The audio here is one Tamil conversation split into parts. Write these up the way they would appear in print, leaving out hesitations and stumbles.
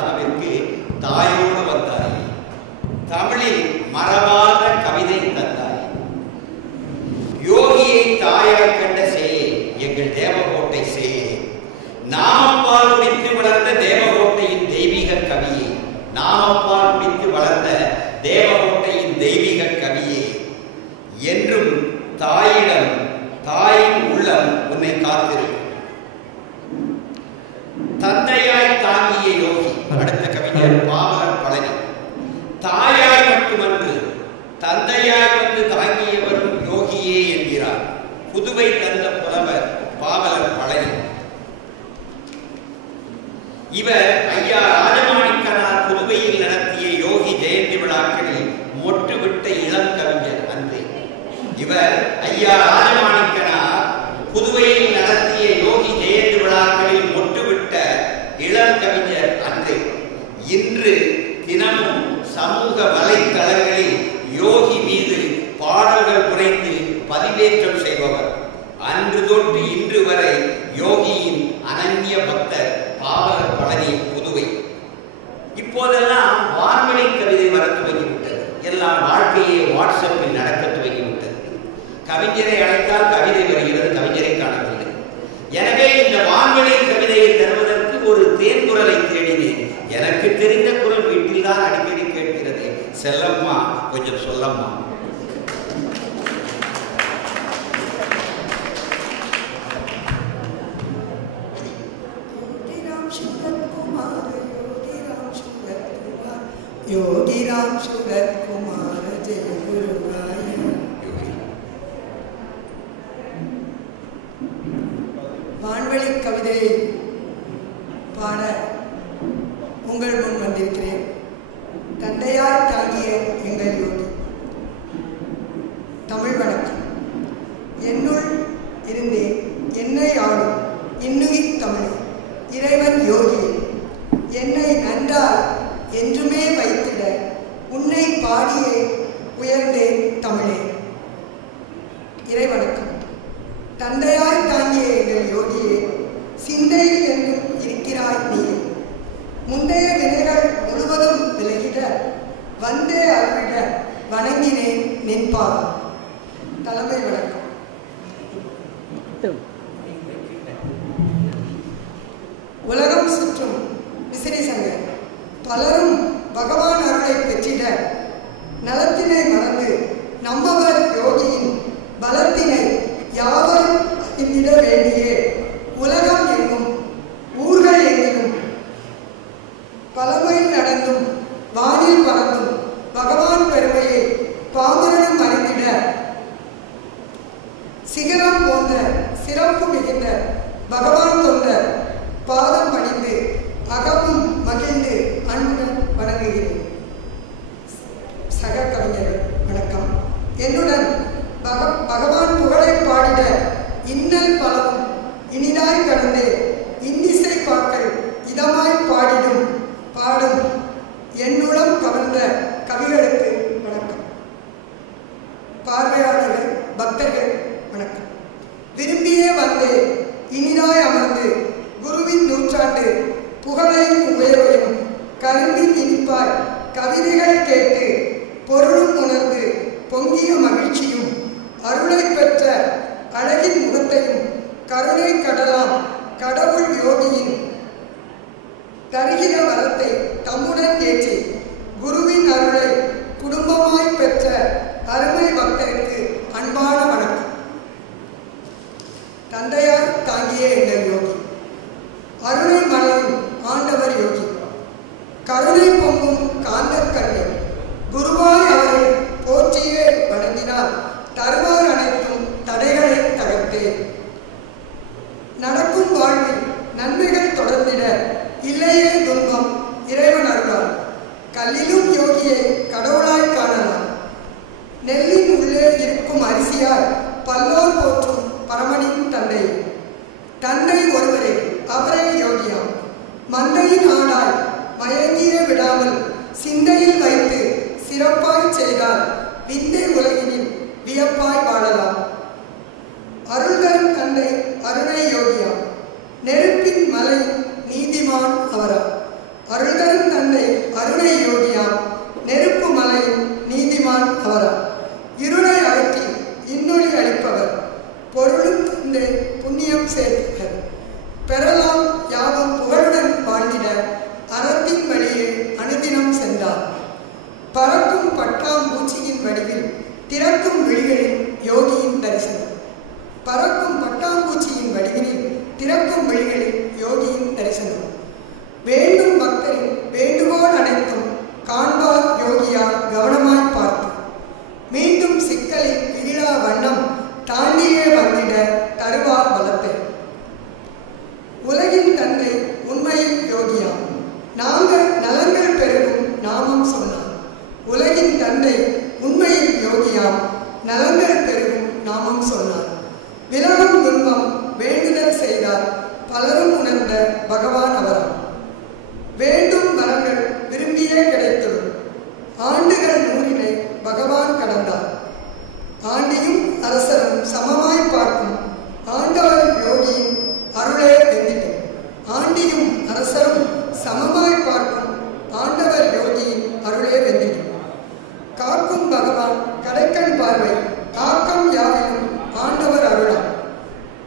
அளவிற்கு தாயோடு வந்தாய். தமிழில் மறவாத கவிதை தந்தாய். யோகியை தாயாய் கண்ட சேயே எங்கள் தேவகோட்டை சேயே. நாமப்பால் குடித்து வளர்ந்த தேவகோட்டையின் தெய்வீக கவியே. நாமப்பால் குடித்து வளர்ந்த தேவகோட்டையின் தெய்வீக கவியே. என்றும் தாயிடம் தாயின் உள்ளம் உன்னை காத்திருக்கும். தந்தையாய் தாங்கிய யோகி. அடுத்த கவிஞர் பாவலர் பழனி. தாயாய் மட்டுமன்று தந்தையாய் வந்து தாங்கியவரும் யோகியே என்கிறார் புதுவை தந்த புலவர் பாவலர் பழனி. இவர் ஐயா ராஜமாணிக்கனார் புதுவையில் நடத்திய யோகி ஜெயந்தி விழாக்களில் மொட்டுவிட்ட இளம் கவிஞர் அன்றே. இவர் ஐயா ராஜமாணிக்கனார் புதுவையில் நடத்திய யோகி ஜெயந்தி விழாக்களில் மொட்டுவிட்ட இளம் கவிஞர் அன்றே. இன்று தினமும் சமூக வலைத்தளங்களில் யோகி மீது பாடல்கள் குறைந்து பதிவேற்றம் செய்பவர். அன்று தொட்டு இன்று வரை யோகியின் அனன்ய பக்தர் பாவலர் பழனி புதுவை. இப்போதெல்லாம் வான்வழி கவிதை வர துவங்கிவிட்டது. எல்லாம் வாழ்க்கையை வாட்ஸ்அப்பில் நடக்க துவங்கிவிட்டது. கவிஞரை அழைத்தால் கவிதை வருகிறது, கவிஞரை காணவில்லை. எனவே இந்த வான்வழி கவிதையை தருவதற்கு ஒரு தேன்குரலை தேடினேன். எனக்கு தெரிந்த குரல் வீட்டில் தான் அடிக்கடி கேட்கிறது. செல்லம்மா கொஞ்சம் சொல்லம்மா. योगीराम सूरत कुमार जय गुरुराय. வான்வழி கவிதையை பாட உங்கள் முன் வந்திருக்கிறேன். தந்தையார் தாங்கிய எங்கள் யோகி. தமிழ் வணக்கம். என்னுள் இருந்தே என்னை ஆளும் இன்னுயிர் தமிழே. இறைவன் யோகியே என்னை நன்றால் என்றுமே வைத்திட உன்னை பாடியே உயர்ந்தேன் தமிழே. இறைவணக்கம். தந்தையாய் தாங்கிய எங்கள் யோகியே, சிந்தையில் என்றும் இருக்கிறாய் நீயே. முந்தைய வினைகள் முழுவதும் விலகிட வந்தே அருளிட வணங்கினேன் நின்பார். தலைமை வணக்கம். உலகம் சுற்றும் விசிறி சங்க பலரும் பகவான் அருளை பெற்றிட நலத்தினை மறந்து நம்மவர் யோகியின் பலத்தினை யாவரும் அறிந்திட வேண்டியே. உலகம் எங்கும் ஊர்கள் எங்கிலும் பலமையில் நடந்தும் வானில் பறந்தும் பகவான் பெருமையை பாமரனும் அறிந்திட சிகரம் போன்ற சிறப்பு மிகுந்த பகவான் தொண்ட பாதம் பணிந்து அகமும் மகிழ்ந்து அன்புடன் வணங்குகிறேன். சக கவிஞர்கள் வணக்கம். என்னுடன் பகவான் புகழை பாடிட இன்னல் பலவும் இனிதாய் கடந்து இன்னிசை பாக்கள் இதமாய் பாடும் என்னுளம் கவர்ந்த கவிகளுக்கு வணக்கம். பார்வையாளர்கள் பக்தர்கள் வணக்கம். விரும்பியே வந்து இனிதாய் அமர்ந்து குருவின் நூற்றாண்டு புகழையும் உயர்வையும் கரும்பின் இனிப்பாய் கவிதைகள் கேட்டு பொருளும் உணர்ந்து பொங்கிய மகிழ்ச்சியும் அருளை பெற்ற அழகின் முகத்தையும் கருணை கடலாம் கடவுள் யோகியின் தருகிற வரத்தை தம்முடன் ஏற்றி குருவின் அருளை குடும்பமாய் பெற்ற அருமை பக்தருக்கு அன்பான வணக்கம். தந்தையார் தாங்கிய எங்கள் யோகி. அருணை மலரும் ஆண்டவர் யோகி. கருணை பொங்கும் காந்தக்கண்ணை குருவாய் அவரை போற்றியே வணங்கினால் தருவார் அனைத்தும் தடைகளை தகர்த்தே. நடக்கும் வாழ்வில் நன்மைகள் தொடர்ந்திட இல்லையே துன்பம் இறைவன் அருளால். கல்லிலும் யோகியை கடவுளாய் காணலாம். நெல்லின் உள்ளே இருக்கும் அரிசியால் பல்லோர் போற்றும் பரமனின் தந்தை. தந்தை ஒருவரே, அவரே யோகியாம். மந்தையின் ஆடாய் மயங்கியே விடாமல் சிந்தையில் வைத்து சிறப்பாய் செய்தால் விந்தை உலகினில் வியப்பாய் வாழலாம். அருள்தரும் தந்தை அருணை யோகியாம். நெருப்பின் மலை நீதிமான் அவரா. அருள்தரும் வடிவில் திறக்கும் விழிகளில் யோகியின் தரிசனம். பறக்கும் பட்டாம்பூச்சியின் வடிவினில் திறக்கும் விழிகளில் யோகியின் தரிசனம். வேண்டும் பக்தரின் வேண்டுகோள் அனைத்தும் காண்பார் யோகியார் கவனமாய் பார்த்து. மீண்டும் சிக்கலில் விழிலா வண்ணம் தாண்டியே வந்திட தருவார் பலத்தை. உலகின் தந்தை உண்மையில் யோகியாம், நாங்கள் நலங்கள் பெருகும் நாமம் சொன்னார். உலகின் தந்தை உண்மையில் யோகியாம், நலங்கள் பெருகும் நாமம் சொன்னார். விலகும் துன்பம் வேண்டுதல் செய்தார், பலரும் உணர்ந்த பகவான் அவராம். வேண்டும் வரங்கள் விரும்பியே கிடைத்ததும் ஆண்டுகள் 100 பகவான் கடந்தார். ஆண்டியும் அரசரும் சமமாய் பார்க்கும் ஆண்டவர் யோகியின் அருளே வெந்திடும். ஆண்டியும் அரசரும் சமமாய் பார்க்கும் ஆண்டவர் யோகியின் அருளே வெந்திடும். காக்கும் பகவான் கடைக்கண் பார்வை, ஆக்கம் யாவிலும் ஆண்டவர் அருளாம்.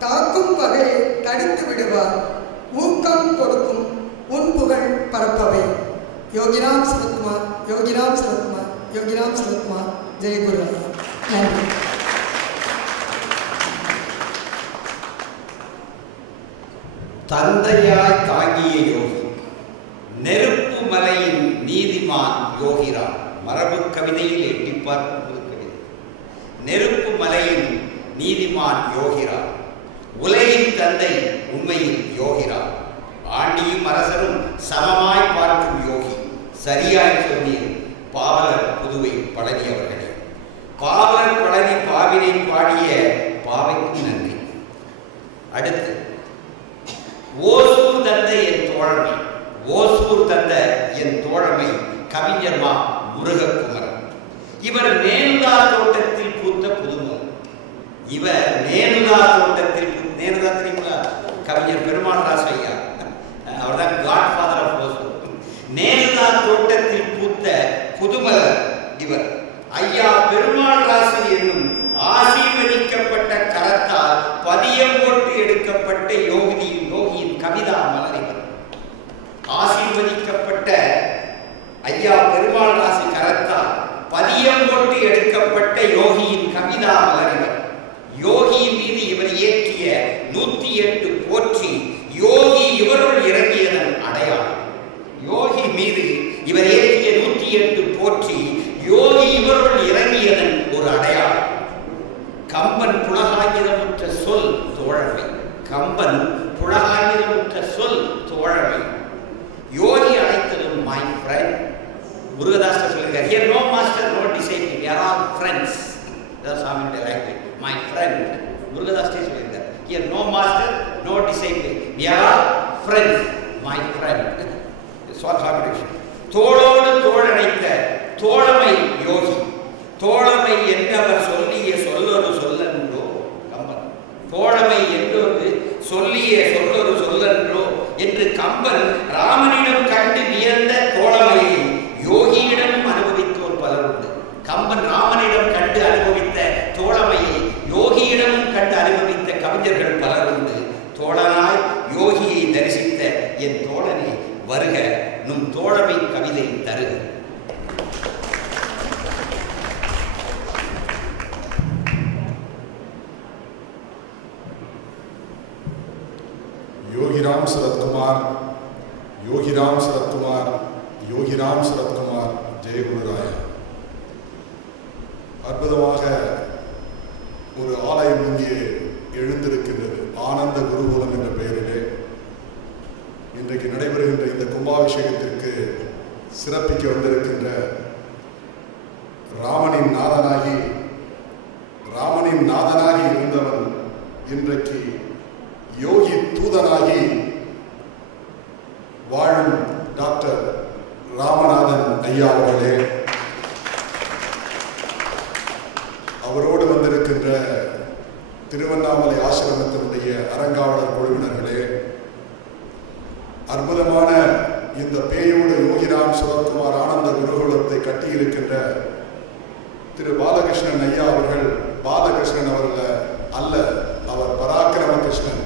தாக்கும் பகையை தடுத்து விடுவார், ஊக்கம் கொடுக்கும் உன் புகழ் பரப்பவை. யோகிராம் சரத்குமார், யோகிராம் சரத்குமார், யோகிராம் சரத்குமார். ஜெயகுரு. நன்றி. தந்தையாய் தாங்கிய யோகி, நெருப்பு மலையின் நீதிமான் யோகிராம். மரபு கவிதையில் எட்டி பார்க்கும் கவிதை. நெருப்பு மலையின் நீதிமான் யோகிராம், உலகின் தந்தை உண்மையில் யோகிராம், ஆண்டியும் அரசரும் சமமாய் பார்க்கும் யோகி. சரியாய் சொன்னீர் பாவலர் புதுவை பழனி அவர்களே. பாவலர் பழனி பாவினை பாடிய பாவைக்கு நன்றி. அடுத்து ஓசூர் தந்த என் தோழமை. ஓசூர் தந்த என் தோழமை கவிஞர் மா முருகக்குமரன். இவர் நேனுதா தோட்டத்தில் பூத்த புதுமலர். இவர் நேனுதா தோட்டத்தில் நேனுதா தெரியுங்களா? கவிஞர் பெருமாள் ராசு ஐயா, அவர்தான் காட் ஃபாதர் ஆஃப் ஓசூர். நேனுதா தோட்டத்தில் பூத்த புதுமலர் இவர். ஐயா பெருமாள் ராசு என்னும் ஆசீர்வதிக்கப்பட்ட கரத்தால் பதியம் போட்டு எடுக்கப்பட்ட யோகியின் கவிதா மலர் இவர். ஆசீர்வதிக்கப்பட்ட ஐயா பெருமாள் ராசு கரத்தால் பதியம் போட்டு எடுக்கப்பட்ட யோகியின் கவிதா மலர் இவர். யோகியின் மீது இவர் இயற்றிய 108 போற்றி யோகி இவருள் இறங்கியதன் அடையாளம். யோகி மீது இவர் இயற்றிய 108 போற்றி யோகி இவருள் இறங்கியதன் ஒரு அடையாளம். கம்பன் புலகாங்கிதமுற்ற சொல் தோழமை. கம்பன் புலகாங்கிதமுற்ற சொல் தோழமை. யோகி அழைத்ததும் மை ஃப்ரெண்ட். முருகதாஸ் சொல்லுங்க, here no master no disciple, we are all friends. that's சாமியுடைய லாங்குவேஜ். my friend. முருகதாஸ் சொல்லியிருக்கார், here no master no disciple, we are all friends, my friend. சுவாமியுடைய தோளோடு தோழணைத்த தோழமை யோகி. தோழமை என்றவர் சொல்லிய சொல்லொரு சொல்லன்றோ. கம்பன் தோழமை என்றொரு சொல்லிய சொல்லொரு சொல்லன்றோ என்று கம்பன் ராமனிடம் கண்டு வியந்த தோழமையை யோகியிடம் அனுபவித்தோர் பலர் உண்டு. கம்பன் ராமனிடம் கண்டு அனுபவித்த தோழமையை யோகியிடமும் கண்டு அனுபவித்த கவிஞர்கள் பலர் உண்டு. தோழனாய் யோகியை தரிசித்த என் தோழனே வருக, நும் தோழமை கவிதை தருக. யோகிராம் சரத்குமார், யோகிராம் சரத்குமார், யோகிராம் சரத்குமார். ஜெயகுருராயா. அற்புதமாக ஒரு ஆலயம் இங்கே எழுந்திருக்கின்றது. ஆனந்த குருகுலம் என்ற பெயரிலே இன்றைக்கு நடைபெறுகின்ற இந்த கும்பாபிஷேகத்திற்கு சிறப்பிக்க வந்திருக்கின்ற ராமனின் நாதனாகி இருந்தவன் இன்றைக்கு யோகி தூதனாகி வாழும் டாக்டர் ராமநாதன் ஐயா அவர்களே, அவரோடு வந்திருக்கின்ற திருவண்ணாமலை ஆசிரமத்தினுடைய அறங்காவலர் குழுவினர்களே, அற்புதமான இந்த பேயோடு யோகிராம் சரத்குமார் ஆனந்த குருகுலத்தை கட்டியிருக்கின்ற திரு பாலகிருஷ்ணன் ஐயா அவர்கள், பாலகிருஷ்ணன் அவர்கள் அல்ல, அவர் பராக்கிரம கிருஷ்ணன்.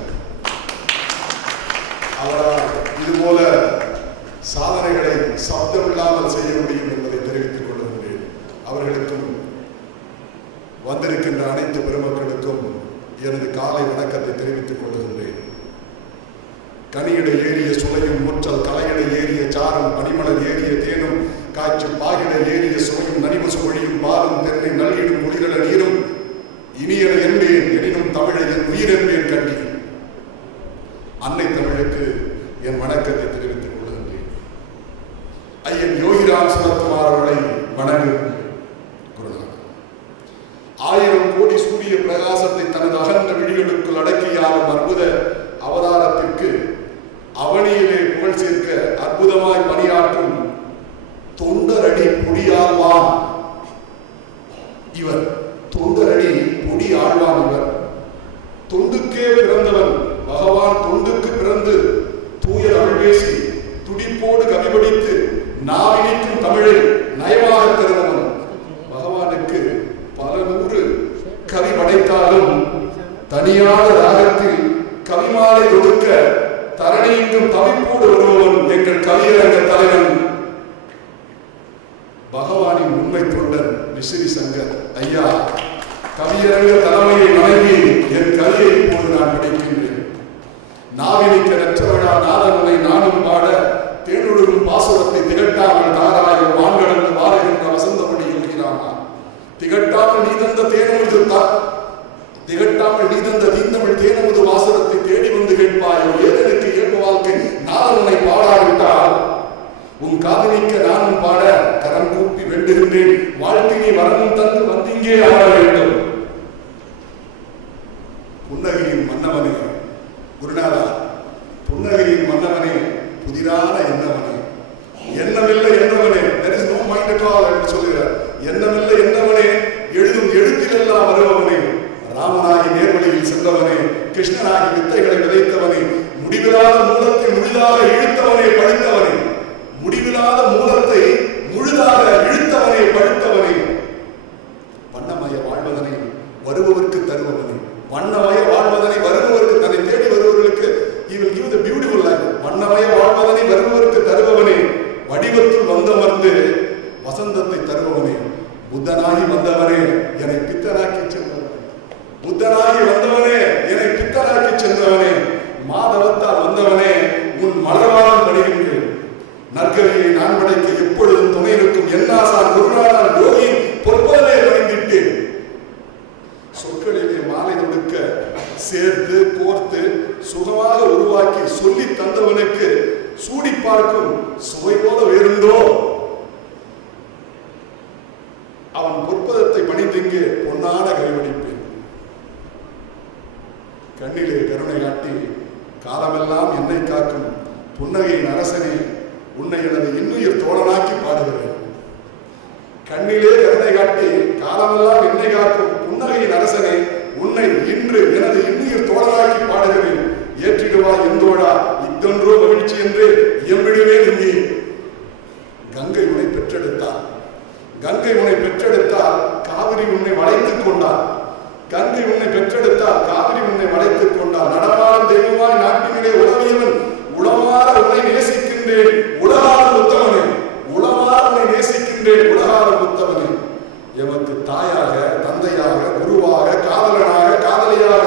அவரால் இதுபோல சாதனைகளை சப்தமில்லாமல் செய்ய முடியும் என்பதை தெரிவித்துக் கொள்கின்றேன். அவர்களுக்கும் வந்திருக்கின்ற அனைத்து பெருமக்களுக்கும் எனது காலை வணக்கத்தை தெரிவித்துக் கொள்கின்றேன். கனியிட ஏறிய சுளையும் முற்றல் கலையிட ஏறிய சாரும் பனிமலர் ஏறிய தேனும் காய்ச்சி பாகிட ஏறிய சுவையும் நனிமசு மொழியும் பாலும் தென்னை நல்கிடும் குளிரல நீரும் இனியன என்பேன் எனினும் தமிழை என் உயிர் என்பேன் கண்டி. அன்னை தமிழுக்கு என் வணக்கத்தை தெரிவித்துக் கொள்கின்றேன். ஐயன் யோகிராம் சுரத்குமார் அவர்களை வணங்குகிறேன். 1000 கோடி சூரிய பிரகாசத்தை தனது அகன்ற விழிகளுக்குள் அடக்கியாலும் அற்புத அவதாரத்திற்கு அவனியிலே புகழ் சேர்க்க அற்புதமாய் பணியாற்றும் தொண்டரடி பொடியாழ்வான் இவர். தொண்டரடி பொடி ஆழ்வான் இவர். தொண்டுக்கே பிறந்தவன் பகவான். தொண்டுக்கு பிறந்து தூய தமிழ் பேசி துடிப்போடு கவிபடித்து நாவினிக்கும் தமிழை நயமாக தருவவன். பகவானுக்கு பல 100 கவி படைத்தாலும் தனியான ராகத்தில் கவிமாலை தொடுக்க தரணியெங்கும் தவிப்போடு வருபவன் எங்கள் கவியரங்க தலைவன் பகவானின் உண்மை தொண்டன் விசிறி சங்கர் ஐயா. கவியரங்க தலைமையை வணங்கி என் கவியை இப்போது நான் படிக்கின்றேன். நாவினிக்க நற்றவழா நாதமுனை நானும் பாட தேனொழுகும் பாசுரத்தை திகட்டாமல் தாராயம் வான்கடந்து வாருகின்ற வசந்தமொழி யோகிராமா. திகட்டாமல் நீ தந்த தேனமுது திகட்டாமல் நீ தந்த தீந்தமிழ் தேனமுது வாசகத்தை தேடி வந்து கேட்பாயோ. ஏதனுக்கு இயல்பு வாழ்க்கை நாதனை பாடாவிட்டால் உன் காதலிக்க நானும் பாட கரம் கூப்பி வெண்டுகின்றேன். வாழ்க்கையை வரமும் தந்து வந்திங்கே ஆட வேண்டும். புன்னகையின் மன்னவனே குருநாதா, புன்னகையின் மன்னவனே, புதிரான எண்ணவனே, எண்ணமில்லை என்னவனே, there is no mind at all என்று சொல்கிறார். எண்ணமில்லை என்னவனே, எழுதும் எழுத்திலெல்லாம் வருபவனே, ராமனாகி நேர்வழியில் சென்றவனே, கிருஷ்ணனாகி வித்தைகளை விதைத்தவனே, முடிவில்லாத மூலத்தை முழுதாக இழுத்தவனே பழுத்தவனே, முடிவில்லாத மூலத்தை முழுதாக இழுத்தவனே பழுத்தவனே, வண்ணமய வாழ்வதனை வருபவருக்கு தருபவனே, வண்ணமய வாழ்வதனை வருபவருக்கு தன்னை தேடி வருபவர்களுக்கு he will give the beautiful life. வண்ணமய வாழ்வதனை வருபவருக்கு தருபவனே, வடிவத்தில் வந்தமர்ந்து வசந்தத்தை தருபவனே, புத்தனாகி வந்தவனே என்னை பித்தனாக்கி சென்றவனே, புத்தனாகி வந்தவனே என்னை பித்தனாக்கி சென்றவனே, மாதவத்தால் வந்தவனே உன் மலர்வாரம் படுகின்றேன். நற்கவியை நான் படைக்க எப்பொழுதும் துணை இருக்கும் என்னாசான் குருநாதன் யோகியின் பொற்பலே பணிந்திட்டேன். சொற்களிலே மாலை தொடுக்க சேர்த்து கோர்த்து சுகமாக உருவாக்கி சொல்லி தந்தவனுக்கு சூடி பார்க்கும் சுவை போல வேறுண்டோ. அவன் பொற்பதத்தை பணிந்திங்கு பொன்னான கைவடிப்பேன். கண்ணிலே கருணை காட்டி காலமெல்லாம் என்னை காக்கும் புன்னகையின் அரசனே, உன்னை எனது இன்னுயிர் தோழனாக்கி பாடுகிறேன். கண்ணிலே கருணை காட்டி காலமெல்லாம் என்னை காக்கும் புன்னகையின் அரசனே, உன்னை இன்று எனது இன்னுயிர் தோழனாக்கி பாடுகிறேன். ஏற்றிடுவாய் எந்தோடா இத்தொன்றோ மகிழ்ச்சி என்று எம்பிடுவேன் இங்கே. கங்கை உன்னை பெற்றெடுத்தார், கங்கை உன்னை பெற்றெடுத்தால் காவிரி உன்னை வளைத்துக் கொண்டார். கங்கை உன்னை பெற்றெடுத்தால் காவிரி உன்னை வளைத்துக் கொண்டார். நடமாடும் தெய்வமாய் நாட்டினிலே உறவியவன் உளமாற உன்னை நேசிக்கின்றேன் உலகார உத்தவனே, உளமாற உன்னை நேசிக்கின்றேன் உலகார உத்தவனே. எமக்கு தாயாக தந்தையாக குருவாக காதலனாக காதலியாக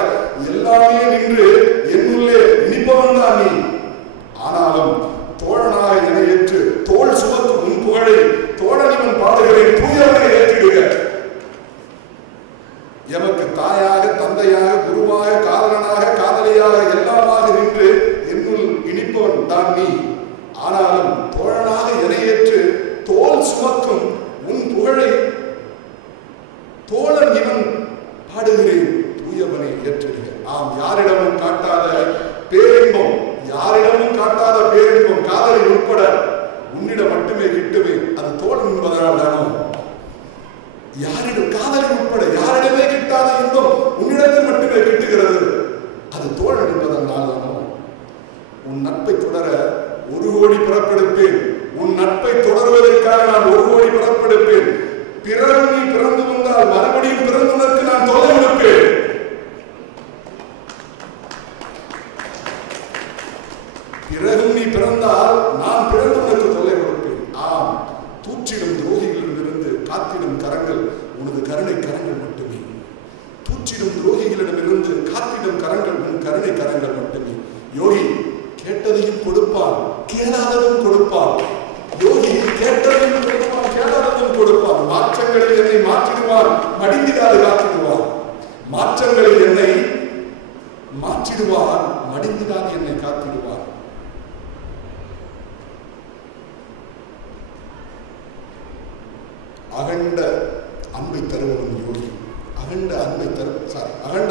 எல்லாமே நின்று என்னுள்ளே இனிப்பவன் தான் நீ. ஆனாலும் தோழனாக என ஏற்று தோல் சுமக்கும் உன் புகழை தோழனிவன் பாடுகிறேன் தூயவனை ஏற்றிடுக. எமக்கு தாயாக தந்தையாக குருவாக காதலனாக காதலியாக எல்லாமாக நின்று என்னுள் இனிப்பவன் தான் நீ. ஆனாலும் தோழனாக என ஏற்று தோல் சுமக்கும் உன் புகழை தோழன் இவன் பாடுகிறேன் தூயவனை ஏற்றிடுக. ஆம், யாரிடமும் காட்டாத பேரின்பம், யாரிடமும் காட்டாத பேரின்பம் காதலி உட்பட உன்னிடம் மட்டுமே கிட்டுமே. அது தோழன் என்பதனால் தானோ? யாரிடம் காதலி உட்பட யாரிடமே கிட்டாத இன்பம் உன்னிடத்தில் மட்டுமே கிட்டுகிறது. அது தோழன் என்பதனால் தானோ? உன் நட்பை தொடர 1 கோடி பிறப்பெடுப்பேன். உன் நட்பை தொடர்வதற்காக நான் 1 கோடி பிறப்பெடுப்பேன். பிறகு நீ பிறந்து வந்தால் மறுபடியும் பிறந்ததற்கு நான் தொலை கொடுப்பேன். பிறகும் நீ பிறந்தால் நான் பிறந்தவனுக்கு தொல்லை கொடுப்பேன். ஆம், தூற்றிடும் துரோகிகளிலிருந்து காத்திடும் கரங்கள் உனது கருணை கரங்கள் மட்டுமே. நீட்டும் கரங்கள் உன் கருணை கரங்கள் மட்டுமே. யோகி கேட்டதையும் கொடுப்பான், கேளாததும் கொடுப்பான். யோகி கேட்டதையும் கொடுப்பான், கேளாததும் கொடுப்பான். மாற்றங்களில் என்னை மாற்றிடுவான், மடிந்திடாது காத்திடுவான். மாற்றங்களில் என்னை மாற்றிடுவான், மடிந்திடாது என்னை காத்திடுவான். அகண்ட அன்பை தருபவன் யோகி. அகண்ட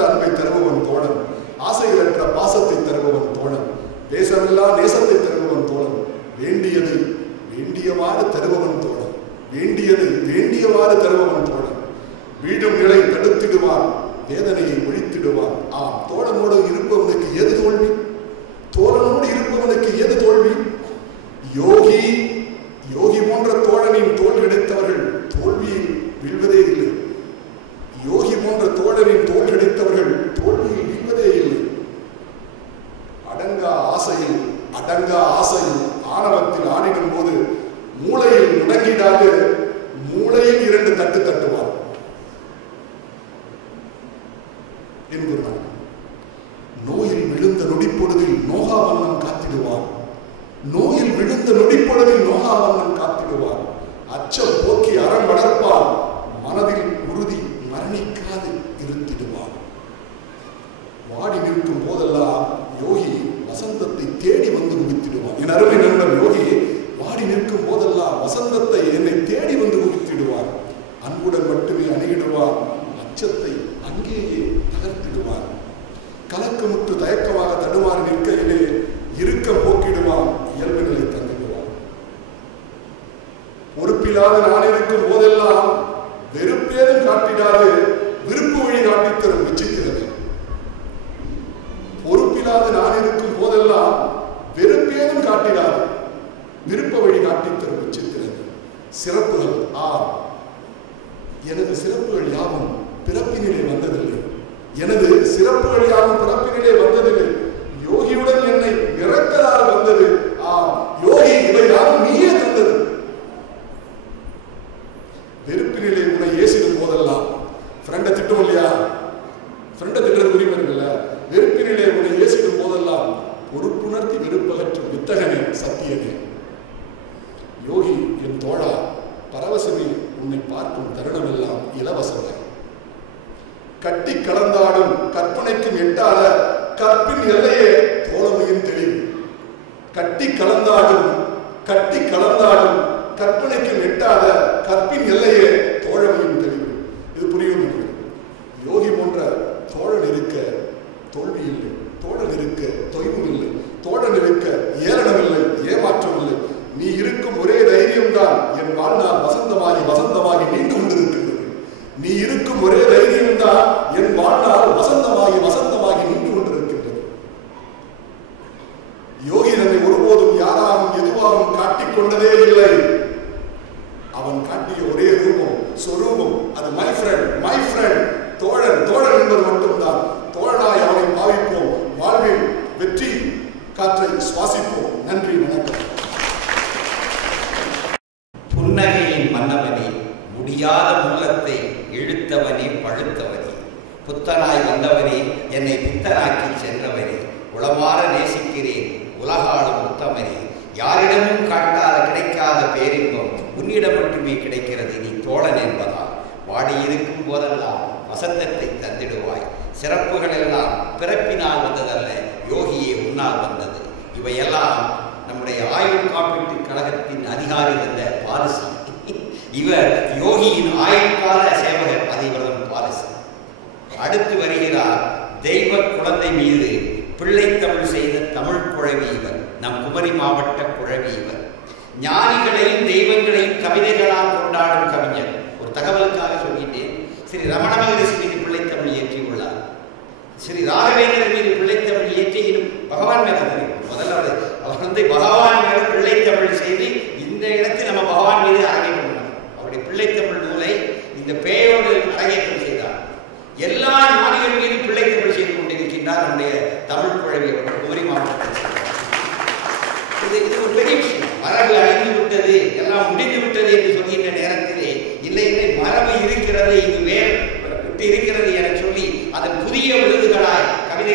அன்பை தருபவன் தோழன். ஆசைகளற்ற பாசத்தை தருபவன் தோழன். தேசமில்லா நேசத்தை தருபவன் தோழன். வேண்டியது வேண்டியவாறு தருபவன் தோழன். வேண்டியது வேண்டியவாறு தருபவன் தோழன். வீடும் நிலை தடுத்திடுவான், வேதனையை ஒழித்திடுவான். தோழனோடு இருப்பவனுக்கு எது தோல்வி? தோழனோடு இருப்பவனுக்கு எது தோல்வி? யோகி யோகி போன்ற தோழனின் தோல் கிடைத்தவர்கள் தோல்வியில் வீழ்வதே இல்லை. யோகி போன்ற தோழனின் தோல் கிடைத்தவர்கள் தோல்வியில் வீழ்வதே இல்லை. அடங்கா ஆசையில் ஆணவத்தில் ஆடிடும் போது மூளையில் முடங்கிடாது மூளையில் 2 தட்டு தட்டுவார் என்கிறார். நோயில் விழுந்த நொடிப்பொழுதில் நோகா வண்ணம் காத்திடுவார். நோயில் விழுந்த நொடிப்பொழுதில் நோகா வண்ணம் காத்திடுவார். அச்சம் போக்கி அறம் வளர்ப்பார். மனதில் உறுதி மரணிக்காது இருத்திடுவார். வாடி நிற்கும் போதெல்லாம் யோகி வசந்தத்தை தேடி வந்து குவித்திடுவான். என் அருமை நண்பர் யோகி வாடி நிற்கும் போதெல்லாம் வசந்தத்தை என்னை தேடி வந்து குவித்திடுவார். அன்புடன் மட்டுமே அணுகிடுவார். அச்சத்தை அங்கேயே தகர்த்திடுவார். கலக்கமுற்று தயக்கமாக தடுமாறி நிற்கையிலே இருக்க போக்கிடுவான். இயல்பு நிலை தந்துடுவான். பொறுப்பில்லாத நான் இருக்கும் போதெல்லாம் வெறுப்பேதும் காட்டிடாது விருப்பு வழி காட்டித்தரும் விசித்திரமே. பொறுப்பில்லாத நான் இருக்கும் போதெல்லாம் வெறுப்பேதும் காட்டிடாது விருப்ப வழி காட்டித்தரும் விசித்திரமே. சிறப்புகள் எனது சிறப்புகள் யாவும் பிறப்பினிலே வந்ததில்லை. எனது சிறப்புகள் யாவும் பிறப்பினிலே வந்ததில்லை. யோகியுடன் என்னை இறக்கலால் வந்தது. யோகி இவை யாவும் நீயே தந்தது. வெறுப்பினிலே உன்னை ஏசிடும் போதெல்லாம் ஃப்ரெண்டை திட்டம் இல்லையா? ஃப்ரெண்டை திட்டுறது உரிமை இருக்குல்ல? வெறுப்பினிலே உன்னை ஏசிடும் போதெல்லாம் பொறுப்புணர்த்தி வெறுப்பகற்றும் வித்தகனே சத்தியனே. யோகி என் தோழா பரவசமே உன்னை பார்க்கும் தருணமெல்லாம் இலவசமே. கட்டி கலந்தாடும் கற்பனைக்கும் எட்டாத கற்பின் எல்லையே தோழமையின் தெளிவு. கட்டி கலந்தாடும் கற்பனைக்கும் எட்டாத கற்பின் எல்லையே தோழமையின் தெளிவு. இது புரியும். யோகி போன்ற தோழன் இருக்க தோல்வி இல்லை, தோழன் இருக்க தொய்வும் இல்லை, தோழன் இருக்க ஏளனம் இல்லை, ஏமாற்றம் இல்லை. நீ இருக்கும் ஒரே தைரியம்தான் என் வாழ்நாள் வசந்தமாகி நீண்டு கொண்டிருக்கிறது. நீ இருக்கும் ஒரே தைரியம்தான் என் வாழ்நாள் வசந்தமாகி நின்று கொண்டிருக்கின்றது. யோகி நம்மை ஒருபோதும் யாராலும் எதுவாகவும் காட்டிக் கொண்டதே இல்லை. அவன் காட்டிய ஒரே ரூபம் சொரூபம் அது மை ஃப்ரெண்ட் தோழன் என்பது மட்டும்தான். தோழனாய் அவனை பாவிப்போம். வாழ்வில் வெற்றி காற்றை சுவாசிப்போம். நன்றி, வணக்கம். புன்னகையின் மன்னவனே, முடியாத மூலத்தை இழுத்தவனே, பழுத்தவனே, புத்தனாய் வந்தவனே, என்னை பித்தனாக்கி சென்றவனே, உளமாற நேசிக்கிறேன் உலகாளும் உத்தமனே, யாரிடமும் காட்டாத கிடைக்காத பேரின்பம் உன்னிடம் மட்டுமே கிடைக்கிறது நீ தோழன் என்பதால். வாடியிருக்கும் போதெல்லாம் வசந்தத்தை தந்திடுவாய். சிறப்புகள் எல்லாம் பிறப்பினால் வந்ததல்ல, யோகியே உன்னால் வந்தது. இவையெல்லாம் நம்முடைய ஆயுள் காப்பீட்டு கழகத்தின் அதிகாரி வந்த பாலிசி. இவர் யோகியின் ஆயுட்கால சேவகர். அது இவரது பாலிசி. அடுத்து வருகிறார் தெய்வ குழந்தை மீது பிள்ளைத்தமிழ் செய்த தமிழ் குழவி இவர். நம் குமரி மாவட்ட குழவி இவர். ஞானிகளையும் தெய்வங்களையும் கவிதைகளால் கொண்டாடும் கவிஞர். ஒரு தகவலுக்காக சொல்லிட்டேன். ஸ்ரீ ரமண மகரிஷி மீது பிள்ளைத்தமிழ் இயற்றியுள்ளார். ஸ்ரீ ராகவேந்தர் மீது பிள்ளைத்தமிழ் இயற்றி பகவான் மேல தெரியும். முதல்ல அவர் பகவான் மேல பிள்ளைத்தமிழ் செய்து இந்த இடத்தில் நம்ம பகவான் மீது அரங்கேற்றம் பண்ணார். அவருடைய பிள்ளைத்தமிழ் நூலை இந்த பேயோடு அரங்கேற்றம் செய்தார். எல்லா ஞானிகள் மீது பிள்ளைத்தமிழ் செய்து கொண்டிருக்கின்றார் நம்முடைய தமிழ் குழவி குமரி மாவட்டத்தில். இது ஒரு பெரிய விஷயம். மரபு அழிந்து விட்டது, எல்லாம் முடிந்து விட்டது என்று சொல்கின்ற நேரத்திலே இல்லை மரபு இருக்கிறது, இது வேறு விட்டு இருக்கிறது என சொல்லி அதன் புதிய விருதுகளாய் கவிதை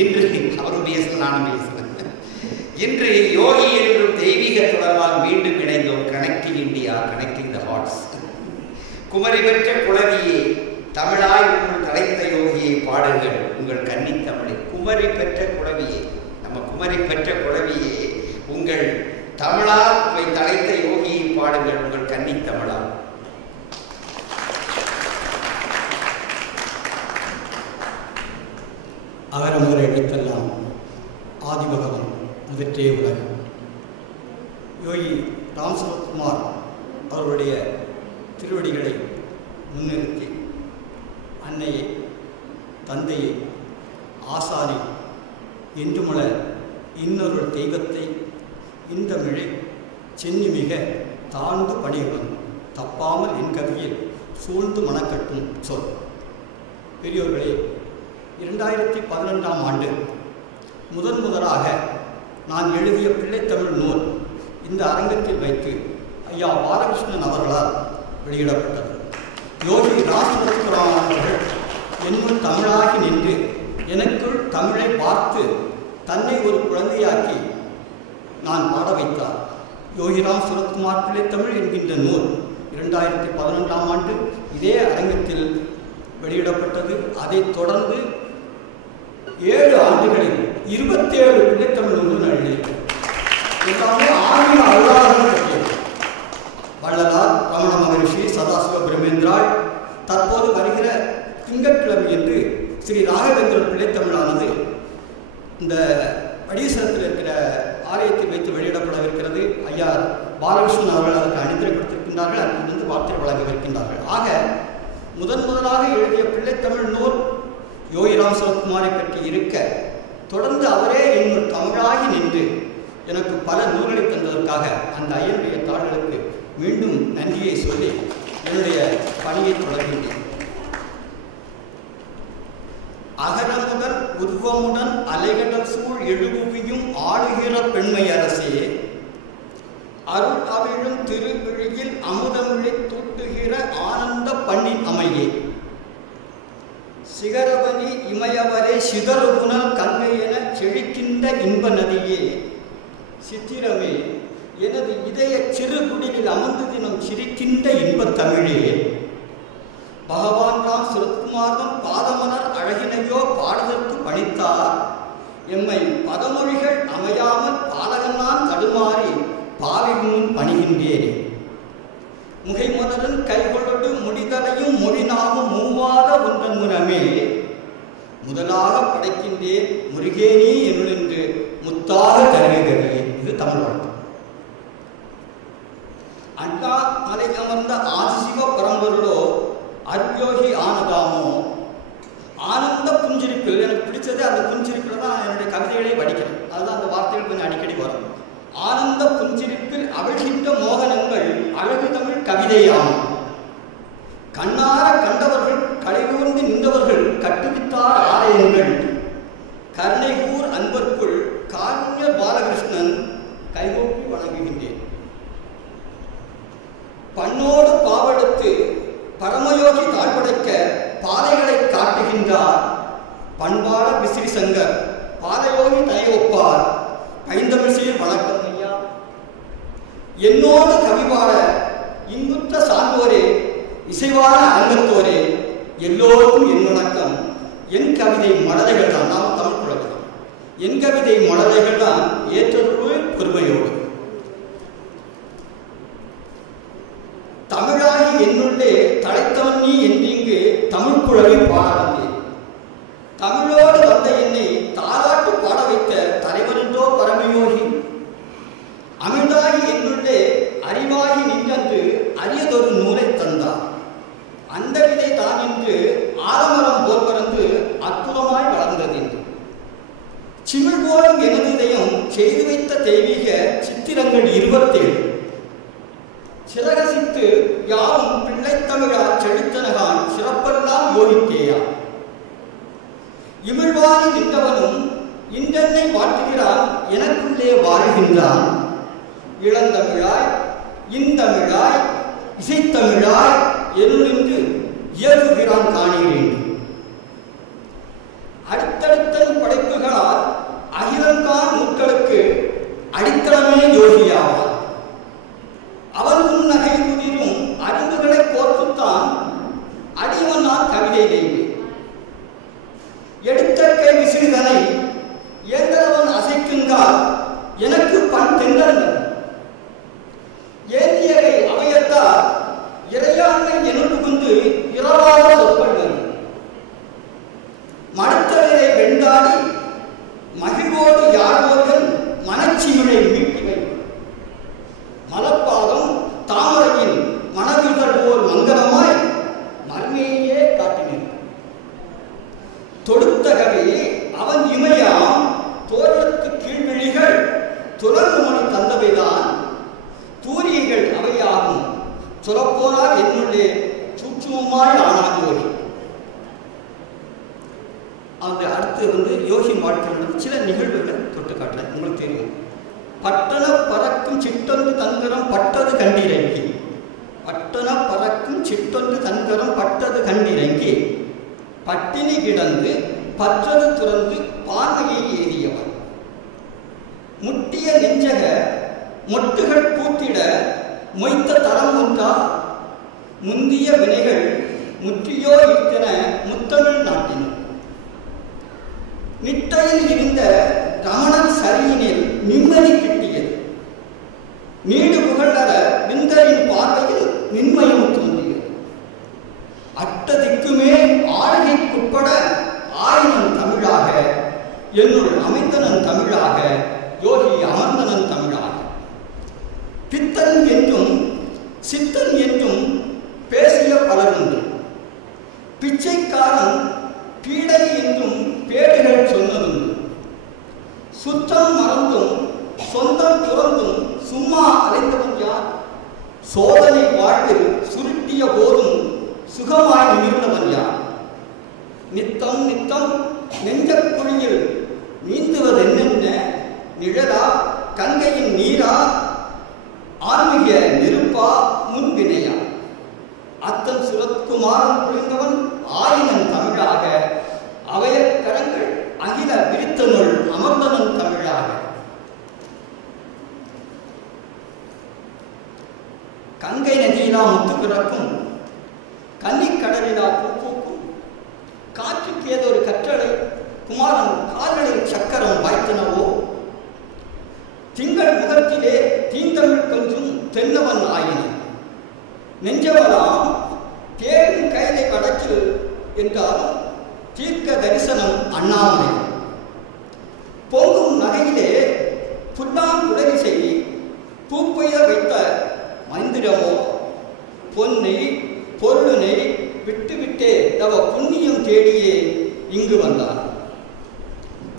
இன்று அவரும் பேசல, நானும் பேசுகிறேன். இன்று யோகி என்றும் தெய்வீக தொடர்பால் மீண்டும் இணைந்தோம். Connecting India, connecting the hearts. Kumari பெற்ற குளவியே, தமிழாய் உங்கள் தலைத்த யோகியை பாடுங்கள் உங்கள் கன்னி தமிழை. குமரி பெற்ற குளவியே, நம்ம குமரி பெற்ற குளவியே, உங்கள் தமிழால் உங்களை தலைத்த யோகியை பாடுங்கள் உங்கள் கன்னி தமிழால். அகரமுகர எழுத்தெல்லாம் ஆதிபகவன் முதற்றே உலகம். யோகி ராம் சுரத்குமார் அவருடைய திருவடிகளை முன்னிறுத்தி அன்னையை, தந்தையை, ஆசானை, என்றுமுள இன்னொரு தெய்வத்தை இந்தமிழை சென்னி மிக தாழ்ந்து பணியுடன் தப்பாமல் என் கவியில் சூழ்ந்து மனக்கட்டும் சொல். பெரியோர்களே, 2012ஆம் ஆண்டு முதலாக நான் எழுதிய பிள்ளைத்தமிழ் நூல் இந்த அரங்கத்தில் வைத்து ஐயா பாலகிருஷ்ணன் அவர்களால் வெளியிடப்பட்டது. யோகி ராமசுரத்குமார் அவர்கள் என்னுள் தமிழாகி நின்று எனக்குள் தமிழை பார்த்து தன்னை ஒரு குழந்தையாக்கி நான் பாட வைத்தார். யோகிராம் சுரத்குமார் பிள்ளைத்தமிழ் என்கின்ற நூல் 2011ஆம் ஆண்டு இதே அரங்கத்தில் வெளியிடப்பட்டது. அதைத் தொடர்ந்து 7 ஆண்டுகளில் 27 பிள்ளைத்தமிழ் நூல்கள் எழுதியிருக்கிறது. எல்லாமே ஆங்கில அல்லாதவர்கள் பற்றியது. வள்ளலார், ரமண மகரிஷி, சதாசிவ பிரமேந்திராள், தற்போது வருகிற திங்கட்கிழமை என்று ஸ்ரீ ராகவேந்திர பிள்ளைத்தமிழானது இந்த அடீசரத்தில் இருக்கிற ஆலயத்தில் வைத்து வெளியிடப்படவிருக்கிறது. ஐயா பாலகிருஷ்ணன் அவர்கள் அதற்கு அணிந்துரை கொடுத்திருக்கின்றார்கள். அதிலிருந்து வார்த்தை வழங்கவிருக்கின்றார்கள். ஆக முதலாக எழுதிய பிள்ளைத்தமிழ் நூல் யோகிராம் சுரத்குமாரை பற்றி இருக்க, தொடர்ந்து அவரே என்னுள் தமிழாகி நின்று எனக்கு பல நூல்களை தந்ததற்காக அந்த ஐயனுடைய தாள்களுக்கு மீண்டும் நன்றியை சொல்லி என்னுடைய பணியை தொடர்கின்றேன். அகரமுடன் உருவமுடன் அலைகடல் சூழ் எழுபுவியும் ஆளுகிற பெண்மை அரசே, அருள் அவிழும் திருவிழியில் அமுதமிழை தூட்டுகிற ஆனந்த பண்ணின் அமையே, சிகரவனி இமயவரே சிதறுகுணல் கங்கை என செழிக்கின்ற இன்ப நதியே, சித்திரமே எனது இதய சிறு குடிலில் அமர்ந்து தினம் சிரிக்கின்ற இன்பத் தமிழே, பகவான் ராம் சுரத்குமாரம் பாதமலர் அழகினையோ பாடுதற்கு பணித்தார், எம்மை பதமொழிகள் அமையாமல் பாலகனான் தடுமாறி பாவிமுன் பணிகின்றேன், முகை முதலன் கைகொள்ளடு முடிதலையும் மொழினாவும் மூவாத ஒன்றன் முனமே, முதலாக படைக்கின்றேன் முருகேனி என்று முத்தாக தருகிறே. இது தமிழ் வாழ்த்து. அண்ணா மலை அமர்ந்த ஆதிசிவ பரம்பொருளோ அருள்யோகி ஆனதாமோ, ஆனந்த புஞ்சிரிப்பில் எனக்கு பிடிச்சது அந்த புஞ்சிரிப்பில் தான் என்னுடைய கவிதைகளை படிக்கிறேன். அதுதான் அந்த வார்த்தைகள் கொஞ்சம் அடிக்கடி வரும். ஆனந்த புஞ்சிரிப்பில் அவிழ்கின்ற மோகனங்கள் அழகு தமிழ் கவிதையாகும். கண்ணார கண்டவர்கள் கலைகூர்ந்து நின்றவர்கள் கட்டுவித்தார் ஆலயங்கள், கருணைகூர் அன்பர்க்குள் காருண்ய பாலகிருஷ்ணன் கைகூப்பி வணங்குகின்றேன். பண்ணோடு பாவெடுத்து பரமயோகி தாழ்படைக்க பாதைகளை காட்டுகின்றார், பண்பாள விசிறி சங்கர் பாலயோகி தயவொப்பார், பைந்தமிழ்சீர் வணக்கம் ஐயா. என்னோடு கவிபாட இன்புற்ற சார்ந்தோரே, இசைவான அரங்கத்தோரே, எல்லோருக்கும் என் வணக்கம். என் கவிதை மடலைகள் தான், நாம் தமிழ் புலகம், என் கவிதை மடலைகள் தான் ஏற்றொரு பொறுமையோடு. தமிழாகி என்னுள்ளே தலைத்தவன் நீ என்றிங்கு தமிழ் குழவி பாடலே, தமிழோடு வந்த என்னை தாராட்டு பாட வைத்த தலைவரென்றோ பரமயோகி, அமிழ்தாகி என்னுள்ளே அறிவாகி நின்றன்று அரியதொரு நூலை தந்தார், அந்த விதை தான் இன்று ஆலமரம் போல் பறந்து அற்புதமாய் வளர்ந்தது. சிமிழ் போலும் எனது இதயம் செய்து வைத்த தெய்வீக சித்திரங்கள் 27, சிறகசித்து யாவும் பிள்ளைத்தமிழா செழித்தனகான் சிறப்பெல்லாம் யோகிக்கேயா, இமிழ்வாணி நின்றவனும் இன்றென்னை வாழ்த்துகிறான் எனக்குள்ளே வாழ்கின்றான், இளந்தமிழாய் இந்தமிழாய் இசைத்தமிழாய் எருளின்று இயல்புகிறான் காணீரேன். அடுத்தடுத்த படைப்புகள் விளையாடி மகிழ்வோடு யாரோர்கள் மனச்சிமிழை மீட்டிவை மலப்பாதம் தாமரையின் மனவிதழ் போல் மங்களமாய் மர்மையே காட்டினர். தொடுத்த கவி அவன் இமையாம் தோரணத்து கீழ்விழிகள் துறங்குமணி தந்தவைதான் தூரியங்கள் அவையாகும் துறப்போனால் என்னுள்ளே சூட்சுமமாய் ஆனான் யோகி. அந்த அடுத்து யோகின் வாழ்க்கையில் சில நிகழ்வுகளை தொட்டு காட்டுறேன். உங்களுக்கு தெரியும், பட்டண பறக்கும் சிட்டொன்று தங்கரம் பட்டது கண்டிரங்கி, பட்டண பறக்கும் சிட்டொன்று தங்கரம் பட்டது கண்டிரங்கி பட்டினி கிடந்து பற்றது துறந்து பார்வையை ஏறியவன் முட்டிய நெஞ்சக மொட்டுகள் பூத்திட மொய்த்த தரம் ஒன்றா முந்திய வினைகள் முற்றியோ இத்தன முத்தமிழ் நாட்டின் நிட்டையில் இருந்த ரமணன் சரியினில் நிம்மதி கிட்டியது. நீடு புகழற விந்தரின் பார்வையில் நின்மயம் தோன்றியது. அட்டதிக்குமே ஆளுகைக்குட்பட ஆயினன் தமிழாக என்னுள் அமைந்தனன் தமிழாக யோகி அமர்ந்தனன் தமிழாக பித்தன் என்றும் சித்தன் என்றும் பேசிய பலருண்டு. பிச்சைக்காரன் பீடை என்றும் பேடுகள் சொன்னதுண்டு. சுத்தம் மறந்தும் சொந்தம் துறந்தும் சும்மா அலைந்தவன் யார்? சோதனை வாழ்வில் சுருட்டிய போதும் சுகமாய் நிமிர்ந்தவன் யார்? நித்தம் நித்தம் நெஞ்சக்குழியில் நீந்துவது என்னென்ன நிழலா கங்கையின் நீரா ஆன்மீக நெருப்பா முன்வினையா? அத்தன் சுரத்குமாரன் புரிந்தவன் ஆயினன் தமிழாக அவையக்கரங்கள் அகில விரித்தனுள் அமர்ந்தனன் தமிழாக. கங்கை நதியிலா முத்து பிறக்கும் கன்னிக்கடலிலா பூ பூக்கும் காற்றுக்கு ஏதொரு கற்றளை குமாரன் கால்களில் சக்கரம் வாய்த்தனவோ திங்கள் முகத்திலே தீந்தமிழ் கொஞ்சம் தென்னவன் ஆயின நெஞ்சவலாம் தேடும் கைலை வடக்கில் என்றாலும் தீர்க்க தரிசனம் அண்ணாமலை. பொங்கும் நகையிலே புல்லான் குடரி செய்தி பூப்பெய்த வைத்த மந்திரமோ பொன்னை பொருளினை விட்டுவிட்டே தவ புண்ணியம் தேடியே இங்கு வந்தார்.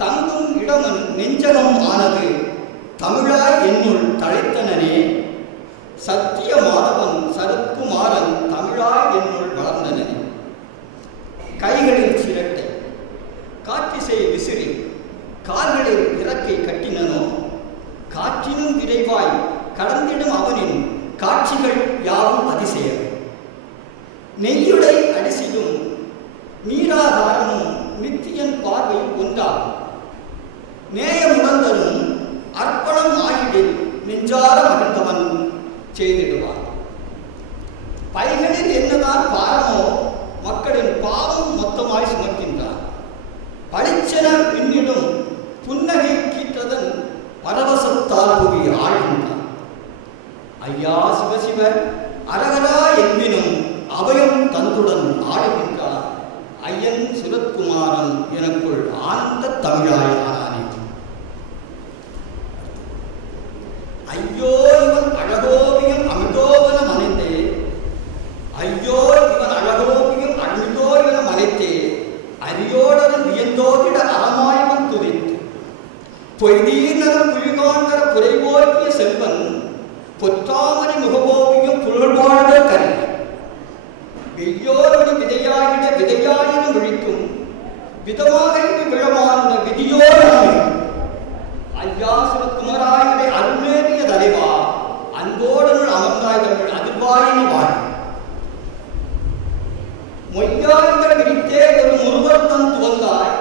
தங்கும் இடமன் நெஞ்சகம் ஆனது தமிழாய் என்னுள் தழைத்தனனே சத்திய மாதவன் சரத்குமாரன் தமிழாய் என்னுள் வளர்ந்தனனே. கைகளில் சிரட்டை காற்றிசை விசிறி கால்களில் இறக்கை கட்டினனோ காற்றினும் விரைவாய் கடந்திடும் அவனின் காட்சிகள் யாவும் அதிசயம். நெய்யுடை அடிசிலும் நீராதாரமும் நித்தியன் பார்வை ஒன்றாகும். நேயமுடந்தரும் அர்ப்பணம் ஆகிடில் நெஞ்சார மகிழ்ந்தவன் செய்திடுவான். பைகளில் என்னதான் பாரமோ மக்களின் பாவம் மொத்தமாய் சுமக்கின்றான். பளிச்சென விண்ணிலும் புன்னகை கீற்றதன் பரவசத்தால் புவி ஆழ்கின்றான். ஐயா சிவசிவ அரகரா என்பினும் அபயம் தந்துடன் ஆடுகின்றார். ஐயன் சுரத்குமாரன் எனக்குள் ஆனந்த தமிழாய் ஆனானே. ஐயோ இவன் அழகோவியம் அமிதோவன மனைந்தே, ஐயோ இவன் அழகோவியம் அமிதோ என மனைத்தே அரியோடரன் வியந்தோவிட அறமாயவன் துதித்து பொய்தீர்நகர் புலிகாண்டர புரைவோக்கிய செல்வன் பொற்றாமரை முகவோவியம் புகழ்வாழ்ந்த கரி வெய்யோரடி விதையாயிட விதையாயினும் விழிக்கும் விதமாக இது விழமாந்த விதியோடு ஐயா சுரத்குமராயனை அருள்மேறிய தலைவா அன்போடு அமர்ந்தாய் தமிழ் அதிர்வாயினி வாழ் மொய்யாய்கள் விரித்தே ஒரு முருகத்தன் துவந்தாய்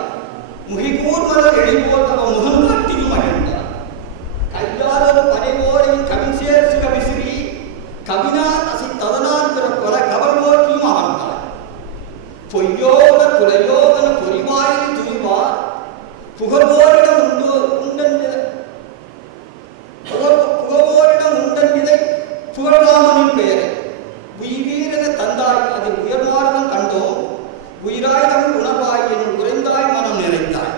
முகிகூர் மலர் எழில்போல் தவ முகம் காட்டியும் அழிந்தார். கையாளர் பனைவோரையும் கவிசேர் சுகவிசிறி கவினார் அசி ததனார் பிறப்பல கவல் நோக்கியும் அமர்ந்தார். பொய்யோட குலையோதன பொறிவாயில் துணிவார் புகழ்வோரிடம் புகவோரிடம் உண்டன் விதை புகழாமனின் பெயரை உயிரீரென தந்தாய் அதில் உயர்வார்தம் கண்டோம் உயிராய் தமிழ் உணர்வாய் என்னுள் உறைந்தாய் மனம் நிறைந்தாய்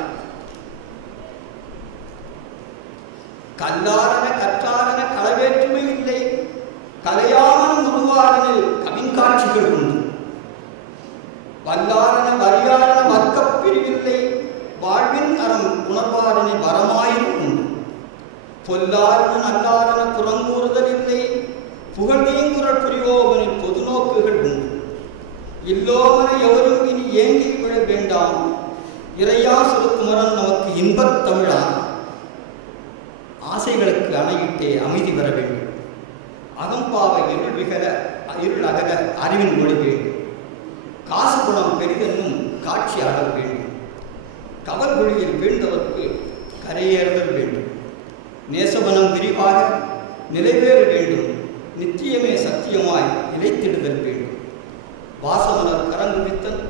புணர்வாரனை வரமாயிரும் உண்டு. பொல்லாரன நல்லாரன புறங்கூறுதல் இல்லை, புகழ்தீங்குரல் புரியோவனின் பொது நோக்குகள் உண்டு. இல்லோவனை எவரும் இனி ஏங்கி விழ வேண்டாம், இறையா சிறுகுமரன் நமக்கு இன்பத் தமிழான். ஆசைகளுக்கு அணையிட்டே அமைதி வர வேண்டும். அகம்பாவை இருள் அகல அறிவின் மொழி வேண்டும். காசு குணம் பெரிதென்னும் காட்சி ஆடல் வேண்டும். கவல்குழியில் வீழ்ந்தவர்க்கு கரையேறுதல் வேண்டும். நேசவனம் விரிவாக நிலைவேற வேண்டும். நித்தியமே சத்தியமாய் நிலைத்திடுதல் வேண்டும். வாசவனர் கரங்குவித்தன்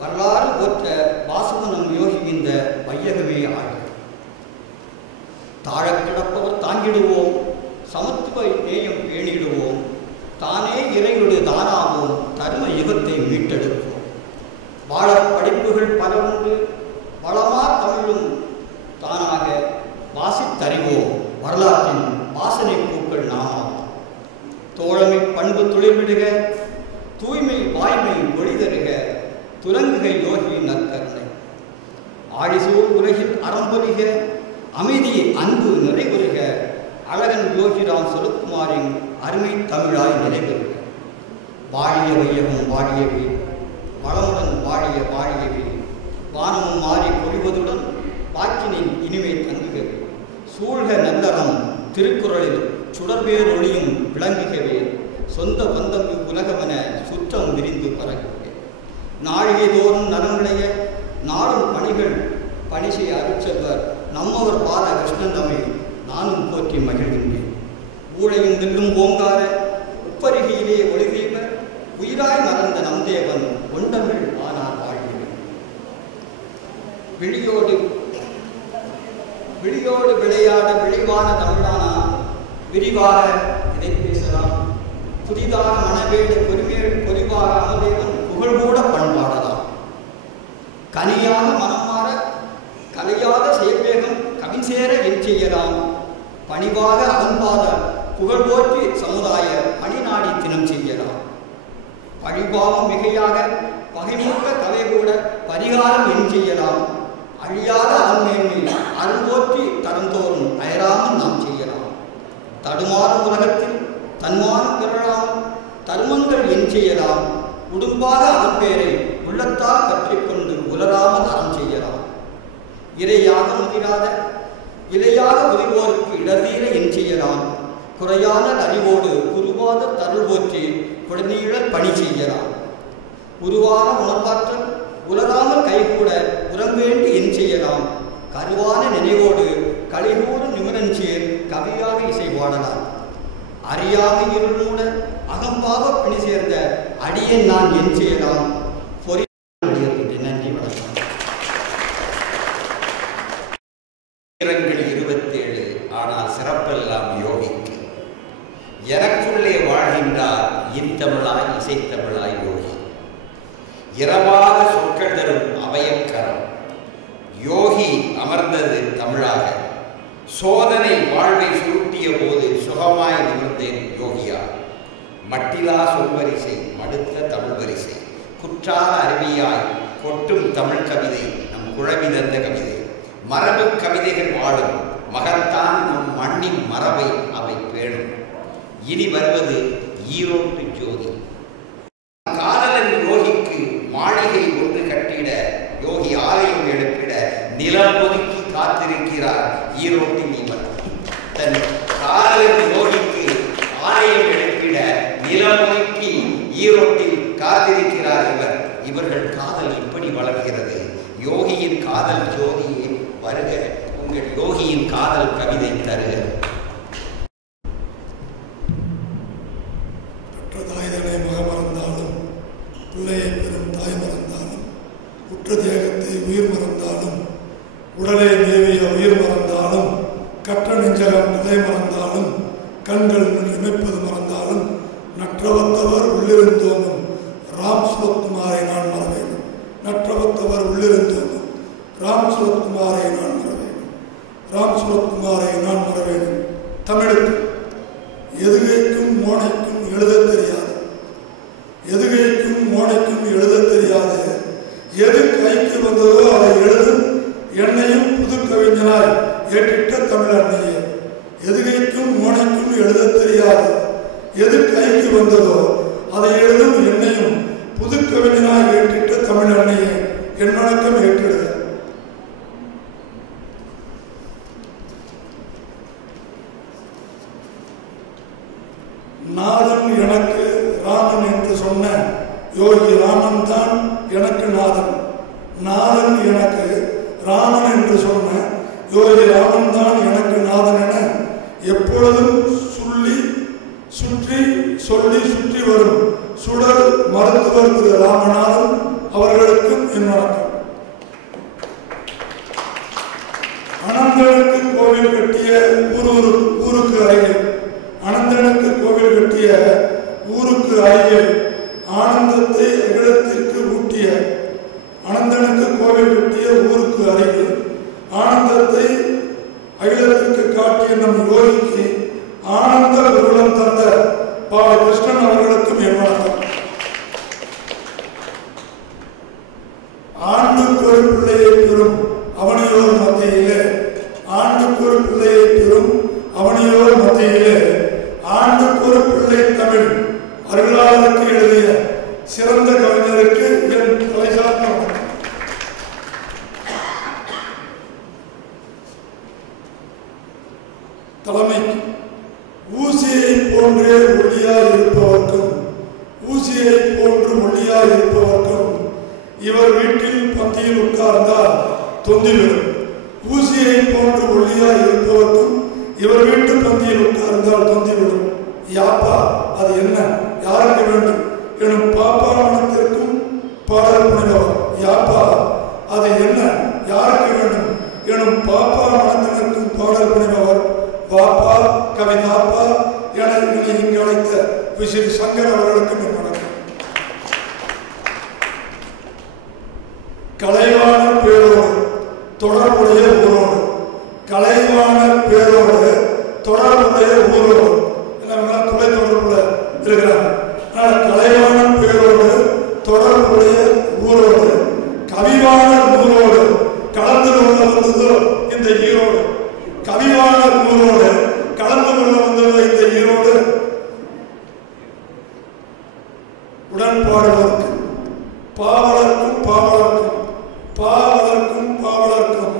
வரலாறு போற்ற வாசவனம் யோகி இந்த வையகமே ஆக. தாழ கிடப்பவர் தாங்கிடுவோம், சமத்துவ நேயம் பேணிடுவோம். தானே இறையோடு தானாவோம், தர்ம யுகத்தை மீட்டெடுப்போம். வாழ படிப்புகள் பல உண்டு, வளமா தமிழும் தானாக வாசித்தறிவோம். வரலாற்றின் வாசனை பூக்கள் நாமாம். தோழமை பண்பு துளிர்விடுக, தூய்மை வாய்மை ஒளிதருக, துலங்குகை யோகி நற்கருணை. ஆழிசூழ் உலகில் அறம்பொலிக, அமைதி அன்பு நிறைவுறுக. அழகன் யோகிராம் சுரத்குமாரின் அருமை தமிழாய் நிலைபெறுக. வாழிய வையகம் வாழியவே, வளமுடன் வாழிய வாழியவே. வானமும் மாறி பொழிவதுடன் வாக்கினில் இனிமை தங்குகவே. சூழ்க நல்லறம் திருக்குறளில் சுடர்வேர் ஒளியும் விளங்குகவே. சொந்த பந்தம் உலகமென சுற்றம் விரிந்து பரகுகவே. நாழிகை தோறும் நலமுடைய நாடும் பணிகள் பணி செய்ய அருட்செல்வர் நம்மவர் பால கிருஷ்ணன் தம்மை நானும் போற்றி மகிழ்கின்றேன். ஊழையும் நெல்லும் ஓங்கார உப்பருகியிலே ஒளிதீப உயிராய் மறந்த நம்தேவன் ஒண்டமிழ் ஆனார் வாழ்கிறேன். விழியோடு விளையாட விளைவான தமிழானா விரிவாக இதை பேசலாம். புதிதாக மனவேடு பொறிவாக அமதேவன் புகழ்கூட பண்பாடலாம். கனியாக மனம் மாற கலையாத செயல்வேகம் கவிசேர என் செய்யலாம். பணிவாக அகம்பாத புகழ் போற்றி சமுதாய பணிநாடி தினம் செய்யலாம். பழிபாவம் மிகையாக பகைமூக்க கலை கூட பரிகாரம் என் செய்யலாம். அழியாத அருண்மேன்மை அருள்போற்றி தரந்தோறும் அயராமல் நாம் செய்யலாம். தடுமாறும் உலகத்தில் தன்மானம் பெறலாம். தர்மங்கள் என் செய்யலாம். உடும்பாக அவன் பேரை உள்ளத்தால் கற்றிக்கொண்டு உலராமல் அறம் செய்யலாம். இறையாக முதிராத இலையாக உரிவோருக்கு இடர்தீர என் செய்யலாம். குறையான அறிவோடு குருவாத தருள் போற்றி குடநீழல் பணி செய்யலாம். உருவான உணர்வாற்றல் உலராமல் கைகூட உரம்பேண்டி என் செய்யலாம். கருவான நினைவோடு கலிகூடு நிமிரஞ்சேர் கவியாக இசை பாடலாம். அறியாமை இருள் மூட அகம்பாக பணி சேர்ந்த அடியன் நான் என் செய்யலாம். நன்றி, வணக்கம். 27 ஆனால் சிறப்பெல்லாம் யோகிக்கு. எனக்குள்ளே வாழ்கின்றார் இன்தமிழாய் இசைத்தமிழாய் யோகி. இரவாத சொற்கள் தரும் அபயக்கரம். யோகி அமர்ந்தது தமிழாக. சோதனை வாழ்வை சுருட்டிய போது சுகமாய் நிமிர்ந்தேன் யோகியா. மட்டிலா சொல்வரிசை மடுத்த தமிழ் வரிசை குற்றாத அருவியாய் கொட்டும் தமிழ் கவிதை நம் குழவி தந்த கவிதை. மரபு கவிதைகள் வாழும் மகத்தான் நம் மண்ணின் மரபை அவை பேணும். இனி வருவது ஈரோட்டு ஜோதி. காதலன் யோகிக்கு மாளிகை ஒன்று கட்டிட யோகி ஆலயம் எழுப்பிட நிலம் ஒதுக்கி காத்திருக்கிறார் ஈரோட்டில் இவர். தன் காதலன் யோகிக்கு ஆலயம் எழுப்பிட நிலம் ஒதுக்கி ஈரோட்டில் காத்திருக்கிறார் இவர். இவர்கள் காதல் இப்படி வளர்கிறது. யோகியின் காதல் ஜோதியே வருக, உங்கள் யோகியின் காதல் கவிதை தருக. தாய்தனை மகமறந்தாலும் பிள்ளையை பெறும் தாய் மறந்தாலும் உற்ற தேகத்தை உயிர் மறந்தாலும் உடலை மேவிய உயிர் மறந்தாலும் கற்ற நெஞ்சகம் நிலை மறந்தாலும் கண்கள் இமைப்பது மறந்தாலும் நற்றவத்தவர் உள்ளிருந்தோமும் ராம் சுரத்குமாரை நான் மற வேண்டும். நற்றவத்தவர் உள்ளிருந்தோமும் ராம் சுரத்குமாரை நான் மற வேண்டும். ராம் சுரத்குமாரை நான் மற வேண்டும். தமிழுக்கு எதுகைக்கும் மோனைக்கும் எழுத தெரியாது. எதுகைக்கும் மோனைக்கும் எழுத தெரியாது. எது கைக்கு வந்ததோ அதை எழுதும் என்னையும் புது ஏற்றிட்ட தமிழ் அன்னையே, எதுகைக்கும் மோனைக்கும் எழுத தெரியாது, எது கைக்கு வந்ததோ அதை எழுதும் என்னையும் புதுக்கவிஞனாய் ஏற்றிட்ட தமிழ் அன்னையே, என் வணக்கம் ஏற்றிடுக. நாதன் எனக்கு ராமன் என்று சொன்ன யோகி ராமன் தான் எனக்கு நாதன். நாதன் எனக்கு ராமன் என்று சொன்ன யோகி ராமன் தான் எனக்கு நாதன் என எப்பொழுதும் சுற்றி வரும் சுடர் மருத்துவர் திரு ராமநாதன் அவர்களுக்கும் என் வணக்கம். அனந்தனுக்கு கோவில் கட்டிய ஊருக்கு அருகில், அனந்தனுக்கு கோவில் கட்டிய ஊருக்கு அருகில் ஆனந்தத்தை அகிலத்திற்கு ஊட்டிய, அனந்தனுக்கு கோவில் கட்டிய ஊருக்கு அருகில் ஆனந்தத்தை அகிலத்திற்கு காட்டிய நம் யோகிக்கு ஆனந்த குருளம் தந்த பால கிருஷ்ணன் அவர்களுக்கும் என் வணக்கம். ஆண்டுக்கு ஒரு பிள்ளையை பெறும் அவனியோர் மத்தியிலே, ஆண்டுக்கு ஒரு பிள்ளையை பெறும் அவனியோர் மத்தியிலே, ஆண்டுக்கு ஒரு பிள்ளை தமிழ் அருளாளருக்கு எழுதிய சிறந்த கவிஞருக்கு என் தலைசார்ந்த வணக்கம். தலைமைக்கு ஊசியை போன்றே ஒளியாய் இருப்பவர்க்கும், ஊசியை போன்று ஒளியாய் இருப்பவர்க்கும் இவர் வீட்டில் பந்தியில் உட்கார்ந்தால் தொந்திவிடும். ஊசியை போன்று ஒளியாய் இருப்பவர்க்கும் இவர் வீட்டு பந்தியில் உட்கார்ந்தால் தொந்திவிடும். யாப்பா அது என்ன, யாருக்கு வேண்டும் எனும் பாப்பா மனத்திற்கும் பாடல் புனிதவர். யாப்பா அது என்ன, யாருக்கு வேண்டும் எனும் பாப்பா மனத்தினருக்கும் பாடல் புனிதவர். பாப்பா கவிதாப்பா என இங்கு அழைத்த விசிறி சங்கர் அவர்களுக்கும் என் வணக்கம். கலைவான பேரோடு தொடர்புடைய ஊரோடு, கலைவான பேரோடு தொடர்புடைய ஊரோடு துணை தொடர்புல இருக்கிறாங்க. கலைவான பேரோடு தொடர்புடைய ஊரோடு, கவிவான ஊரோடு கலந்து கொள்ள வந்ததோ இந்த ஈரோடு, கவிவான ஊரோடு கலந்து கொள்ள வந்ததோ இந்த ஈரோடு. உடன்பாடுவதற்கு பாவலர்க்கும் பாவலர்க்கும், பாவலர்க்கும் பாவலர்க்கும்,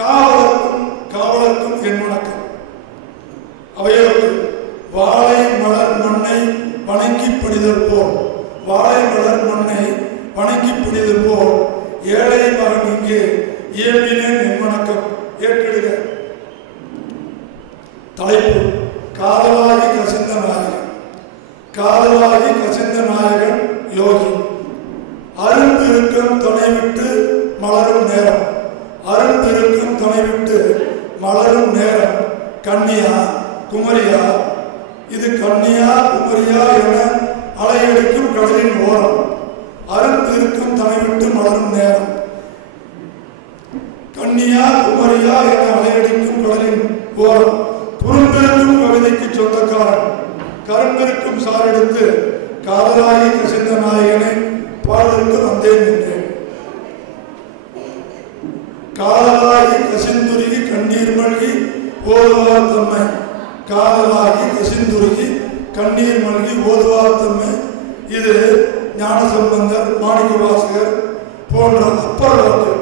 காவலர்க்கும் காவலர்க்கும் என் வணக்கம். அவையோடு வாழை மலர் மண்ணை வணங்கி பணிதல் போல், வாழை மலர் மண்ணை வணங்கி பணிதல் போல் ஏழை மகன் இங்கே இயம்பினேன் என் வணக்கம் ஏற்றிடுக. தலைப்பு காதலாகி கசிந்த நாயகன், காதலாகி கசிந்த நாயகன் யோகி. அருந்திருக்கம் துணை விட்டு மலரும் நேரம், அருந்திருக்கம் துணை விட்டு மலரும் நேரம். கன்னியா குமரியா, இது கன்னியா குமரியா என அலையடிக்கும் கடலின் ஓரம். அருந்திருக்கம் துணை விட்டு மலரும் நேரம். கன்னியா குமரியா என அலையடிக்கும் கடலின் ஓரம். புறந்திருக்கும் கவிதைக்கு சொந்தக்காரன், கருந்திருக்கும் சாரெடுத்து காதலாகி கசிந்த நாயகனை பாடலுக்கு வந்தேன் என்றேன். காதலாகி கசிந்துருகி கண்ணீர் மல்கி ஓதுவார் தம்மை, காதலாகி கசிந்துருகி கண்ணீர் மல்கி ஓதுவார் தம்மை. இது ஞானசம்பந்தர் மாணிக்க வாசகர் போன்ற அப்பர் வாக்கு.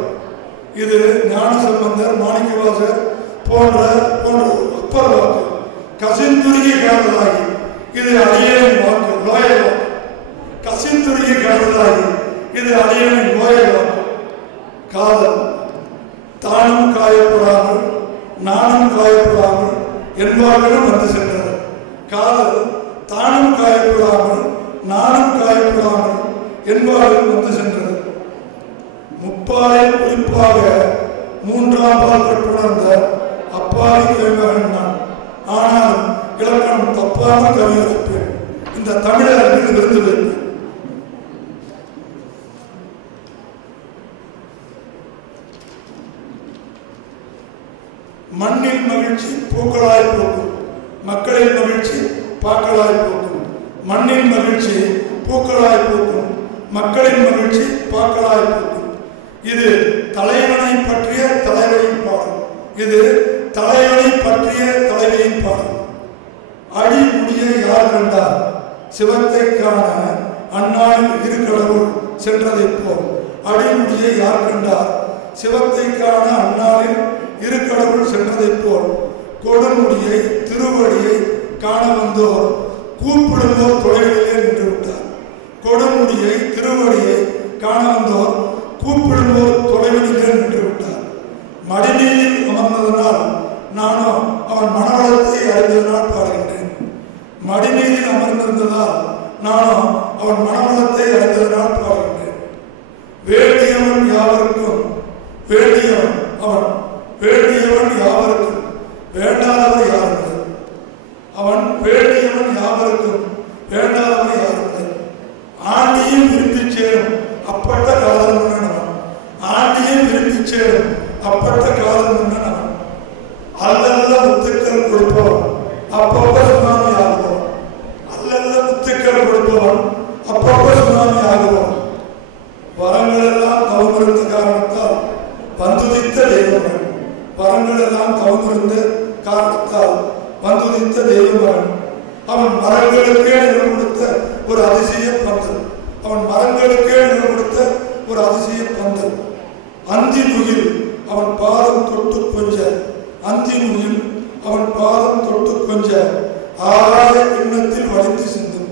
இது ஞானசம்பந்தர் மாணிக்க வாசகர் போன்ற அப்பர் வாக்கு. கசிந்துருகி காதலாகி, இது அடியேன் வாக்கு, லோயல் வாக்கு. கசிந்துருகி காதலாகி, இது அடியேன் லோயல் வாக்கு. காதல் தானும் காயப்படாமல் நானும் காயப்படாமல் என்பார்களும் வந்து சென்றது. காதல் தானும் காயப்படாமல் நானும் காயப்படாமல் என்பார்களும் வந்து சென்றது. முப்பாலை குறிப்பாக மூன்றாம் பால் கற்றுணர்ந்த அப்பாவி கவிமகன் நான். ஆனாலும் இலக்கணம் தப்பாமல் கவியளிப்பேன். இந்த தமிழர் மீது விருந்து வைப்பேன். மண்ணில் மகிழ்ச்சி பூக்களாய் போக்கும், மக்களின் மகிழ்ச்சி பாக்களாய் போக்கும். மண்ணின் மகிழ்ச்சி பூக்களாய் போக்கும், மக்களின் மகிழ்ச்சி பாக்களாய் போக்கும். இது தலைவனை பற்றிய தலைவரின் பாடல். இது சிவத்தை காண அந்நாளில் இரு கடவுள் சென்றதைப் போல். அடிமுடியை யார் கண்டார்? சிவத்தை காண அந்நாளில் இரு கடவுள் சென்றதைப் போல். கொடுமுடியை திருவடியை காண வந்தோர் கூப்பிடுவோர் தொலைவிலே நின்று விட்டார். கொடுமுடியை திருவடியை காண வந்தோர் கூப்பிடுவோர் தொலைவிலே நின்று விட்டார். மடிமீதில் அமர்ந்ததனால் நானும் அவன் மனவளத்தை அறிந்ததனால் பாடுகின்றேன். மடிமீதில் அமர்ந்திருந்ததால் நானும் அவன் மனவளத்தை அறிந்ததனால் பாடுகின்றேன். வேண்டியவன் யாவருக்கும் வேண்டியவன் அவன், வேண்டியவன் யாவருக்கும் வேண்டாதவர் யாருங்கள். அவன் வேண்டியவன் யாவருக்கும் வேண்டாதவர் யாருங்கள். ஆண்டியும் விரும்பி சேரும் அப்பட்ட காதல் மன்னன். ஆண்டியும் விரும்பி சேரும் அப்பட்ட காதல் மன்னன். அல்லல்ல முத்துக்கள் கொடுப்பவன் அப்பப்ப சுனாமி ஆகுவோம். அல்லல்ல முத்துக்கள் கொடுப்பவன் அப்பப்ப சுனாமி ஆகுவோம். வரங்கள் எல்லாம் தவமிருந்த காரணத்தால் வந்துதித்த தெய்வமன். வரங்கள் எல்லாம் தவமிருந்த காரணத்தால் வந்துதித்த தெய்வமன். அவன் மரங்களுக்கே நிலம் கொடுத்த ஒரு அதிசய பந்தல். அவன் மரங்களுக்கே நிலம் கொடுத்த ஒரு அதிசய பந்தல். அந்தி முகில் அவன் பாதம் தொட்டு கொஞ்ச, அந்தி முகில் அவன் பாதம் தொட்டு கொஞ்ச ஆகாய கிண்ணத்தில் வடித்து சிந்தும்.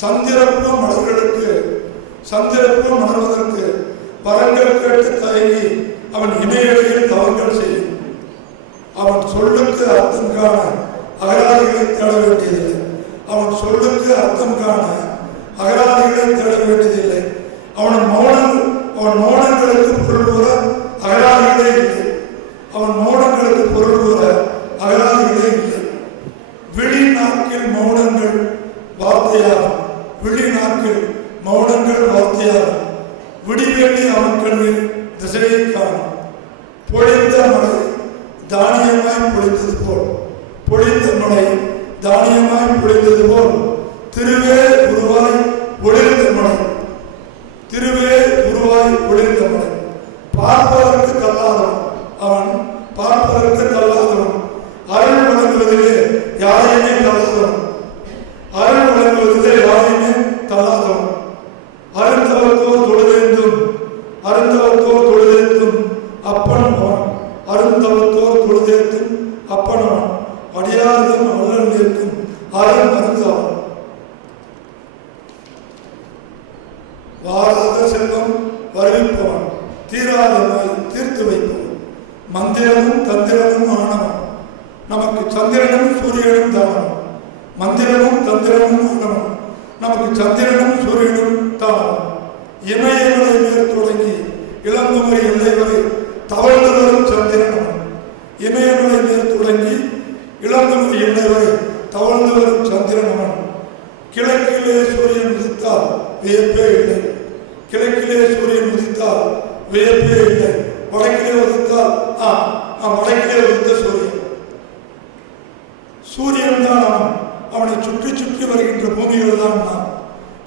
சந்திரப்பு மலர்களுக்கு சந்திரப்பு மலர்வதற்கு வரங்கள் கேட்டு தயங்கி அவன் இணையடியில் தவங்கள் செய்யும். அவன் சொல்லுக்கு அர்த்தம் காண அகராதிகளை தேட வேண்டியதில்லை. அவன் சொல்லுக்கு அர்த்தம் காண அகராதிகளை தேட வேண்டியதில்லை. அவன் மௌனங்களுக்கு பொருள் கூற அகராதிகளே இல்லை. அவன் மௌனங்களுக்கு பொருள் கூற அகராதிகளே இல்லை. விழி நாக்கில் மௌனங்கள் வார்த்தையாகும். விழி நாக்கில் மௌனங்கள் வார்த்தையாகும். விடிவேண்டி அவன் கண்ணில் திசையை காணும். பொழிந்த மழை தானியமாய் பொழிந்தது போல், பொழிந்த மழை தானியமாய் பொழிந்தது போல் திருவே உருவாய் ஒளிர்ந்த மழை, திருவே உருவாய் ஒளிர்ந்த மழை. பார்ப்பதற்கு கல்லாதவன் அவன், பார்ப்பதற்கு கல்லாதவன். அருள் வழங்குவதிலே யாரையுமே கல்லாதவன், அருள் வழங்குவதிலே யாரையுமே தள்ளாதவன். அருந்தவத்தோர் தொழுதேந்தும், அருந்தவத்தோர் தொழுதேந்தும் அப்பன் அவன். அருந்தவத்தோர் தொழுதேந்தும் அப்பன் அவன். அடியார்தம் அல்லல் நிற்கும் அருள் மருந்து அவன். வாராத செல்வம் வருவிப்பவன், தீராத நோய் தீர்த்து வைப்பவன். மந்திரமும் தந்திரமும் ஆனவன். நமக்கு சந்திரனும் சூரியனும் தானவன். மந்திரமும் தந்திரமும் ஆனவன். நமக்கு சந்திரனும் சூரியனும் தானவன். இமயமலை மேல் தொடங்கி இளங்குமரி எல்லை வரை தவழ்ந்து வரும் சந்திரன் அவன். இமயமலை மேல் தொடங்கி இளங்குமரி எல்லை வரை தவழ்ந்து வரும் சந்திரன் அவன். கிழக்கிலே சூரியன் உதித்தால் வியப்பே இல்லை. கிழக்கிலே சூரியன் உதித்தால் வியப்பே இல்லை. வடக்கிலே உதித்தால் வடக்கிலே உதித்த சூரியன். சூரியன் தான் அவன். அவனை சுற்றி சுற்றி வருகின்ற பூமிகள் தான் நான்.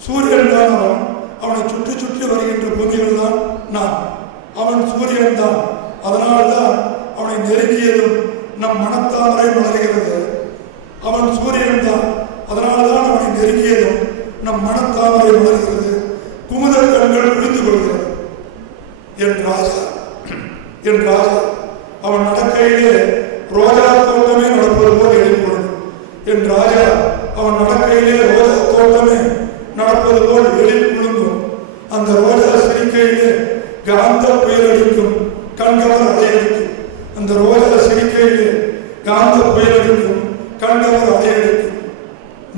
சூரியன் தான் அவன். அவனை சுற்றி சுற்றி வருகின்ற பூமிகள் தான் நான். அவன் சூரியன் தான். அதனால்தான் அவனை நெருங்கியதும் நம் மனத்தாமரை மலர்கிறது. அவன் சூரியன் தான். அதனால்தான் அவனை நெருங்கியதும் நம் மனத்தாமரை மலர்கிறது. குமுதல் கண்கள் விழுந்து கொள்கிறது. என் ராஜா, என் ராஜா அவன் நடக்கையிலே ரோஜா தோட்டமே நடப்பது போல் எழுப்படும். என் ராஜா அவன் நடக்கையிலே ரோஜா தோட்டமே நடப்பது போல் எழில் குழுங்கும். அந்த ரோஜா சிரிக்கையிலே காந்த புயல் அடிக்கும், கண்கவர் அலையடிக்கும். அந்த ரோஜா சிரிக்கையிலே காந்த புயல் அடிக்கும், கண்கவர் அலையடிக்கும்.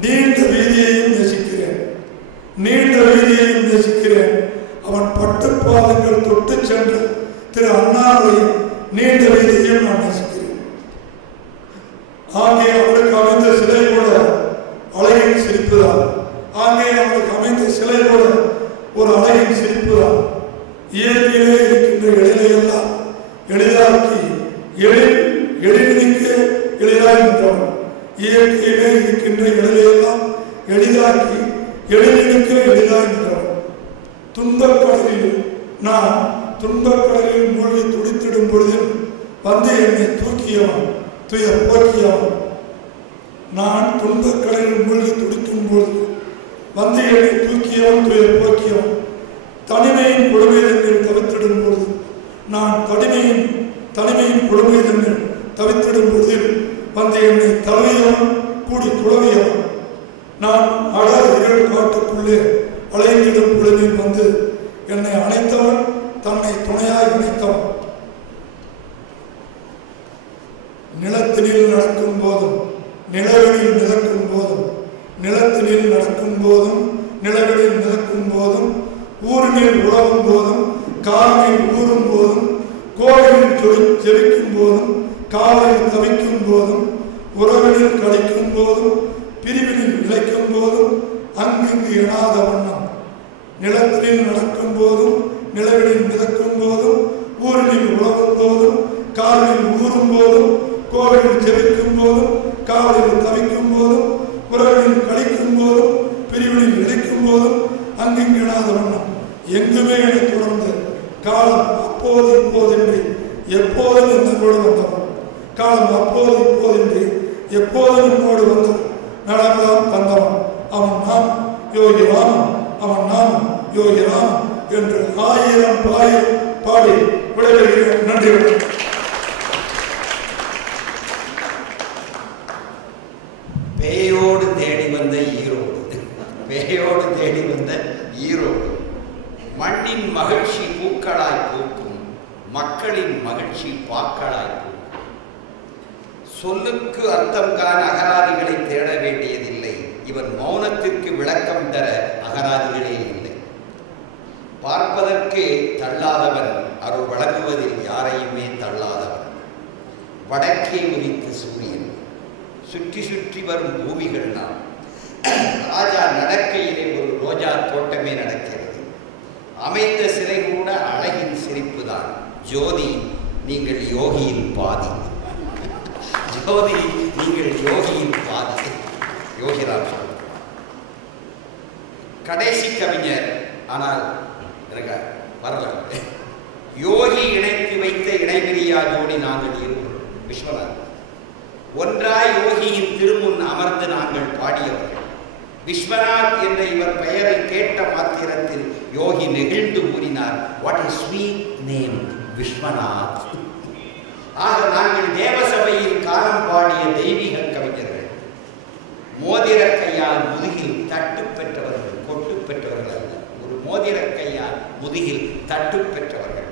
நீண்ட வீதியையும் நேசிக்கிறேன், நீண்ட வீதியையும் நேசிக்கிறேன். அவன் பட்டுப்பாதங்கள் தொட்டு சென்ற திரு அண்ணாவையும் நீண்ட வீதியையும் நான் நேசிக்கிறேன். ஆங்கே அவனுக்கு அமைந்த சிலை கூட அழகின் சிரிப்புதான். ஆங்கே அவனுக்கு அமைந்த சிலை கூட ஒரு அழகின் சிரிப்புதான். இயற்கையிலே இருக்கின்ற எழிலையெல்லாம் எளிதாக்கி எழிலுக்கு எளிதாய் நின்றவன். இயற்கையிலே இருக்கின்ற எழிலையெல்லாம் எளிதாக்கி எழிலுக்கு எளிதாய் நின்றவன். துன்பக்கடலில் நான் துன்பக்கடலில் மூழ்கி துடித்திடும் பொழுதில் வந்து என்னை தூக்கியவன், துயர் போக்கியவன். நான் துன்பக்கடலில் மூழ்கி துடிக்கும் பொழுது வந்து என்னை தூக்கியவன் துயர் போக்கியவன். தனிமையின் கொடுமையில் தவித்திடும் போது நான் தனிமையின் கொடுமையில் தவித்திடும் போதில் வந்து என்னை தழுவியவன் கூடி துளவியவன். நான் அடர் இருள் காட்டுக்குள்ளே அலைந்திடும் பொழுதில் வந்து என்னை அணைத்தவன், தன்னை துணையாய் இணைத்தவன். நிலத்தினில் நடக்கும் போதும் நிலவெளியில் மிதக்கும் போதும், நிலத்தினில் நடக்கும் போதும் நிலவெளியில் மிதக்கும் போதும், ஊரினில் உழவும் போதும் காலில் ஊறும் போதும், கோவிலில் ஜெபிக்கும் போதும் காவலில் தவிக்கும் போதும், உறவினில் கழிக்கும் போதும் பிரிவினில் இழைக்கும் போதும், அங்கிங்கு எழாத வண்ணம் நிலத்தினில் நடக்கும் போதும் நிலவெளியில் மிதக்கும் போதும், ஊரினில் உழவும் போதும் காலில் ஊறும் போதும், கோவிலில் ஜெபிக்கும் போதும் காவலில் தவிக்கும் போதும், உறவினில் கழிக்கும் போதும் பிரிவினில் இழைக்கும் போதும், அங்கிங்கு எழாத வண்ணம் எங்குமே என்னை தொடர்ந்து காலம் அப்போது இப்போதின்றி எப்போதும் என்னோடு வந்தவன். காலம் அப்போது இப்போதின்றி எப்போதும் என்னோடு வந்தவன். நடக்கலாம் தந்தவன். அவன் நாம் யோகி ராமன், அவன் நாம் யோகி ராமன் என்று 1000 பாடி விடைபெறுகிறேன். நன்றி. பேயோடு தேடி வந்த ஈரோடு, பேயோடு தேடி வந்த ஈரோடு. மண்ணின் மகிழ்ச்சி பூக்களாய் பூக்கும், மக்களின் மகிழ்ச்சி பாக்களாய் பூக்கும். சொல்லுக்கு அர்த்தம் காண அகராதிகளை தேட வேண்டியதில்லை. இவன் மௌனத்திற்கு விளக்கம் தர அகராதிகளே இல்லை. பார்ப்பதற்கே தள்ளாதவன், அருள் வழங்குவதில் யாரையுமே தள்ளாதவன். வடக்கே உதித்த சூரியன், சுற்றி சுற்றி வரும் பூமிகள் நாம். ராஜா நடக்கையிலே ஒரு ரோஜா தோட்டமே நடக்கிறது. அமைந்த சிலை கூட அழகின் சிரிப்புதான். ஜோதி நீங்கள் யோகியின் பாதி, ஜோதி நீங்கள் யோகியின் பாதி. யோகிராம் கடைசி கவிஞர், ஆனால் எனக்கு வரல. யோகி இணைத்து வைத்த இடைவெளியா ஜோடி நாங்கள் இருவர். விஸ்வநாத் ஒன்றாய் யோகியின் திருமுன் அமர்ந்து நாங்கள் பாடியவர்கள். விஸ்வநாத் என்ற இவர் பெயரை கேட்ட மாத்திரத்தில் யோகி நெகிழ்ந்து கூறினார், what is sweet name Vishwanath. ஆக நாங்கள் தேவசபையில் காலம் பாடிய தெய்வீக கவிஞர்கள். மோதிர கையால் முதுகில் தட்டு பெற்றவர்கள், கொட்டு பெற்றவர்கள் அல்ல. ஒரு மோதிர கையால் முதுகில் தட்டு பெற்றவர்கள்.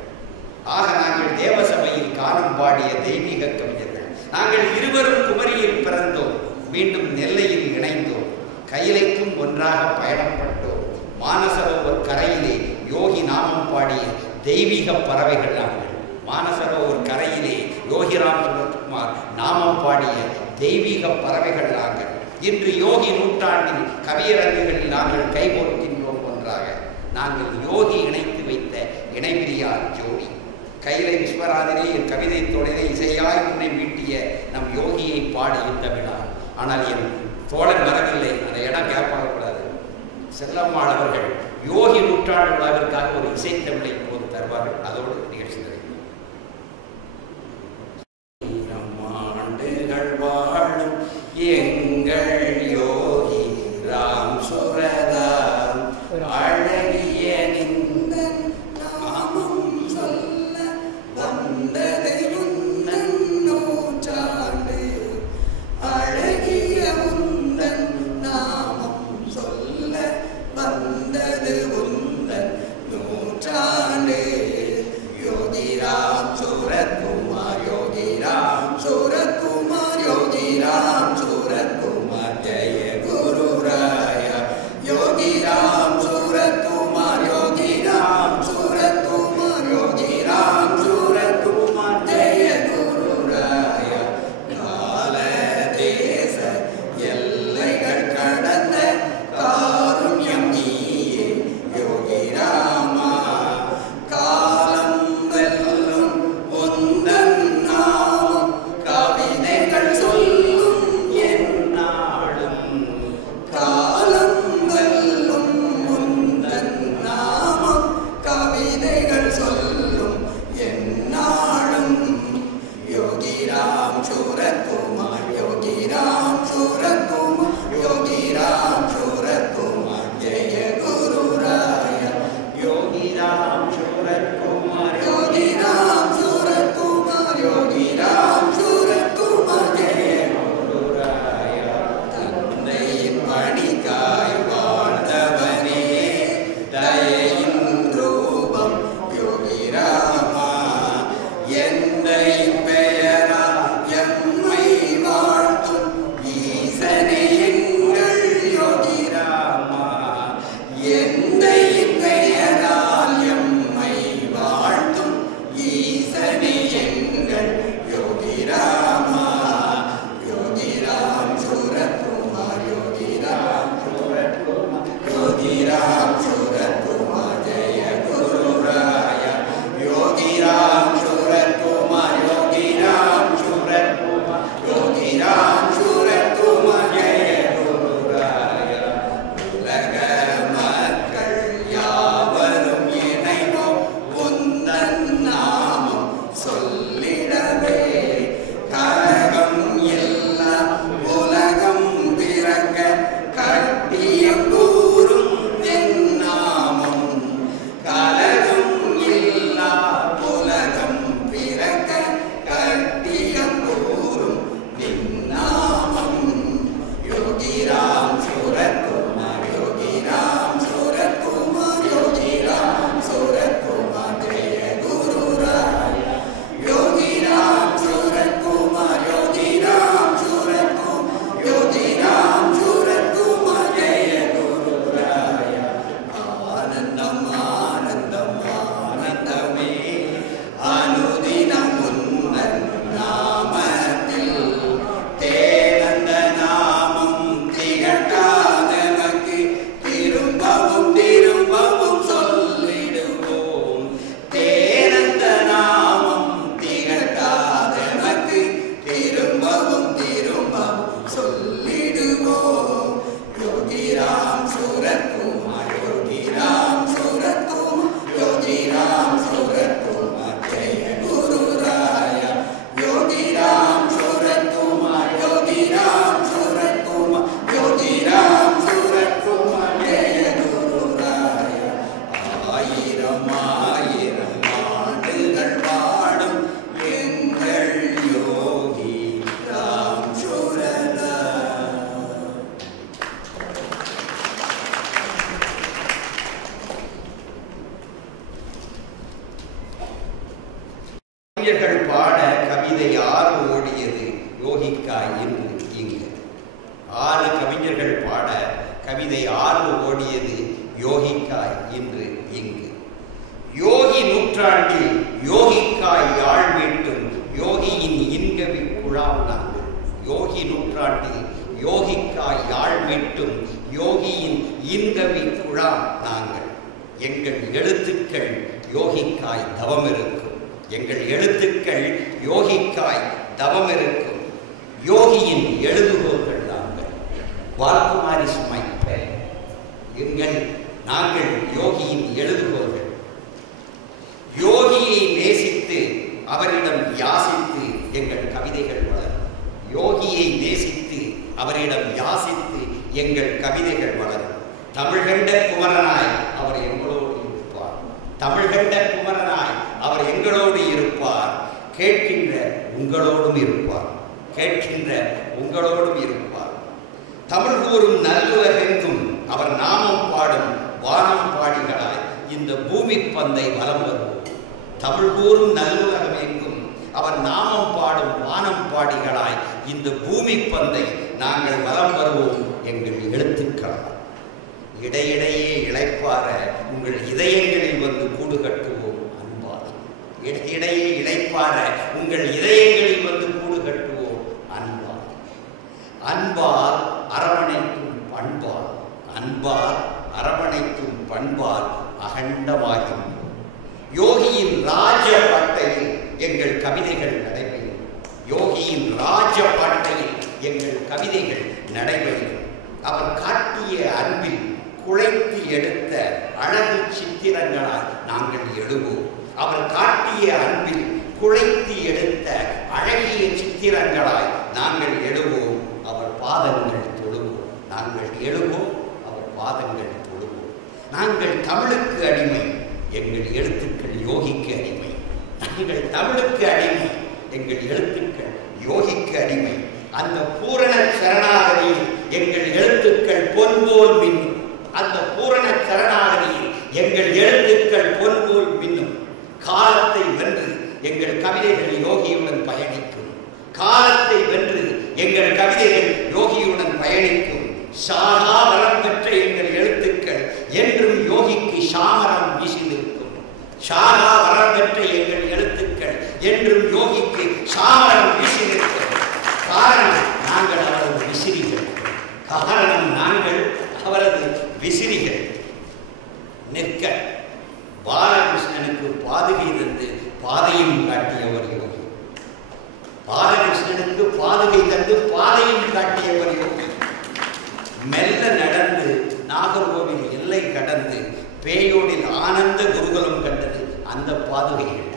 ஆக நாங்கள் தேவசபையில் காலம் பாடிய தெய்வீக கவிஞர்கள். நாங்கள் இருவரும் குமரியில் பிறந்தோம், மீண்டும் நெல்லையில் இணைந்தோம், கையிலைக்கும் ஒன்றாக பயணப்பட்டோம். மானசரோவர் கரையிலே யோகி நாமம் பாடிய தெய்வீக பறவைகள் நாங்கள். மானசரோவர் கரையிலே யோகிராம் சுரத்குமார் நாமம் பாடிய தெய்வீக பறவைகள் நாங்கள். இன்று யோகி நூற்றாண்டில் கவியரங்குகளில் நாங்கள் கைகோர்க்கின்றோம் ஒன்றாக. நாங்கள் யோகி இணைத்து வைத்த இணைபிரியார் ஜோடி. கைலை விஸ்வநாதனே என் கவிதை தொடரை இசையாய் உன்னை மீட்டிய நம் யோகியை பாடி இந்த விழா. ஆனால் என் தோழன் வரவில்லை, அந்த இடம் கேட்பாகக்கூடாது. செல்லம்மாள் அவர்கள் யோகி நூற்றாண்டு விழாவிற்காக ஒரு இசைத்தமிழை இப்போது தருவார்கள். அதோடு நிகழ்ச்சி நிறைவு. ஆண்டுகள் வாழும் எங்கள் யோகி ராம் சுரதாம் அழகிய நிந்த நாமம் சொல்ல வந்தது உந்தன் நூற்றாண்டு. அழகிய உந்தன் நாமம் சொல்ல வந்தது உந்தன் நூற்றாண்டு. யோகி கவிதை ஆறு ஓடியது யோகிக்காய் என்று இங்கு. 6 கவிஞர்கள் பாட கவிதை 6 ஓடியது யோகிக்காய் என்று இங்கு. யோகி நூற்றாண்டில் யோகிக்காய் யாழ் மீட்டும் யோகியின் இன்கவி குழாம் நாங்கள். யோகி நூற்றாண்டில் யோகிக்காய் யாழ் மீட்டும் யோகியின் இன்கவி குழாம் நாங்கள். எங்கள் எழுத்துக்கள் யோகிக்காய் தவம் இருக்கும். எங்கள் எழுத்துக்கள் யோகிக்காய் தவம் இருக்கும். யோகியின் எழுதுகோள்கள் நாங்கள். வால்குமாரி சுமைப்ப நாங்கள் யோகியின் எழுதுகோள்கள். யோகியை நேசித்து அவரிடம் யாசித்து எங்கள் கவிதைகள் வளரும். யோகியை நேசித்து அவரிடம் யாசித்து எங்கள் கவிதைகள் வளரும். தமிழ்கண்ட குமரனாய் அவர் எங்களோடு இருப்பார். தமிழ்கண்ட குமரனாய் அவர் எங்களோடு இருப்பார். கேட்கின்ற உங்களோடும் இருப்பார். கேட்கின்ற உங்களோடும் இருப்பார். தமிழ் கூறும் நல்லுலகெங்கும் அவர் நாமம் பாடும் வானம் பாடிகளாய் இந்த பூமி பந்தை வலம் வருவோம். தமிழ் கூறும் நல்லுலகம் எங்கும் அவர் நாமம் பாடும் வானம் பாடிகளாய் இந்த பூமி பந்தை நாங்கள் வலம் வருவோம். எங்கள் எழுத்துக்களால் இடையிடையே இளைப்பார உங்கள் இதயங்களில் வந்து கூடு கட்டுவோம் அன்பால். இடையிடையே இளைப்பார உங்கள் இதயங்களில் வந்து கூடு கட்டுவோம் அன்பால். அன்பால் அரவணைக்கும் பண்பால். அன்பால் அரவணைக்கும் பண்பால் அகண்டமாகும். யோகியின் ராஜ பாட்டையில் எங்கள் கவிதைகள் நடைபெறும். யோகியின் ராஜ பாட்டையில் எங்கள் கவிதைகள் நடைபெறும். அவர் காட்டிய அன்பில் குழைத்து எடுத்த அழகு சித்திரங்களால் நாங்கள் எழுவோம். அவர் காட்டிய அன்பில் குழைத்து எடுத்த அழகிய சித்திரங்களாய் நாங்கள் எழுவோம். அவர் பாதங்கள் தொழுவோம். நாங்கள் எழுவோம். அவர் பாதங்கள் தொழுவோம். நாங்கள் தமிழுக்கு அடிமை. எங்கள் எழுத்துக்கள் யோகிக்கு அடிமை. நாங்கள் தமிழுக்கு அடிமை. எங்கள் எழுத்துக்கள் யோகிக்கு அடிமை. அந்த பூரண சரணாகதியில் எங்கள் எழுத்துக்கள் பொன்போல் மின்னும். அந்த பூரண சரணாகதியில் எங்கள் எழுத்துக்கள் பொன்போல் மின்னும். காலத்தை வென்று எங்கள் கவிதைகள் யோகியுடன் பயணிக்கும். காலத்தை வென்று எங்கள் கவிதைகள் யோகியுடன் பயணிக்கும். சாகா வரம் பெற்ற எங்கள் எழுத்துக்கள் என்றும் யோகிக்கு சாமரம் வீசி நிற்கும். சாகா வரம் பெற்ற எங்கள் எழுத்துக்கள் என்றும் யோகிக்கு சாமரம் வீசி நிற்கும். காரணம் நாங்கள் அவரது விசிறிகள். காரணம் நாங்கள் அவரது விசிறிகள். நிற்க பாலகிருஷ்ணனுக்கு பாதுகை தந்து பாதையும் காட்டியவர் யோகி. பாலகிருஷ்ணனுக்கு பாதுகை தந்து பாதையும் காட்டியவர் யோகி. மெல்ல நடந்து நாகர்கோவில் எல்லை கடந்து பேயோடில் ஆனந்த குருகுலம் கண்டது அந்த பாதுகைகள்.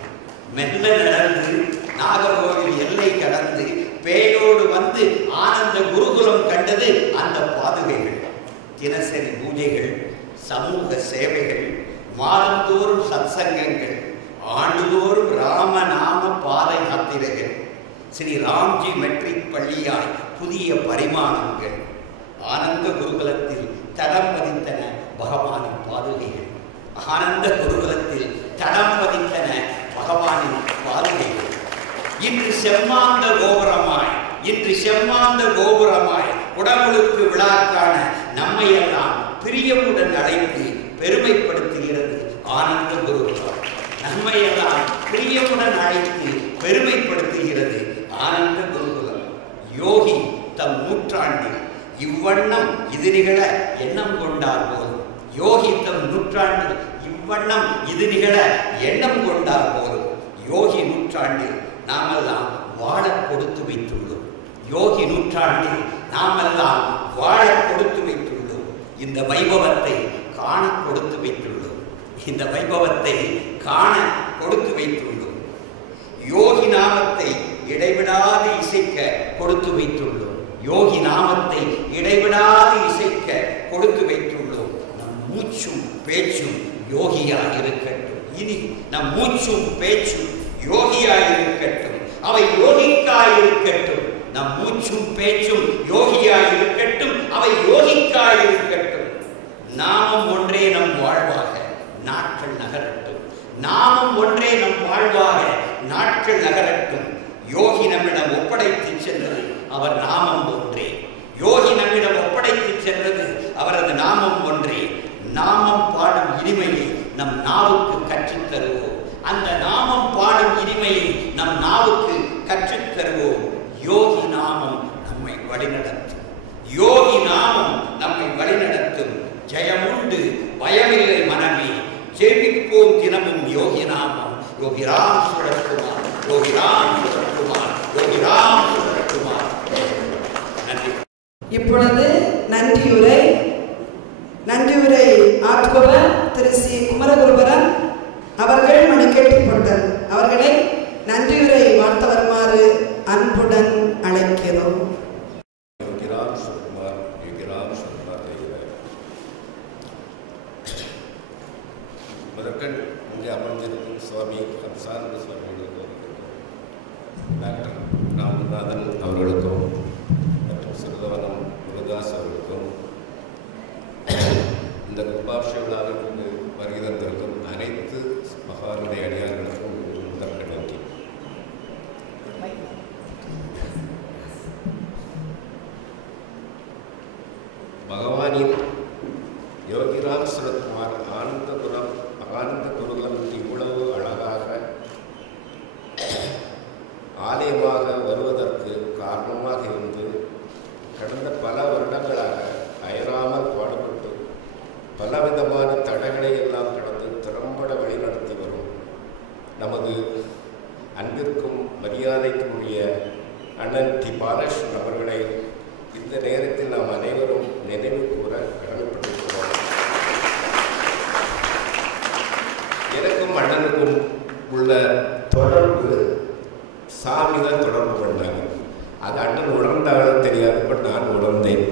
மெல்ல நடந்து நாகர்கோவில் எல்லை கடந்து பேயோடு வந்து ஆனந்த குருகுலம் கண்டது அந்த பாதுகைகள். தினசரி பூஜைகள், சமூக சேவைகள், மாதந்தோறும் சத்சங்கங்கள், ஆண்டுதோறும் ராமநாம பாத யாத்திரைகள், ஸ்ரீ ராம்ஜி மெட்ரிக் பள்ளியாய் புதிய பரிமாணங்கள். ஆனந்த குருகுலத்தில் தடம் பதித்தன பகவானின் பாதுகைகள். ஆனந்த குருகுலத்தில் தடம் பதித்தன பகவானின் பாதுகைகள். இன்று செம்மாந்த கோபுரமாய், இன்று செம்மாந்த கோபுரமாய் உடம்புக்கு விழாக்கான நம்மையெல்லாம் பிரியமுடன் அழைத்து பெருமைப்படுத்துகிறது ஆனந்த குருகுலம். நம்மையெல்லாம் பிரியமுடன் அழைத்து பெருமைப்படுத்துகிறது ஆனந்த குருகுலம். யோகி தம் நூற்றாண்டில் இவ்வண்ணம் இது நிகழ எண்ணம் கொண்டார் போதும். யோகி தம் நூற்றாண்டில் இவ்வண்ணம் இது நிகழ எண்ணம் கொண்டார் போதும். யோகி நூற்றாண்டில் நாமெல்லாம் வாழ கொடுத்து வைத்துள்ளோம். யோகி நூற்றாண்டில் நாமெல்லாம் வாழ கொடுத்து வைத்துள்ளோம். இந்த வைபவத்தை காண கொடுத்து வைத்துள்ளோம். இந்த வைபவத்தை காண கொடுத்து வைத்துள்ளோம். யோகி நாமத்தை இடைவிடாது இசைக்க கொடுத்து வைத்துள்ளோம். யோகி நாமத்தை இடைவிடாது இசைக்க கொடுத்து வைத்துள்ளோம். நம் மூச்சும் பேச்சும் யோகியாக இருக்கட்டும். இனி நம் மூச்சும் பேச்சும் யோகியாக இருக்கட்டும். அவை யோகிக்காய் இருக்கட்டும். நம் மூச்சும் பேச்சும் யோகியாக இருக்கட்டும். அவை யோகிக்காய் இருக்கட்டும். நாமம் ஒன்றே நம் வாழ்வாக நாட்கள் நகரட்டும். நாமம் ஒன்றே நம் வாழ்வாக நாட்கள் நகரட்டும். யோகி ஒப்படைத்து சென்றது அவர் நாமம் ஒன்றே. யோகி நம்மிடம் ஒப்படைத்து சென்றது அவரது நாமம் ஒன்றே. நாமம் பாடும் இனிமையை நம் நாவுக்கு கற்றுத் தருவோம். அந்த நாமம் பாடும் இனிமையை நம் நாவுக்கு கற்றுத் தருவோம். யோகி நாமம் நம்மை வழிநடத்தும். யோகி நாமம் நம்மை வழிநடத்தும். ஜெயமுண்டு பயமில்லை மனமே, ஜெயிப்போம் தினமும் யோகி நாமம். யோகி ராம் சுரத்குமார், யோகி ராம் சுரத்குமார், யோகி ராம் சுரத்குமார். நன்றி. இப்பொழுது நன்றியுரை ஆற்றுபவர் திரு சி குமரகுருபரன் அவர்கள் மணிக்கேட்டுப்பட்டல் அவர்களை நன்றியுரை வாழ்த்த வருமாறு அன்புடன் அழைக்கிறோம். முதற்கண் இங்கே அமர்ந்திருக்கும் சுவாமி சார்ந்த சுவாமிகளுக்கும் டாக்டர் ராமநாதன் அவர்களுக்கும் மற்றும் சிறுதவனம் முருகாஸ் அவர்களுக்கும் இந்த கும்பாபிஷ விழாவிற்கு வருகை தந்திருக்கும் அனைத்து மகானுடைய அடியார்களுக்கும் முதற்க நன்றி. பகவானின் யோகிராம் சுரத்குமார் ஆனந்த குருகுலம் இவ்வளவு அழகாக ஆலயமாக வருவதற்கு காரணமாக இருந்து கடந்த பல வருடங்களாக அயராமல் பாடுபட்டு பலவிதமான தடைகளை எல்லாம் கடந்து திறம்பட வழிநடத்தி வரும் நமது அன்பிற்கும் மரியாதைக்கும் உரிய அண்ணன் டி பாலகிருஷ்ணன் அவர்களை இந்த நேரத்தில் நாம் அனைவரும் நினைவு கூற கடமைப்பட்டிருக்கிறோம். எனக்கும் அண்ணனுக்கும் உள்ள தொடர்பு சாமி தான் தொடர்பு பண்ணாங்க. அது அண்ணன் உணர்ந்தாலும் தெரியாது, பட் நான் உணர்ந்தேன்.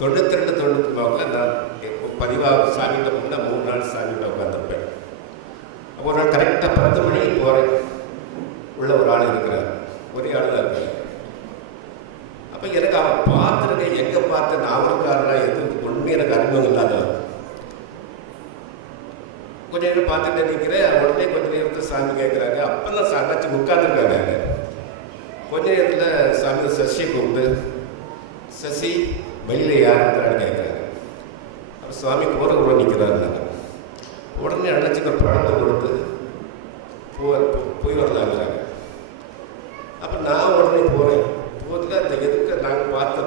92-93 நான் பதிவாக சாமிகிட்ட போனால் 3 நாள் சாமிகிட்ட உட்காந்துருப்பேன். ஒரு நாள் கரெக்டாக 10 மணிக்கு போகிறேன். உள்ள ஒரு ஆள் இருக்கிறார், ஒரே ஆள் தான் இருக்கார். அப்போ எனக்கு அவன் பார்த்துருக்கேன், எங்கே பார்த்து நாவல்காரனா எதுவும் ஒன்றுமே எனக்கு அனுபவம் இல்லாதவர். கொஞ்ச நேரம் பார்த்துட்டு நிற்கிறேன். உடனே கொஞ்ச நேரத்தில் சாமி கேட்குறாங்க. அப்போ தான் சாமிச்சு உட்காந்துருக்காங்க. கொஞ்ச நேரத்தில் சாமி சசியை கூப்பிட்டு, சசி வெளியில் யார் இருக்கிறான்னு கேட்குறாங்க. அப்போ சுவாமி போகிற கூட நிற்கிறாருனாங்க. உடனே அழைச்சிக்கிற பழத்தை கொடுத்து போய் வரலாங்கிறாங்க. அப்போ நான் உடனே போகிறேன். போகிறதுக்கு அந்த எதுக்கு நாங்கள் பார்த்து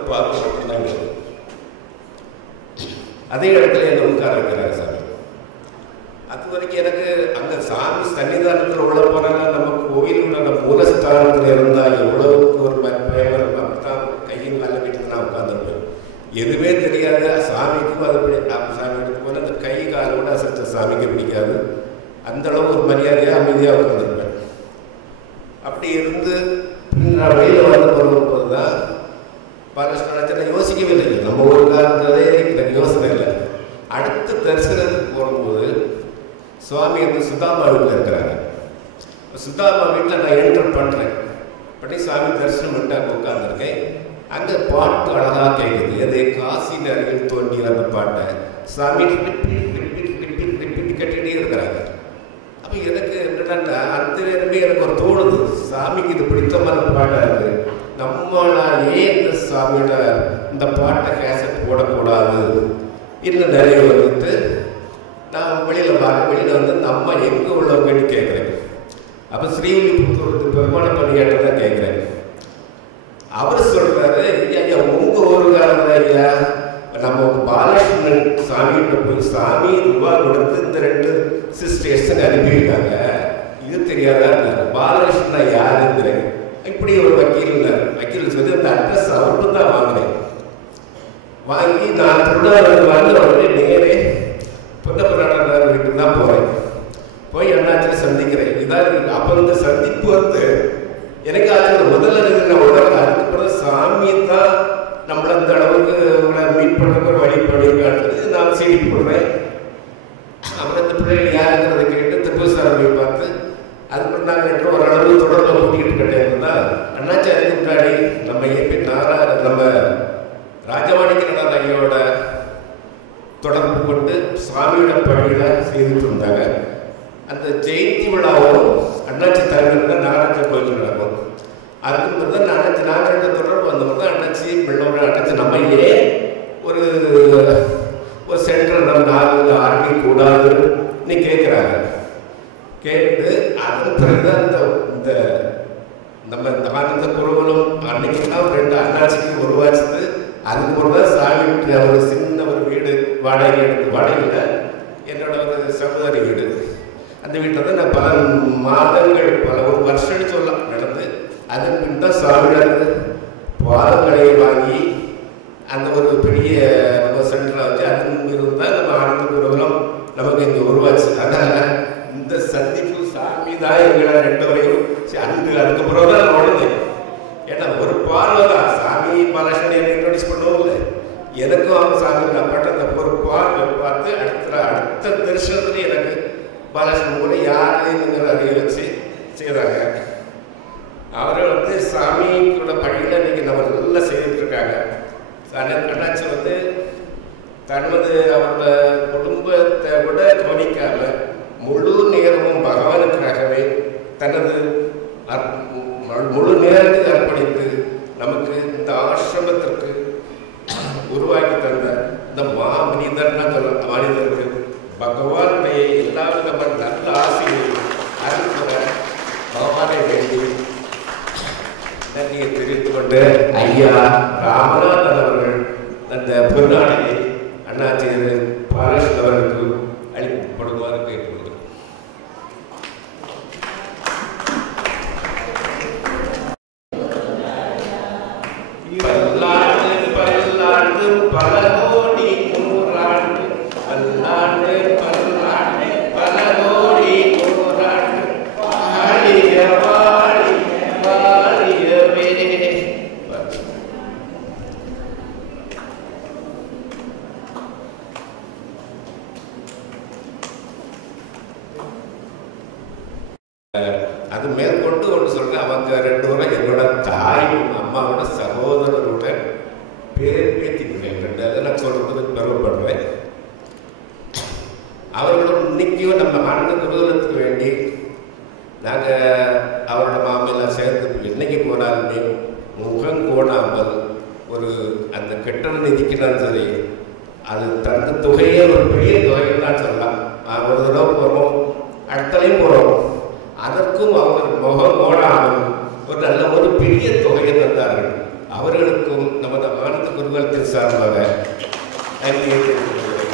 அதே இடத்துல என்னை உட்கார வைக்கிறாங்க சாமி. அது வரைக்கும் எனக்கு அங்கே சாமி சன்னிதானத்தில் உள்ள போனாங்க. நம்ம கோயிலோட மூலஸ்தானத்தில் இருந்தால் எவ்வளவுக்கு ஒரு பிரேமர் தான் கையில் நல்ல வீட்டில் நான் உட்காந்துருப்பேன். எதுவுமே தெரியாது சாமிக்கும். அதுபடி சாமி எடுத்து போனால் அந்த கை காலோட அசைச்ச சாமிக்கு பிடிக்காது. அந்தளவு ஒரு மரியாதையாக அமைதியாக உட்காந்துருப்பேன். அப்படி இருந்து நான் வெளியில் வந்து போகும்போது தான் பாலகிருஷ்ணன் யோசிக்கவே இல்லை. நம்ம ஒரு காலத்திலே எனக்கு யோசனை இல்லை. அடுத்த தரிசனத்துக்கு போகும்போது சுவாமி வந்து சுதாமா வீட்டில் இருக்கிறாங்க. சுதாமா வீட்டில் நான் என்டர் பண்ணுறேன். பண்ணி சாமி தரிசனம் பண்ணிட்டு அங்கே உட்காந்துருக்கேன். அங்கே பாட்டு அழகாக கேட்குது. அது காசி அருகில் தோன்றிய அந்த பாட்டை சாமி ரிப்பீட் கட்டிகிட்டே இருக்கிறாங்க. அப்போ எனக்கு என்னடா அந்த நேரமே எனக்கு ஒரு தோணுது, சாமிக்கு இது பிடித்தமான பாட்டாக இருக்குது, நம்மளாலே இந்த சாமியோட இந்த பாட்டை கேசட் போடக்கூடாது இன்னும் நிறைய வந்துட்டு நான் வெளியில் வந்து நம்ம எங்கே உள்ளவங்கன்னு கேட்குறேன். அப்போ ஸ்ரீவில்லிபுத்தூர் பெருமான பணியாட்ட தான் கேட்குறேன். அவர் சொல்கிறாரு, ஐயா உங்கள் ஊருக்காரங்க ஐயா நம்ம பாலகிருஷ்ணன் சாமிகிட்ட போய் சாமி ரூபா கொடுத்து இந்த 2 சிஸ்டர்ஸுங்க அனுப்பியிருக்காங்க, இது தெரியாதா? பாலகிருஷ்ணன் யாருங்கிறேன். இப்படி ஒரு வக்கீல் சொல்லி அந்த அட்ரஸ் அவருக்கு தான் வாங்கினேன். வாங்கி நான் திருடாவது வந்து உடனே நேரே பொன்னப்பநாடனார் வீட்டுக்கு தான் போகிறேன். போய் அண்ணாச்சியை சந்திக்கிறேன். இதான் அப்போ இந்த சந்திப்பு வந்து எனக்கு ஆச்சு முதல்ல இருக்கிற உடல். அதுக்கப்புறம் சாமி தான் நம்மளை அந்த அளவுக்கு உங்களை மீட் பண்ணுற வழிபடி காட்டுறது. நான் சீடி போடுறேன். அப்புறம் இந்த பிள்ளைகள் யாருங்கிறத கேட்டு திருப்பூசாமி பார்த்து அதுக்கப்புறம் நாங்கள் ஓரளவு தொடர்பு கூட்டிகிட்டு கிடையாதுன்னா அண்ணாச்சி அதுக்கு முன்னாடி நம்ம ஏபி நம்ம ராஜமாணிக்கநாதன் ஐயோட தொடர்பு கொண்டு சுவாமியோட பணிகளை செய்துட்டு இருந்தாங்க. அந்த ஜெயந்தி விழாவும் அண்ணாச்சி தலைவர்கள் நாகராஜ கோயில் நடக்கும். அதுக்கு பிறகு அணைச்சி நாங்கள் தொடர்பு வந்தவங்க அணைச்சி பிள்ளை அணைச்சி நம்மையே ஒரு சென்ட்ரல் நம்ம நாங்கள் ஆரம்பிக்கூடாதுன்னு கேட்குறாங்க. கேட்டு அதன் பிறகுதான் இந்த நம்ம இந்த குருகுலம் அன்னைக்குலாம் 2 அண்ணாச்சிக்கு உருவாச்சுது. அதுக்கு பிறகுதான் சாமி ஒரு சின்ன ஒரு வீடு வாடகையில் என்னோட ஒரு சகோதரி வீடு. அந்த வீட்டில் தான் நான் பல மாதங்கள் ஒரு வருஷம்னு சொல்லலாம் நடந்து. அதன் பின் தான் சாமியாருக்கு பாதங்களை வாங்கி அந்த ஒரு பெரிய நம்ம சென்டராக வச்சு அதன் இருந்தால் நம்ம ஆனந்த குருகுலம் நமக்கு இங்கே உருவாச்சு. அதனால் இந்த சந்திப்பு சாமி தான் எங்களை 2 வரையும் அதுக்கப்புறம் தான் நான் உடனேன். ஏன்னா ஒரு பார்வை தான் சாமி பாலகிருஷ்ணன் எனக்கு இன்ட்ரோடியூஸ் பண்ணவும் இல்லை. எனக்கும் அவங்க சாமி நான் பட்ட அந்த ஒரு பார்வை பார்த்து அடுத்த தரிசனத்துலேயும் எனக்கு பாலகிருஷ்ணன் கூட யாரையும் அறிய வச்சு செய்கிறாங்க. அவர்கள் சாமி கூட பணியில் இன்னைக்கு நம்ம நல்லா செய்துட்ருக்காங்க. அண்ணாச்சி தனது அவரோட குடும்பத்தை விட கவனிக்காம முழு நேரமும் பகவானுக்காகவே தனது முழு நேரத்தை அர்ப்பணித்து நமக்கு இந்த ஆசிரமத்திற்கு உருவாக்கி தந்த இந்த மனிதர்னா மனிதருக்கு பகவானுடைய எல்லா விதமான நல்ல ஆசையை அறிவுற பகவானை வேண்டி நன்றியை தெரிவித்துக் கொண்டு ஐயா ராமநாதன் அவர்கள் அந்த பொருளாடையை அண்ணாச்சி பாலகிருஷ்ணன் அவர்களுக்கு அளிக்கப்படுமாறு கேட்டுக்கொள்கிறேன். பல்லாண்டு பல கோடி நூறாண்டு பல்லாண்டு பல்லாண்டு பல கோடி நூறாண்டு வாழிய வாழிய வாழியவே. அது மேற்கொண்டு ஒன்று சொல்றேன். அவங்க 2 முறை என்னோட தாயும் அம்மாவோட சகோதரரோட பேத்திக்கிறேன் 2. அதெல்லாம் சொல்றதுக்கு பெருமைப்படுறேன். அவர்களும் இன்னைக்கும் நம்ம ஆனந்த குருகுலத்துக்கு வேண்டி நாங்கள் அவரோட மாமையெல்லாம் சேர்ந்து இன்னைக்கு போனாலுமே முகம் கோணாமல் ஒரு அந்த கெட்ட நிதிக்கிறான்னு சரி அது தந்த தொகையே ஒரு பெரிய தொகைன்னு தான் சொல்லலாம். ஒரு தடவை போகிறோம், அடுத்தலையும் போகிறோம், அதற்கும் அவர் முகம் ஓடாமல் ஒரு நல்ல ஒரு பெரிய தொகையை தந்தார்கள். அவர்களுக்கும் நமது ஆனந்த குருகுலத்தின் சார்பாக நன்றியை தெரிவித்துள்ளேன்.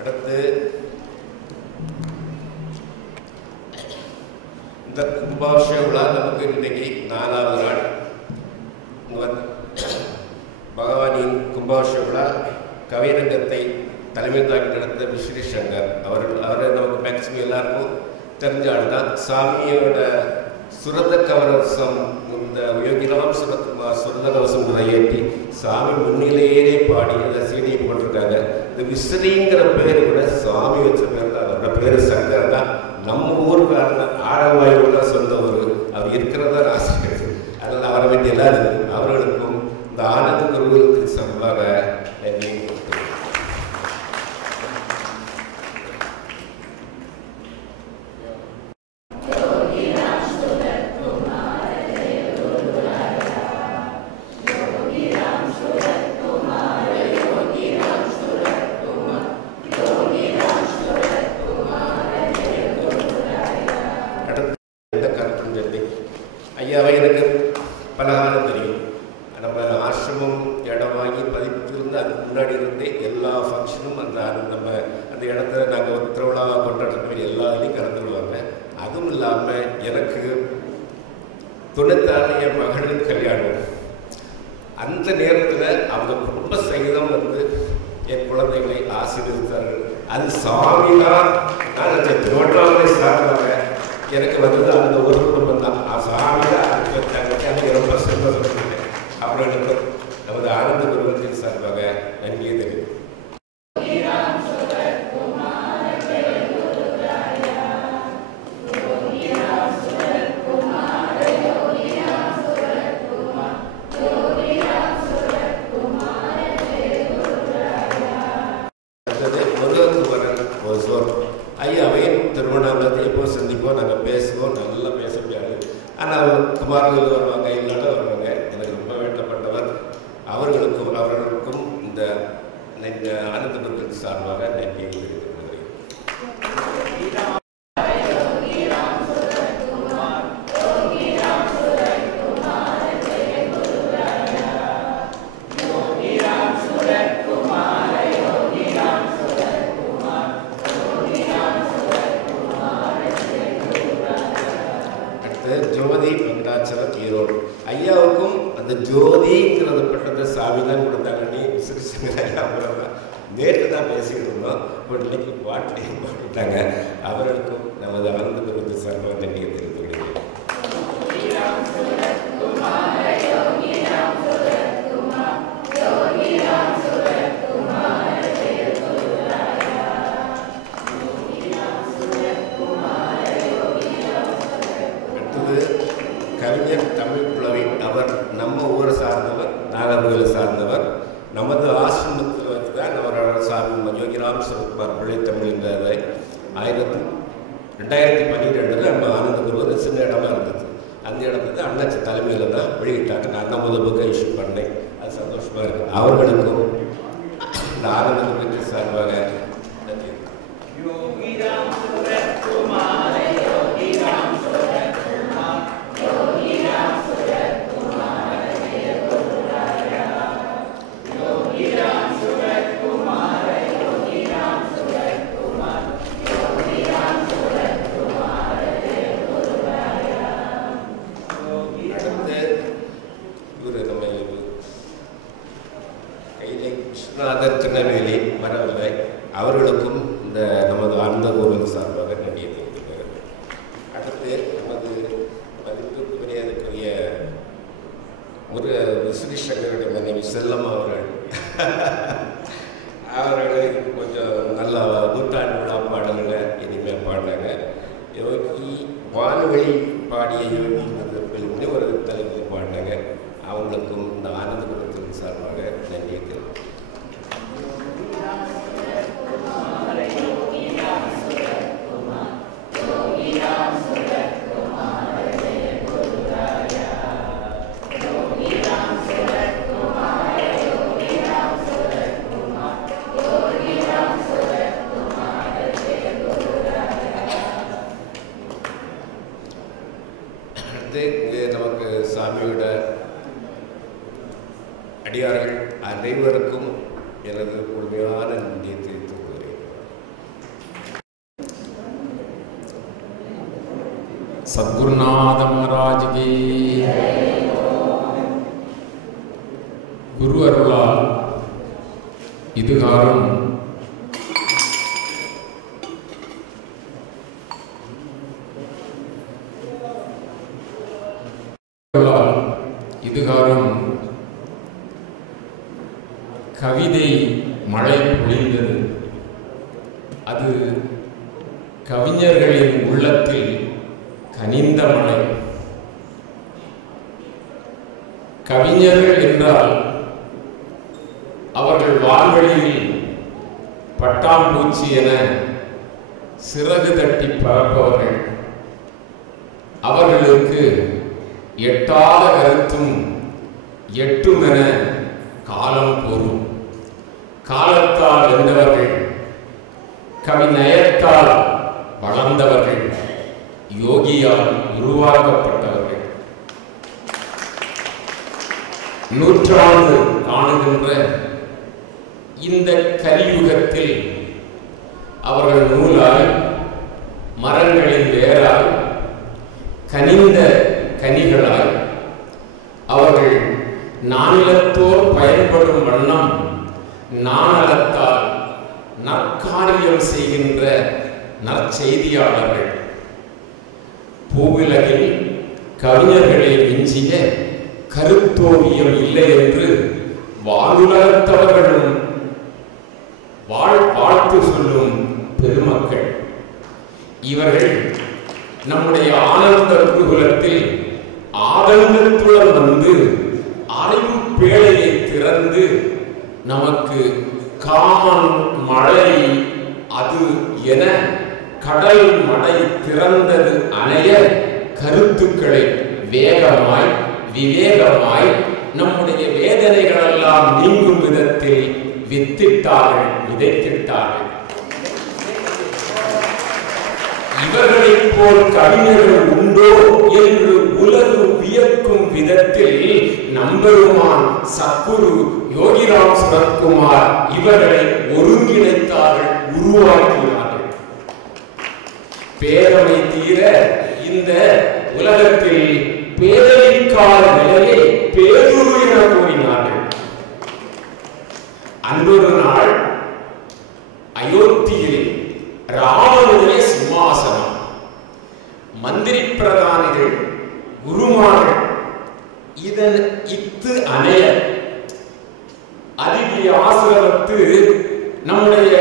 அடுத்து இந்த கும்பாபிஷேக விழா நமக்கு இன்றைக்கு 4வது நாள். பகவானின் கும்பாபிஷேக விழா கவியரங்கத்தை தலைமை தாங்கி நடந்த ஸ்ரீ சங்கர் அவரை நமக்கு மேக்சிமம் எல்லாருக்கும் தெரிஞ்ச ஆள் தான். சாமியோட சுரத கவசம் இந்த யோகிராம் சுரத்குமார் சுரத கவசம் ஏற்றி சாமி முன்னிலையே பாடி அந்த சீடியை போட்டிருக்காங்க. இந்த விசிறிங்கிற பேர் கூட சாமி வச்ச பேர் தான். அவரோட பேர் சங்கர் தான். நம்ம ஊருக்காரன் ஆரவாயுள்ள சொந்த ஊர் அவர் இருக்கிறதா ஆசிரியர். அதில் அவரை வேண்டிய எல்லாரும் அவர்களுக்கும் இந்த ஆனந்த குருகுலத்தின் சார்பாக நன்றி. ஐயாவை எனக்கு பலகாலம் தெரியும். நம்ம ஆசிரமம் இடம் வாங்கி பதிப்பிலிருந்து அதுக்கு முன்னாடி இருந்தே எல்லா ஃபங்க்ஷனும் நம்ம அந்த இடத்துல நாங்கள் ஒரு திருவிழா கொண்டாடுற எல்லா இதுலையும் கலந்துருவாங்க. அதுவும் இல்லாமல் எனக்கு 96 என் மகளுக்கு கல்யாணம். அந்த நேரத்தில் அவங்க குடும்ப சகிதம் என் குழந்தைகளை ஆசீர்வதித்தார்கள். அது சாமி தான். நான் அந்த திருவண்ணாமலை சார்பாக எனக்கு வந்தது அந்த ஒரு குடும்பம் தான். சாமியாக அதுக்கு ரொம்ப சந்தோஷப்பட்டேன். அவர்களுக்கு நமது ஆனந்த குருகுலத்தின் சார்பாக நன்றியை தெரிவித்தேன். ஐயாவையும் திருவண்ணாமலத்தை எப்போ சந்திப்போம், நாங்கள் பேசுவோம். நல்லா பேச முடியாது. ஆனால் குமார்கள் வருவாங்க, இல்லாத வருவாங்க. எனக்கு ரொம்ப வேண்டப்பட்டவர். அவர்களுக்கும் இந்த ஆனந்தபுரத்தின் சார்பாக நன்றியை தெரிவித்துக் கொள்கிறேன். ஜோதி வெங்கடாச்சலம் ஈரோடு. ஐயாவுக்கும் அந்த ஜோதிங்கிறத பட்டத்தை சாமி தான் கொடுத்தாங்கன்னு விசிறிசங்கர் நேற்று தான் பேசிக்கிட்டு இருந்தோம். பட் இன்னைக்கு பாட்டிலையும் பாடிட்டாங்க. அவர்களுக்கும் நமது ஆனந்தபுரத்து சார்பாக நன்றியை தெரிவித்துக் கொள்கிறேன். கவிஞர் தமிழ் புலவி. அவர் நம்ம ஊரை சார்ந்தவர், நாகர்கோவில் சார்ந்தவர். நமது ஆசிரமத்தில் வச்சு தான் அவரோட சார்ந்த யோகிராம் சிவகுமார் பிள்ளை தமிழ் என்றதை 2012 நம்ம ஆனந்தபுரம் ஒரு சின்ன இடமா இருந்தது. அந்த இடத்துல அண்ணாச்சி தலைமையில் தான் வெளியிட்டாங்க. நான் தான் முதல் புக்கை இஷ்யூ பண்ணேன். அது சந்தோஷமாக இருக்குது. அவர்களுக்கும் இந்த ஆனந்தபுரத்தின் சார்பாக நன்றி. திருநெல்வேலி வரவில்லை. அவர்களுக்கும் இந்த நமது ஆனந்தபுரம் சார்பாக நன்றியை தெரிவித்துள்ளேன். அடுத்து நமது மதிப்புக்குரிய ஒரு விசிறிசங்கருடைய மனைவி செல்லம் அவர்களை கொஞ்சம் நல்ல நூற்றாண்டு விழா பாடல்களை இனிமேல் பாடினாங்க. யோகி வானவெளி பாடிய யோகி ஒரு தலைப்பில் பாடினாங்க. அவங்களுக்கும் இந்த ஆனந்தபுரத்தின் சார்பாக நன்றியை தெரிவித்தேன். நமக்கு சாமியோட அடியார்கள் அனைவருக்கும் எனது முழுமையான நன்றியை தெரிவித்துக் கொள்கிறேன். சத்குருநாத மகாராஜ் கி குரு அருளால் இதுகாரும் கவிதை மழை பொழிந்தது. அது கவிஞர்களின் உள்ளத்தில் கனிந்த மழை. கவிஞர்கள் என்றால் அவர்கள் வான்வெளியில் பட்டாம்பூச்சி என சிறகு தட்டி பறப்பவர்கள். அவர்களுக்கு எட்டாத கருத்தும் எட்டும் என காலம் கூறும். காலத்தால் வென்றவர்கள், கவிநயத்தால் வளர்ந்தவர்கள், யோகியால் உருவாக்கப்பட்டவர்கள். நூற்றாண்டு காணுகின்ற இந்த கலியுகத்தில் அவர்கள் நூலால், மரங்களின் வேரால், கனிந்த கனிகளால் அவர்கள் நானிலத்தோர் பயன்படும் வண்ணம் நாணலத்தால் நற்காரியம் செய்கின்ற நற்செய்தியாளர்கள். பூவுலகில் கவிஞர்களை மிஞ்சிய கருத்தோவியம் இல்லை என்று வானுலகத்தவர்களும் வாழ்த்து சொல்லும் பெருமக்கள். இவர்கள் நம்முடைய ஆனந்த குருகுலத்தில் ஆதங்கத்துடன் வந்து அறிவு பேழையை திறந்து நமக்கு காமன் மழை அது என கடல் மழை திறந்தது அணைய கருத்துக்களை வேகமாய் விவேகமாய் நம்முடைய வேதனைகள் எல்லாம் நீங்கும் விதத்தில் வித்திட்டார்கள், விதைத்திட்டார்கள். இவர்களைப் போல் கவிஞர்கள் உண்டோ என்று உலகு வியக்கும் விதத்தில் நம்பெருமான் சத்குரு யோகிராம் சுரத்குமார் இவர்களை ஒருங்கிணைத்தார்கள், உருவாக்கினார்கள். பேரமை தீர இந்த உலகத்தில் பேரழிக்கால நிலையை பேருரு என கூறினார்கள். அன்றொரு நாள் அயோத்தியில் ராமனுடைய சிம்மாசனம், மந்திரி பிரதானிகள், குருமார்கள் இதன் இத்து அணைய அதிக ஆசிரமத்து நம்முடைய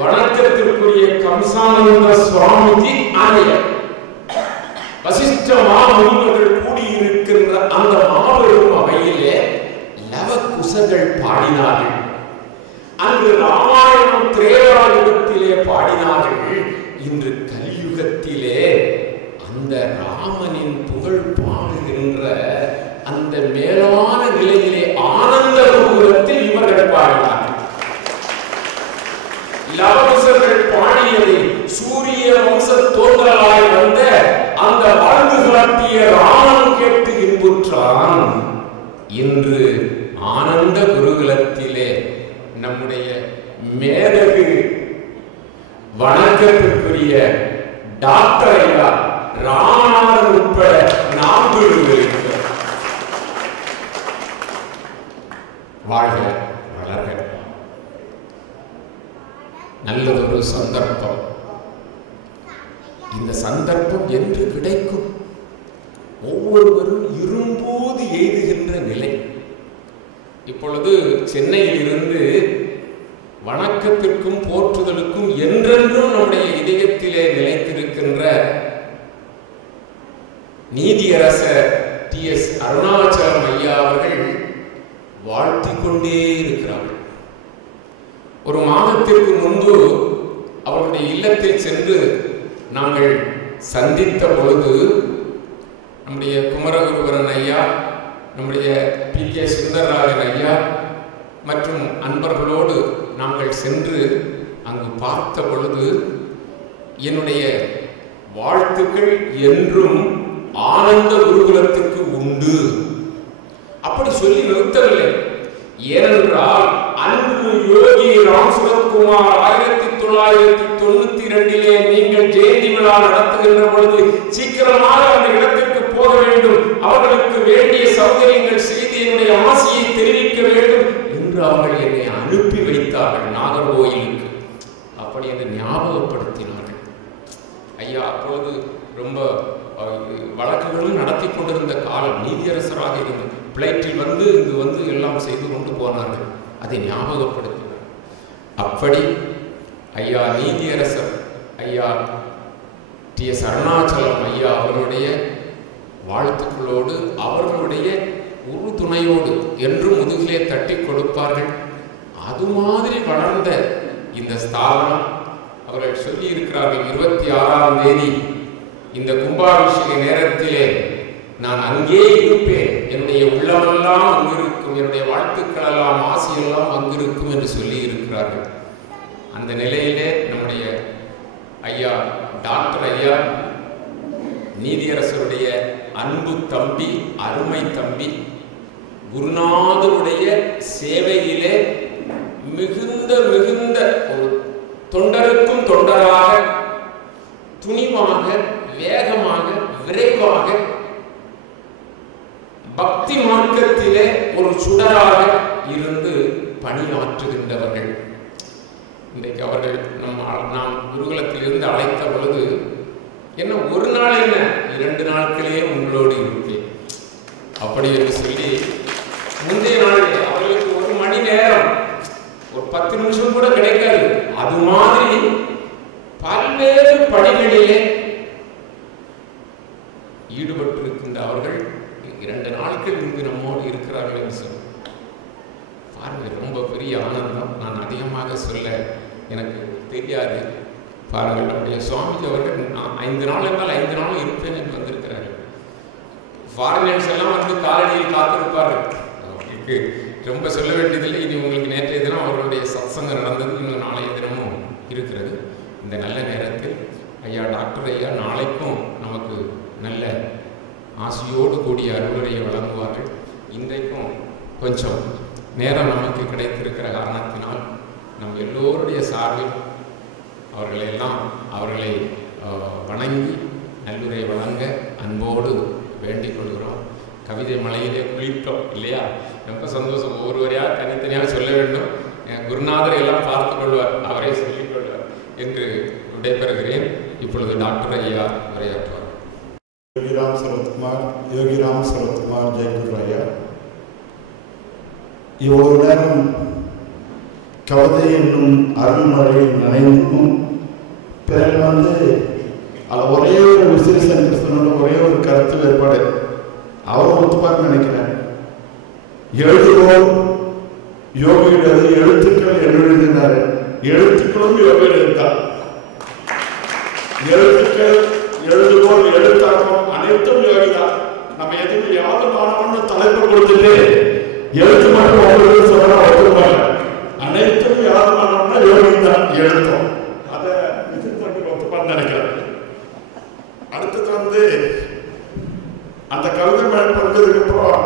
வணக்கத்திற்குரிய கம்சானந்த சுவாமிஜி அணைய வசிஷ்ட மாமுனிவர்கள் கூடியிருக்கின்ற அந்த மாபெரும் அவையிலே லவகுசர்கள் பாடினார்கள். அன்று ராமாயணம் திரேதாயுகத்திலே பாடினார்கள். இன்று கலியுகத்திலே அந்த ராமனின் புகழ் பாடுகின்ற அந்த மேலான நிலையிலே ஆனந்த ரூபத்தில் இவர்கள் பாடினார்கள். லவகுசர்கள் பாடியதை சூரிய வம்ச தோன்றலாய் வந்த அந்த வாழ்ந்து காட்டிய ராமன் கேட்டு இன்புற்றான். இன்று ஆனந்த குருகுலத்திலே நம்முடைய மேதகு வணக்கத்திற்குரிய டாக்டர் ஐயா ராமநாதன் உட்பட 4 இருக்கிறோம். வாழ்க வளர்க. நல்லதொரு சந்தர்ப்பம். இந்த சந்தர்ப்பம் என்று கிடைக்கும்? ஒவ்வொருவரும் இரும்போது எய்துகின்ற நிலை. இப்பொழுது சென்னையில் இருந்து வணக்கத்திற்கும் போற்றுதலுக்கும் என்றென்றும் நம்முடைய இதயத்திலே நிலைத்திருக்கின்ற நீதியரசர் டி.எஸ். அருணாச்சலம் ஐயா அவர்கள் வாழ்த்திக் கொண்டே இருக்கிறார்கள். ஒரு மாதத்திற்கு முன்பு அவருடைய இல்லத்தில் சென்று நாங்கள் சந்தித்த பொழுது நம்முடைய குமரகுருபரன் ஐயா, நம்முடைய பி.கே. சுந்தரராஜன் ஐயா மற்றும் அன்பர்களோடு நாங்கள் சென்று அங்கு பார்த்த பொழுது என்னுடைய வாழ்த்துக்கள் என்றும் ஆனந்த குருகுலத்துக்கு உண்டு அப்படி சொல்லி நிறுத்தவில்லை. ஏனென்றால் அன்று யோகி ராம் சுரத்குமார் 1992 நீங்கள் ஜெயந்தி விழா நடத்துகின்ற பொழுது சீக்கிரமாக அந்த இடத்திற்கு போக வேண்டும், அவர்களுக்கு வேண்டிய சௌகரியங்கள் செய்து என்னுடைய ஆசையை தெரிவிக்க வேண்டும் என்று அவர்கள் என்னை அனுப்பி வைத்தார்கள் நாகர்கோயிலுக்கு. அப்படி என்று ஞாபகப்படுத்தினார்கள். ஐயா அப்பொழுது ரொம்ப வழக்குகளும் நடத்தி கொண்டிருந்த காலம், நீதியரசராக இருந்த பிளைட்டில் இங்கு வந்து எல்லாம் செய்து கொண்டு போனார்கள். அதை ஞாபகப்படுத்தினார். அப்படி ஐயா நீதியரசர் ஐயா டி.எஸ். அருணாச்சலம் ஐயா அவர்களுடைய வாழ்த்துக்களோடு அவர்களுடைய உறுதுணையோடு என்றும் முதுகிலே தட்டி கொடுப்பார்கள். அது மாதிரி வளர்ந்த இந்த ஸ்தாபனம் அவர்கள் சொல்லி இருக்கிறார்கள், 26ஆம் தேதி இந்த கும்பாபிஷேக நேரத்திலே நான் அங்கே இருப்பேன், என்னுடைய உள்ளமெல்லாம் அங்கிருக்கும், என்னுடைய வாழ்த்துக்கள் எல்லாம் ஆசையெல்லாம் அங்கிருக்கும் என்று சொல்லி இருக்கிறார்கள். அந்த நிலையிலே நம்முடைய ஐயா டாக்டர் ஐயா நீதியரசருடைய அன்பு தம்பி, அருமை தம்பி, குருநாதருடைய சேவையிலே மிகுந்த ஒரு தொண்டருக்கும் தொண்டராக துணிவாக வேகமாக விரைவாக பக்தி மார்க்கத்திலே ஒரு சுடராக இருந்து பணியாற்றுகின்றவர்கள். இன்றைக்கு அவர்கள் நாம் குருகுலத்திலிருந்து அழைத்த பொழுது என்ன ஒரு நாள் என்ன 2 நாட்களே உங்களோடு இருப்பேன் அப்படி என்று சொல்லி முந்தைய நாள் அவர்களுக்கு 1 மணி நேரம் ஒரு 10 நிமிஷம் கூட கிடைக்காது. அது மாதிரி பல்வேறு பணிகளிலே ஈடுபட்டிருக்கின்ற அவர்கள் 2 நாட்கள் இங்கு நம்மோடு இருக்கிறார்கள் என்று சொல்லி பாருங்கள், ரொம்ப பெரிய ஆனந்தம். நான் அதிகமாக சொல்ல எனக்கு தெரியாது. பாருங்கள், நம்முடைய சுவாமிஜி அவர்கள் 5 நாள் என்றால் 5 நாளும் இருப்பேன் என்று வந்திருக்கிறார்கள். ஃபாரினர்ஸ் எல்லாம் வந்து காலடியில் காத்திருப்பார்கள். அவர்களுக்கு ரொம்ப சொல்ல வேண்டியதில்லை. இனி உங்களுக்கு நேற்றைய தினம் அவர்களுடைய சத்சங்கம் நடந்தது, இன்னும் நாளைய தினமும் இருக்கிறது. இந்த நல்ல நேரத்தில் ஐயா டாக்டர் ஐயா நாளைக்கும் நமக்கு நல்ல ஆசையோடு கூடிய அறுவடையை வழங்குவார்கள். இன்றைக்கும் கொஞ்சம் நேரம் நமக்கு கிடைத்திருக்கிற காரணத்தினால் நம் எல்லோருடைய சார்பில் அவர்களை வணங்கி நல்லுரை வழங்க அன்போடு வேண்டிக் கொள்கிறோம். கவிதை மலையிலே குளித்தோம் இல்லையா? ரொம்ப சந்தோஷம். ஒவ்வொருவரையாக தனித்தனியாக சொல்ல வேண்டும். குருநாதரை எல்லாம் பார்த்து கொள்வார், அவரை சொல்லிக் கொள்வார் என்று விடைபெறுகிறேன். இப்பொழுது டாக்டர் ஐயா உரையாற்றுவார். யோகிராம் சரத்குமார் ஜெயகுரு ஐயா இவ்வளவு நேரம் கவிதை என்னும் அருள்மழையில் நனைந்தும் பிறகு அது ஒரே ஒரு விசேஷம் சொன்ன ஒரே ஒரு கருத்து வேறுபாடு அவரும் ஒத்துப்பார்னு நினைக்கிறேன். எழுதுவோம் யோகியிடது எழுத்துக்கள் என்று எழுதினார். எழுத்துக்களும் யோகியில் இருந்தார். எழுத்துக்கள் எழுதுவோம் எழுத்தாக்கம் அனைத்தும் யோகிதான். நம்ம எதுவும் யாவது மாணவன் தலைப்பு கொடுத்துட்டு எழுத்து மட்டும் உங்களுக்கு சொல்ல ஒத்துப்பாங்க. அனைத்தும் யாவது மாணவன்னா யோகி தான் எழுத்தோம். அதை ஒத்துப்பான்னு நினைக்கிறேன். அடுத்தது அந்த கவிதை மேல் படித்ததுக்கு அப்புறம்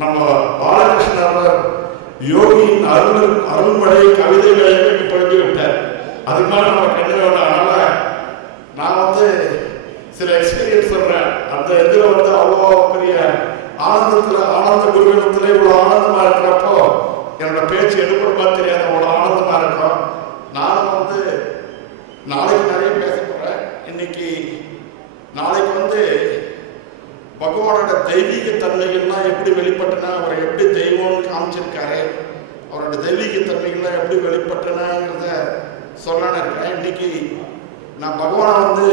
நம்ம பாலகிருஷ்ணர் யோகியின் அருள்மழை கவிதைகளை படித்து விட்டார். அதுக்கு மேலே நம்ம கண்டு வேண்டாம். அதனால நான் சில எக்ஸ்பீரியன்ஸ் சொல்றேன். அந்த இதில் அவ்வளோ பெரிய ஆனந்த குருவினத்தில் இவ்வளோ ஆனந்தமா இருக்கிறப்போ என்னோட பேச்சு எடுப்பா தெரியாது, அவ்வளோ ஆனந்தமா இருக்கும். நானும் நாளைக்கு நிறைய பேச போறேன். நாளைக்கு பகவானோட தெய்வீக தன்மைகள்லாம் எப்படி வெளிப்பட்டனா, அவரை எப்படி தெய்வம்னு காமிச்சிருக்காரு, அவரோட தெய்வீக தன்மைகள்லாம் எப்படி வெளிப்பட்டனாங்கிறத சொல்லணும் இருக்கேன். இன்னைக்கு நான் பகவானை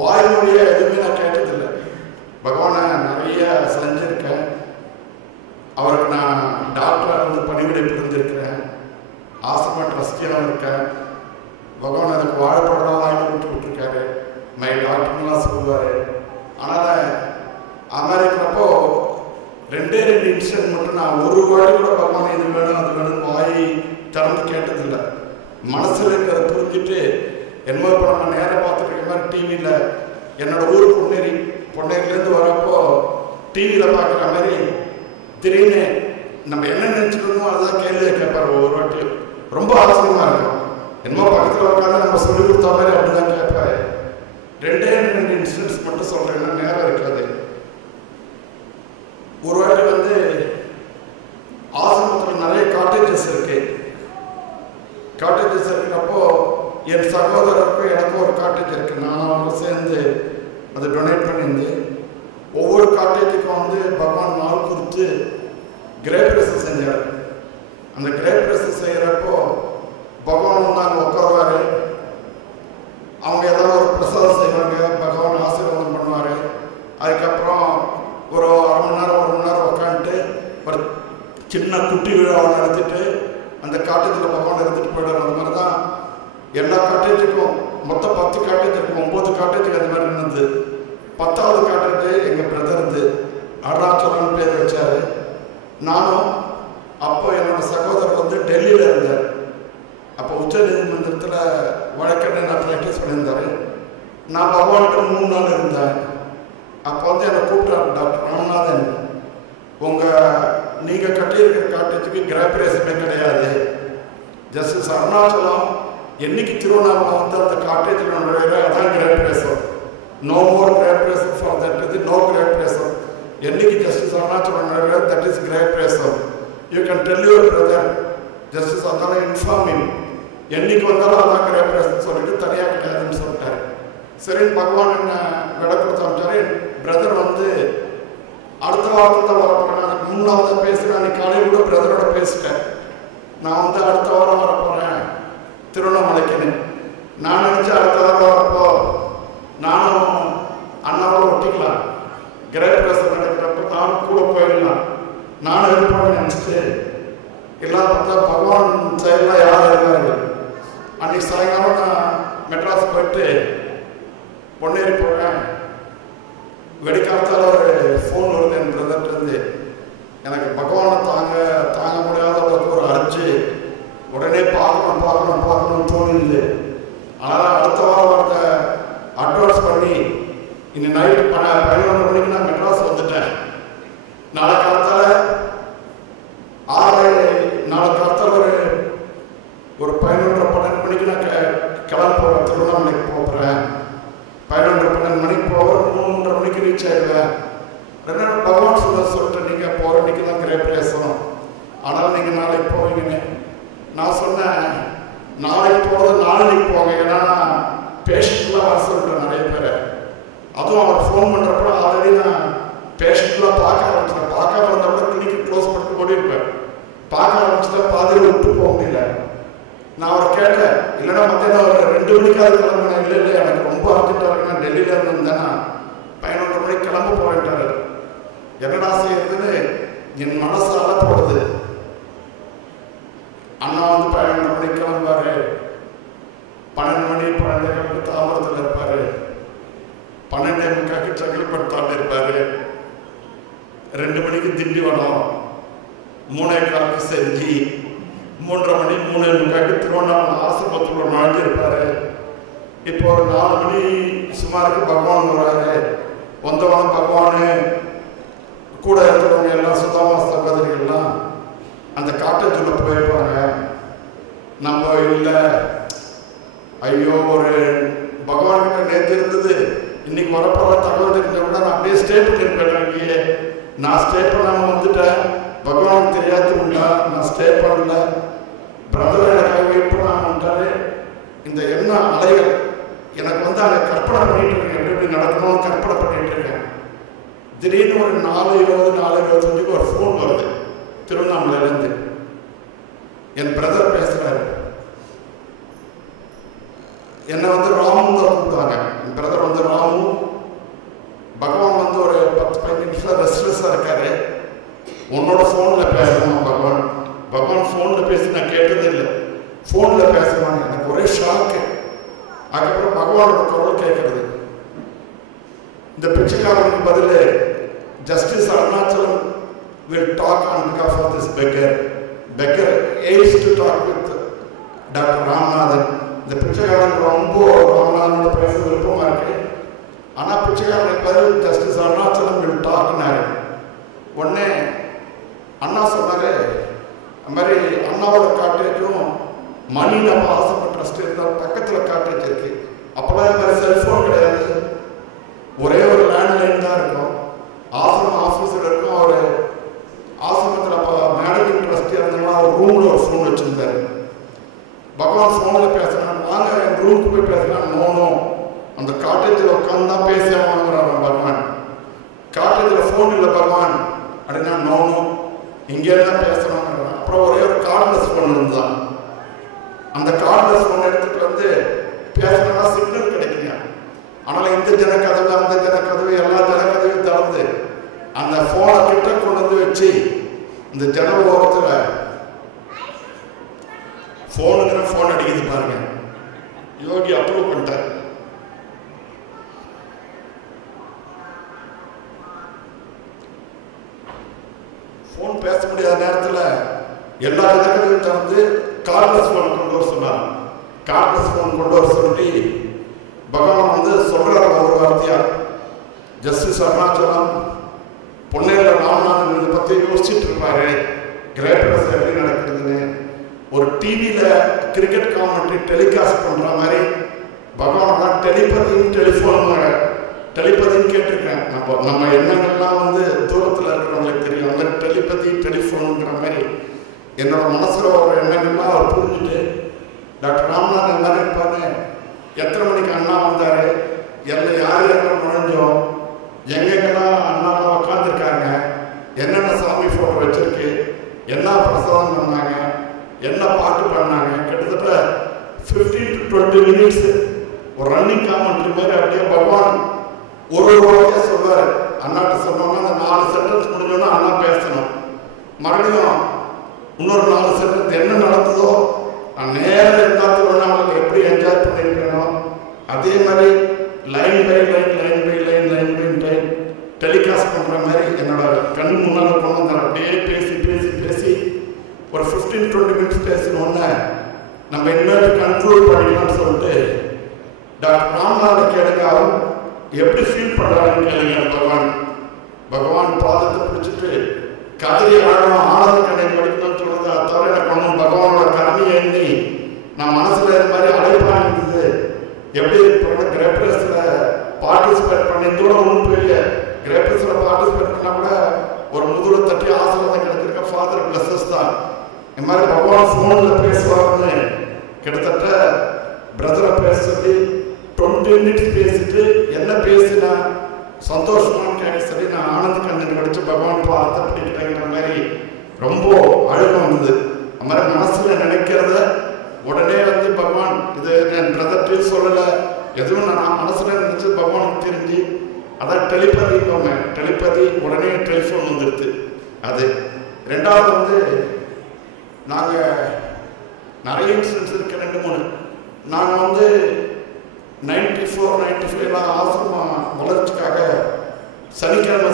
வாய்மொழியா எதுவுமே நான் கேட்டதில்லை. பகவானை நிறைய செஞ்சிருக்கேன். அவருக்கு நான் டாக்டராக பணிவிடை புரிஞ்சிருக்கிறேன். ஆசிரம ட்ரஸ்டியாக இருக்கேன். பகவான் அதுக்கு வாழைப்படம் வாங்கி விட்டுருக்காரு. மை டாக்டர்லாம் சொல்லுவார். அதனால் அங்கே இருக்கிறப்போ 2 இன்சிடென்ட் மட்டும் நான் ஒரு வாடி கூட பகவான் இது வேணும் அது வேணும் வாய் திறந்து கேட்டதில்லை. மனசில் இருக்கிறத புரிஞ்சுட்டு என்னமோ இப்போ நம்ம நேரம் பார்த்துட்டு இருக்க மாதிரி டிவியில் என்னோட ஊர் பொன்னேரிலேருந்து வரப்போ டிவியில் பார்க்குற மாதிரி திடீர்னு நம்ம என்ன நினச்சிருந்தோமோ அதுதான் கேள்வியை கேட்பார். ஒவ்வொரு வாட்டி ரொம்ப ஆச்சரியமாக இருக்கும். என்னமோ பக்கத்தில் உட்காந்து நம்ம சொல்லிக் கொடுத்த மாதிரி அப்படிதான் கேட்பாரு. 2 இன்சிடென்ட்ஸ் மட்டும் சொல்றேன்னா நேரம் இருக்காது. ஒரு வாட்டி ஆசிரமத்தில் நிறைய காட்டேஜஸ் இருக்கு. காட்டேஜஸ் இருக்கிறப்போ என் சகோதரருக்கும் எனக்கும் ஒரு காட்டேஜ் இருக்கு. நான் அவங்க சேர்ந்து அதை டொனேட் பண்ணியிருந்து ஒவ்வொரு காட்டேஜுக்கும் பகவான் நாள் கொடுத்து கிரேப் ரைஸ் செஞ்சார். அந்த கிரேப் ரைஸ் செய்யறப்போ பகவான் அங்கே உட்காருவாரு. அவங்க ஏதாவது ஒரு பிரசாதம் செய்வாங்க. பகவான் ஆசீர்வாதம் பண்ணுவார். அதுக்கப்புறம் ஒரு அரை மணி நேரம் 1 மணி நேரம் உட்காந்துட்டு ஒரு சின்ன குட்டி விழாவை நடத்திட்டு அந்த காட்டேஜில் பகவான் எடுத்துகிட்டு போயிடுவார். அந்த மாதிரி தான் எல்லா காட்டேஜுக்கும் மொத்தம் 10 காட்டேஜ் இருக்கும். 9 காட்டேஜுக்கு அந்த மாதிரி இருந்தது. 10வது காட்டேஜ் எங்கள் பிரதர்து அருணாச்சலம் பேர் வச்சார். நானும் அப்போ என்னோட சகோதரர் டெல்லியில் இருந்தார். அப்போ உச்ச நீதிமன்றத்தில் வழக்கறிஞர் நான் ப்ராக்டிஸ் பண்ணியிருந்தாரு. நான் பகவான்கிட்ட 3 நாள் இருந்தேன். அப்போ என்னை கூப்பிட்டார் டாக்டர் ராமநாதன், நீங்கள் கட்டியிருக்கிற காட்டேஜுக்கு கிராப்ரேசமே கிடையாது. ஜஸ்டிஸ் அருணாச்சலம் என்னைக்கு திருவண்ணாமலை அந்த காட்டேஜில் நுழையிற அதான் கிராப்ரேசம். நோ மோர் கிராப்ரேசம் ஃபார் தட் இது நோ கிராப்ரேசம். என்னைக்கு ஜஸ்டிஸ் அருணாச்சலம் நுழையிற தட் இஸ் கிராப்ரேசம். You can tell your brother justice அதனால இன்ஃபார்மிங் என்னைக்கு வந்தாலும் அதான் கிராப்ரேசன் சொல்லிட்டு தனியாக கிடையாதுன்னு சொல்லிட்டாரு. சரின்னு பகவான் என்ன விட கொடுத்து அமைச்சாரு. என் பிரதர் அடுத்த வாரத்தில் தான் வரப்போறேன். அதுக்கு 3வது பேசுகிறேன். அன்னைக்கு காலையில் கூட பிரதரோட பேசிட்டேன். நான் அடுத்த வாரம் வரப்போறேன் திருவண்ணாமலைக்குன்னு. நான் நினைச்சேன் அடுத்த வாரம் வரப்போ நானும் அண்ணாவோட ஒட்டிக்கலாம். கிரகப்பிரசம் நடக்கிறப்ப நானும் கூட போயிடலாம். நானும் இருப்பேன்னு நினச்சிட்டு எல்லாம் பார்த்தா பகவான் செயலாம் யாரும் இருக்காரு. அன்னைக்கு சாயங்காலம் நான் மெட்ராஸ் போயிட்டு பொன்னேரி போகிறேன். வெடிக்காலத்தால் ஒரு ஃபோன் வருது என் பிரதர்லேருந்து. எனக்கு பகவானை தாங்க முடியாத அளவுக்கு ஒரு அரைச்சி உடனே பார்க்கணும்னு தோணுது. அதனால் அடுத்த வாரம் ஒருத்த அட்வான்ஸ் பண்ணி இன்னைக்கு நைட்டு 11 மணிக்கு நான் மெட்ராஸ் வந்துட்டேன். நாளை காலத்தால் ஒரு 11-12 மணிக்கு நான் கிளம்ப போகிறேன். திருவண்ணாமலைக்கு போகிறேன். 11-12 மணிக்கு போகிறேன். 3-3:30 மணிக்கு ரீச் ஆயிடுவேன். 2 நாள் பகவான் சொல்லிட்டு நீங்கள் போகிற அன்றைக்கி தான் கிரேப்ரேசம், ஆனால் நீங்கள் நாளைக்கு போவீங்கன்னு நான் சொன்னேன். நாளைக்கு போகிறது நாளைக்கு போங்க, ஏன்னா பேஷண்ட்லாம் வர சொல்லிட்டேன் நிறைய பேர். அதுவும் அவர் ஃபோன் பண்ணுறப்ப ஆல்ரெடி நான் பேஷண்ட்லாம் பார்க்க ஆரம்பிச்சிட்டேன். பார்க்க வந்தப்பட கிளினிக் க்ளோஸ் பண்ணிட்டு ஓடிருப்பேன். பார்க்க ஆரம்பிச்சுட்டேன், பாதியில் விட்டு போக முடியல. நான் அவரை கேட்டேன், இல்லைன்னா மத்தியானம் ஒரு 2 மணிக்காவது கிளம்புனேன். இல்லை எனக்கு ரொம்ப அர்ஜென்ட்டாக இருக்கு, நான் டெல்லியில் இருந்தேன்னா 11 மணிக்கு கிளம்ப போறேன்ட்டாரு. என்னடா செய்யறதுன்னு என் மனசு அலப்படுது. அண்ணா வந்து 11 மணிக்கு கிளம்புவாரு, 12 மணி 12 கிழமை தாமரத்தில் இருப்பாரு, 12:45 செங்கல்பட்டு இருப்பாரு, 2 மணிக்கு திண்டிவனம், 3:15 செஞ்சி, 3:30 மணி 3:45 திருவண்ணாமலை ஆசிரமத்தில் ஒரு நாள் இருப்பாரு. இப்போ ஒரு 4 மணி சுமாருக்கு பகவான் வராரு. வந்தவன பகவானு கூட இருக்கிறவங்க எல்லாம் சுத்தமாக சகோதரிகள்லாம் அந்த காட்டேஜுள்ள போயிருப்பாங்க. நம்ம இல்லை, ஐயோ ஒரு பகவான்கிட்ட நேற்று இருந்தது இன்னைக்கு வரப்போற தகவல் தெரிஞ்ச விட நான் அப்படியே ஸ்டே பண்ணியிருப்பேன். அங்கேயே நான் ஸ்டே பண்ணாமல் வந்துட்டேன். பகவானுக்கு தெரியாது உண்டா, நான் ஸ்டே பண்ணல. பிரதர் எனக்காக வெயிட் பண்ணாமல் வந்துட்டாரு. இந்த என்ன அலைகள் எனக்கு வந்து அதை கற்பனை பண்ணிட்டு இருக்கேன், எப்படி நடக்கணும்னு கற்பனை பண்ணிட்டு இருக்கேன். திடீர்னு ஒரு 4:20 4:25 ஒரு ஃபோன் வருது திருவண்ணாமலையிலேருந்து. என் பிரதர் பேசுறாரு. என்னை வந்து ராமு தான் கூப்பிட்டாங்க. என் பிரதர் வந்து ராமு. பகவான் வந்து ஒரு 10-15 நிமிஷம் ரெஸ்ட்லெஸ்ஸாக இருக்காரு. உன்னோட ஃபோனில் பேசணும் பகவான் ஃபோனில் பேசி நான் கேட்டதே இல்லை. ஃபோனில் பேசுவாங்க. எனக்கு ஒரே ஷாக்கு. அதுக்கப்புறம் பகவானோட குரல் கேட்கறது. இந்த பிச்சைக்காரனுக்கு பதில் justice Arunachalam will talk on behalf of this beggar. Beggar aims to talk with Dr. Ramanathan. இந்த பிச்சைக்காரனுக்கு ரொம்ப ராமநாதனோட பேச விருப்பமாக இருக்கு. ஆனால் பிச்சைக்காரனுக்கு பதில் ஜஸ்டிஸ் அருணாச்சலம் will talkனாரு. உடனே அண்ணா சொன்னாரு, அது மாதிரி அண்ணாவோட காட்டேஜும் மணி நம்ம ஆசைப்பட்ட ட்ரஸ்ட் இருந்தால் பக்கத்தில் காட்டேஜ் இருக்கு. அப்போலாம் இந்த மாதிரி செல்ஃபோன் கிடையாது, ஒரே ஒரு லேண்ட்லைன் தான் இருக்கும். ஆசிரமம் ஆஃபீஸில் இருக்கும். அவர் ஆசிரமத்தில் அப்போ மேனேஜிங் ட்ரஸ்டி இருந்தாங்கன்னா அவர் ரூமில் ஒரு ஃபோன் வச்சுருந்தாரு. பகவான் ஃபோனில் பேசுகிறான். நாங்கள் என் ரூமுக்கு போய் பேசலாம். நோனும் அந்த காட்டேஜில் உட்காந்து தான் பேச வாங்குறாரு பகவான். காட்டேஜில் ஃபோன் இல்லை பகவான் அப்படின்னா நோனும் இங்கே தான் பேசணுங்கிறாங்க. அப்புறம் ஒரே ஒரு கார்ட்லெஸ் ஃபோன் இருந்தான். அந்த கார்ட்லெஸ் ஃபோன் எடுத்துகிட்டு வந்து பேசினா சிக்னல் கிடைக்குங்க. ஆனால் இந்த ஜனக்கதவு அந்த ஜனக்கதவு எல்லா ஜனக்கதவையும் திறந்து அந்த ஃபோனை கிட்ட கொண்டு வந்து வச்சு இந்த ஜனல் ஓரத்தில் ஃபோனுங்கிற ஃபோன் அடிக்குது பாருங்க. யோகி அப்ரூவ் பண்ணிட்டார். ஃபோன் பேச முடியாத நேரத்தில் எல்லா ஜனக்கதவையும் திறந்து கார்ட்லெஸ் ஃபோன் கொண்டு வர சொன்னார். கார்ட்லெஸ் ஃபோன் கொண்டு வர சொல்லி பகவான் வந்து சொல்றாரு ஒரு வார்த்தையா, ஜஸ்டிஸ் அருணாச்சலம் பொன்னேல ராமநாதன் இதை பற்றி யோசிச்சுட்டு இருப்பாரு. கிரேப்ரஸ் எப்படி நடக்குதுன்னு ஒரு டிவியில் கிரிக்கெட் காமெண்ட்ரி டெலிகாஸ்ட் பண்ணுற மாதிரி பகவான் டெலிபதின்னு டெலிபதின்னு கேட்டிருக்கேன். நம்ம எண்ணங்கள்லாம் வந்து தூரத்தில் இருக்கிறவங்களுக்கு தெரியும். அந்த டெலிஃபோனுங்கிற மாதிரி என்னோட மனசில் ஒரு எண்ணங்கள்லாம் அவர் புரிஞ்சுட்டு டாக்டர் ராமநாதன் எல்லாரும் இருப்பாங்க. எத்தனை மணிக்கு அண்ணா வந்தார், எல்லாம் யார் யாரும் நுழைஞ்சோம், எங்கெங்கெல்லாம் அண்ணாலாம் உட்காந்துருக்காங்க, என்னென்ன சாமி ஃபோட்டோ வச்சிருக்கு, என்ன பிரசாதம் பண்ணாங்க, என்ன பாட்டு பண்ணாங்க. கிட்டத்தட்ட 15 to 20 minutes ஒரு ரன்னிங் காமெண்ட்ரி மாதிரி அப்படியே பகவான் ஒரு வார்த்தையாக சொல்வார். அண்ணாட்ட சொன்னோம்னா அந்த 4 சென்டென்ஸ் முடிஞ்சோன்னா அண்ணா பேசணும். மறுபடியும் இன்னொரு 4 சென்டென்ஸ் என்ன நடந்ததோ நான் நேரில் இருந்தாலும் திருவண்ணாமலை எப்படி என்ஜாய் பண்ணியிருக்கேனோ அதே மாதிரி லைன் பை லைன் டெலிகாஸ்ட் பண்ணுற மாதிரி என்னோட கண் முன்னால் கொண்டு வந்தார். அப்படியே பேசி பேசி பேசி ஒரு 15-20 மினிட்ஸ் பேசினோடனே நம்ம இனிமேல் கன்க்ளூட் பண்ணிக்கலாம்னு சொல்லிட்டு டாக்டர் ராமநாத கேளுங்க, அவன் எப்படி ஃபீல் பண்ணுறான்னு கேளுங்க. பகவான் பாதத்தை பிடிச்சிட்டு கதறி ஆழம் ஆனந்த கண்ணை படிக்கணும்னு சொல்றது. அதை தவிர எனக்கு ஒன்றும் பகவானோட கருணையை எண்ணி நான் மனசில் இது மாதிரி அழைப்பாக இருந்தது. எப்படி கிரேப்ரஸில் பார்ட்டிசிபேட் பண்ணி தூர ஒன்றும் பெரிய கிரேப்ரஸில் பார்ட்டிசிபேட் பண்ணால் கூட ஒரு முதுகுல தட்டி ஆசீர்வாதம் கிடைச்சிருக்க ஃபாதர் பிளஸஸ் தான். இந்த மாதிரி பகவான் ஃபோனில் பேசுவார்னு கிட்டத்தட்ட பிரதரை பேச சொல்லி 20 மினிட்ஸ் பேசிட்டு என்ன பேசினா சந்தோஷமானு கேட்க சொல்லி நான் ஆனந்த கண்ணன் படித்து பகவான் பார்த்து பிடிக்கிட்டேங்கிற மாதிரி ரொம்ப அழுகம் வந்தது. அந்த மாதிரி மனசில் நினைக்கிறத உடனே வந்து பகவான் இது என் பிரதர்ட்டையும் சொல்லலை, எதுவும் நான் மனசில் நினச்சி பகவானுக்கு தெரிஞ்சு அதான் டெலிபதி உடனே டெலிஃபோன் வந்துடுது. அது ரெண்டாவது வந்து நாங்கள் நிறைய இன்சிடென்ட்ஸ் இருக்கு, 2-3. நாங்கள் வந்து 94-95 ஆசிரமம் வளர்ச்சிக்காக சனிக்கிழமை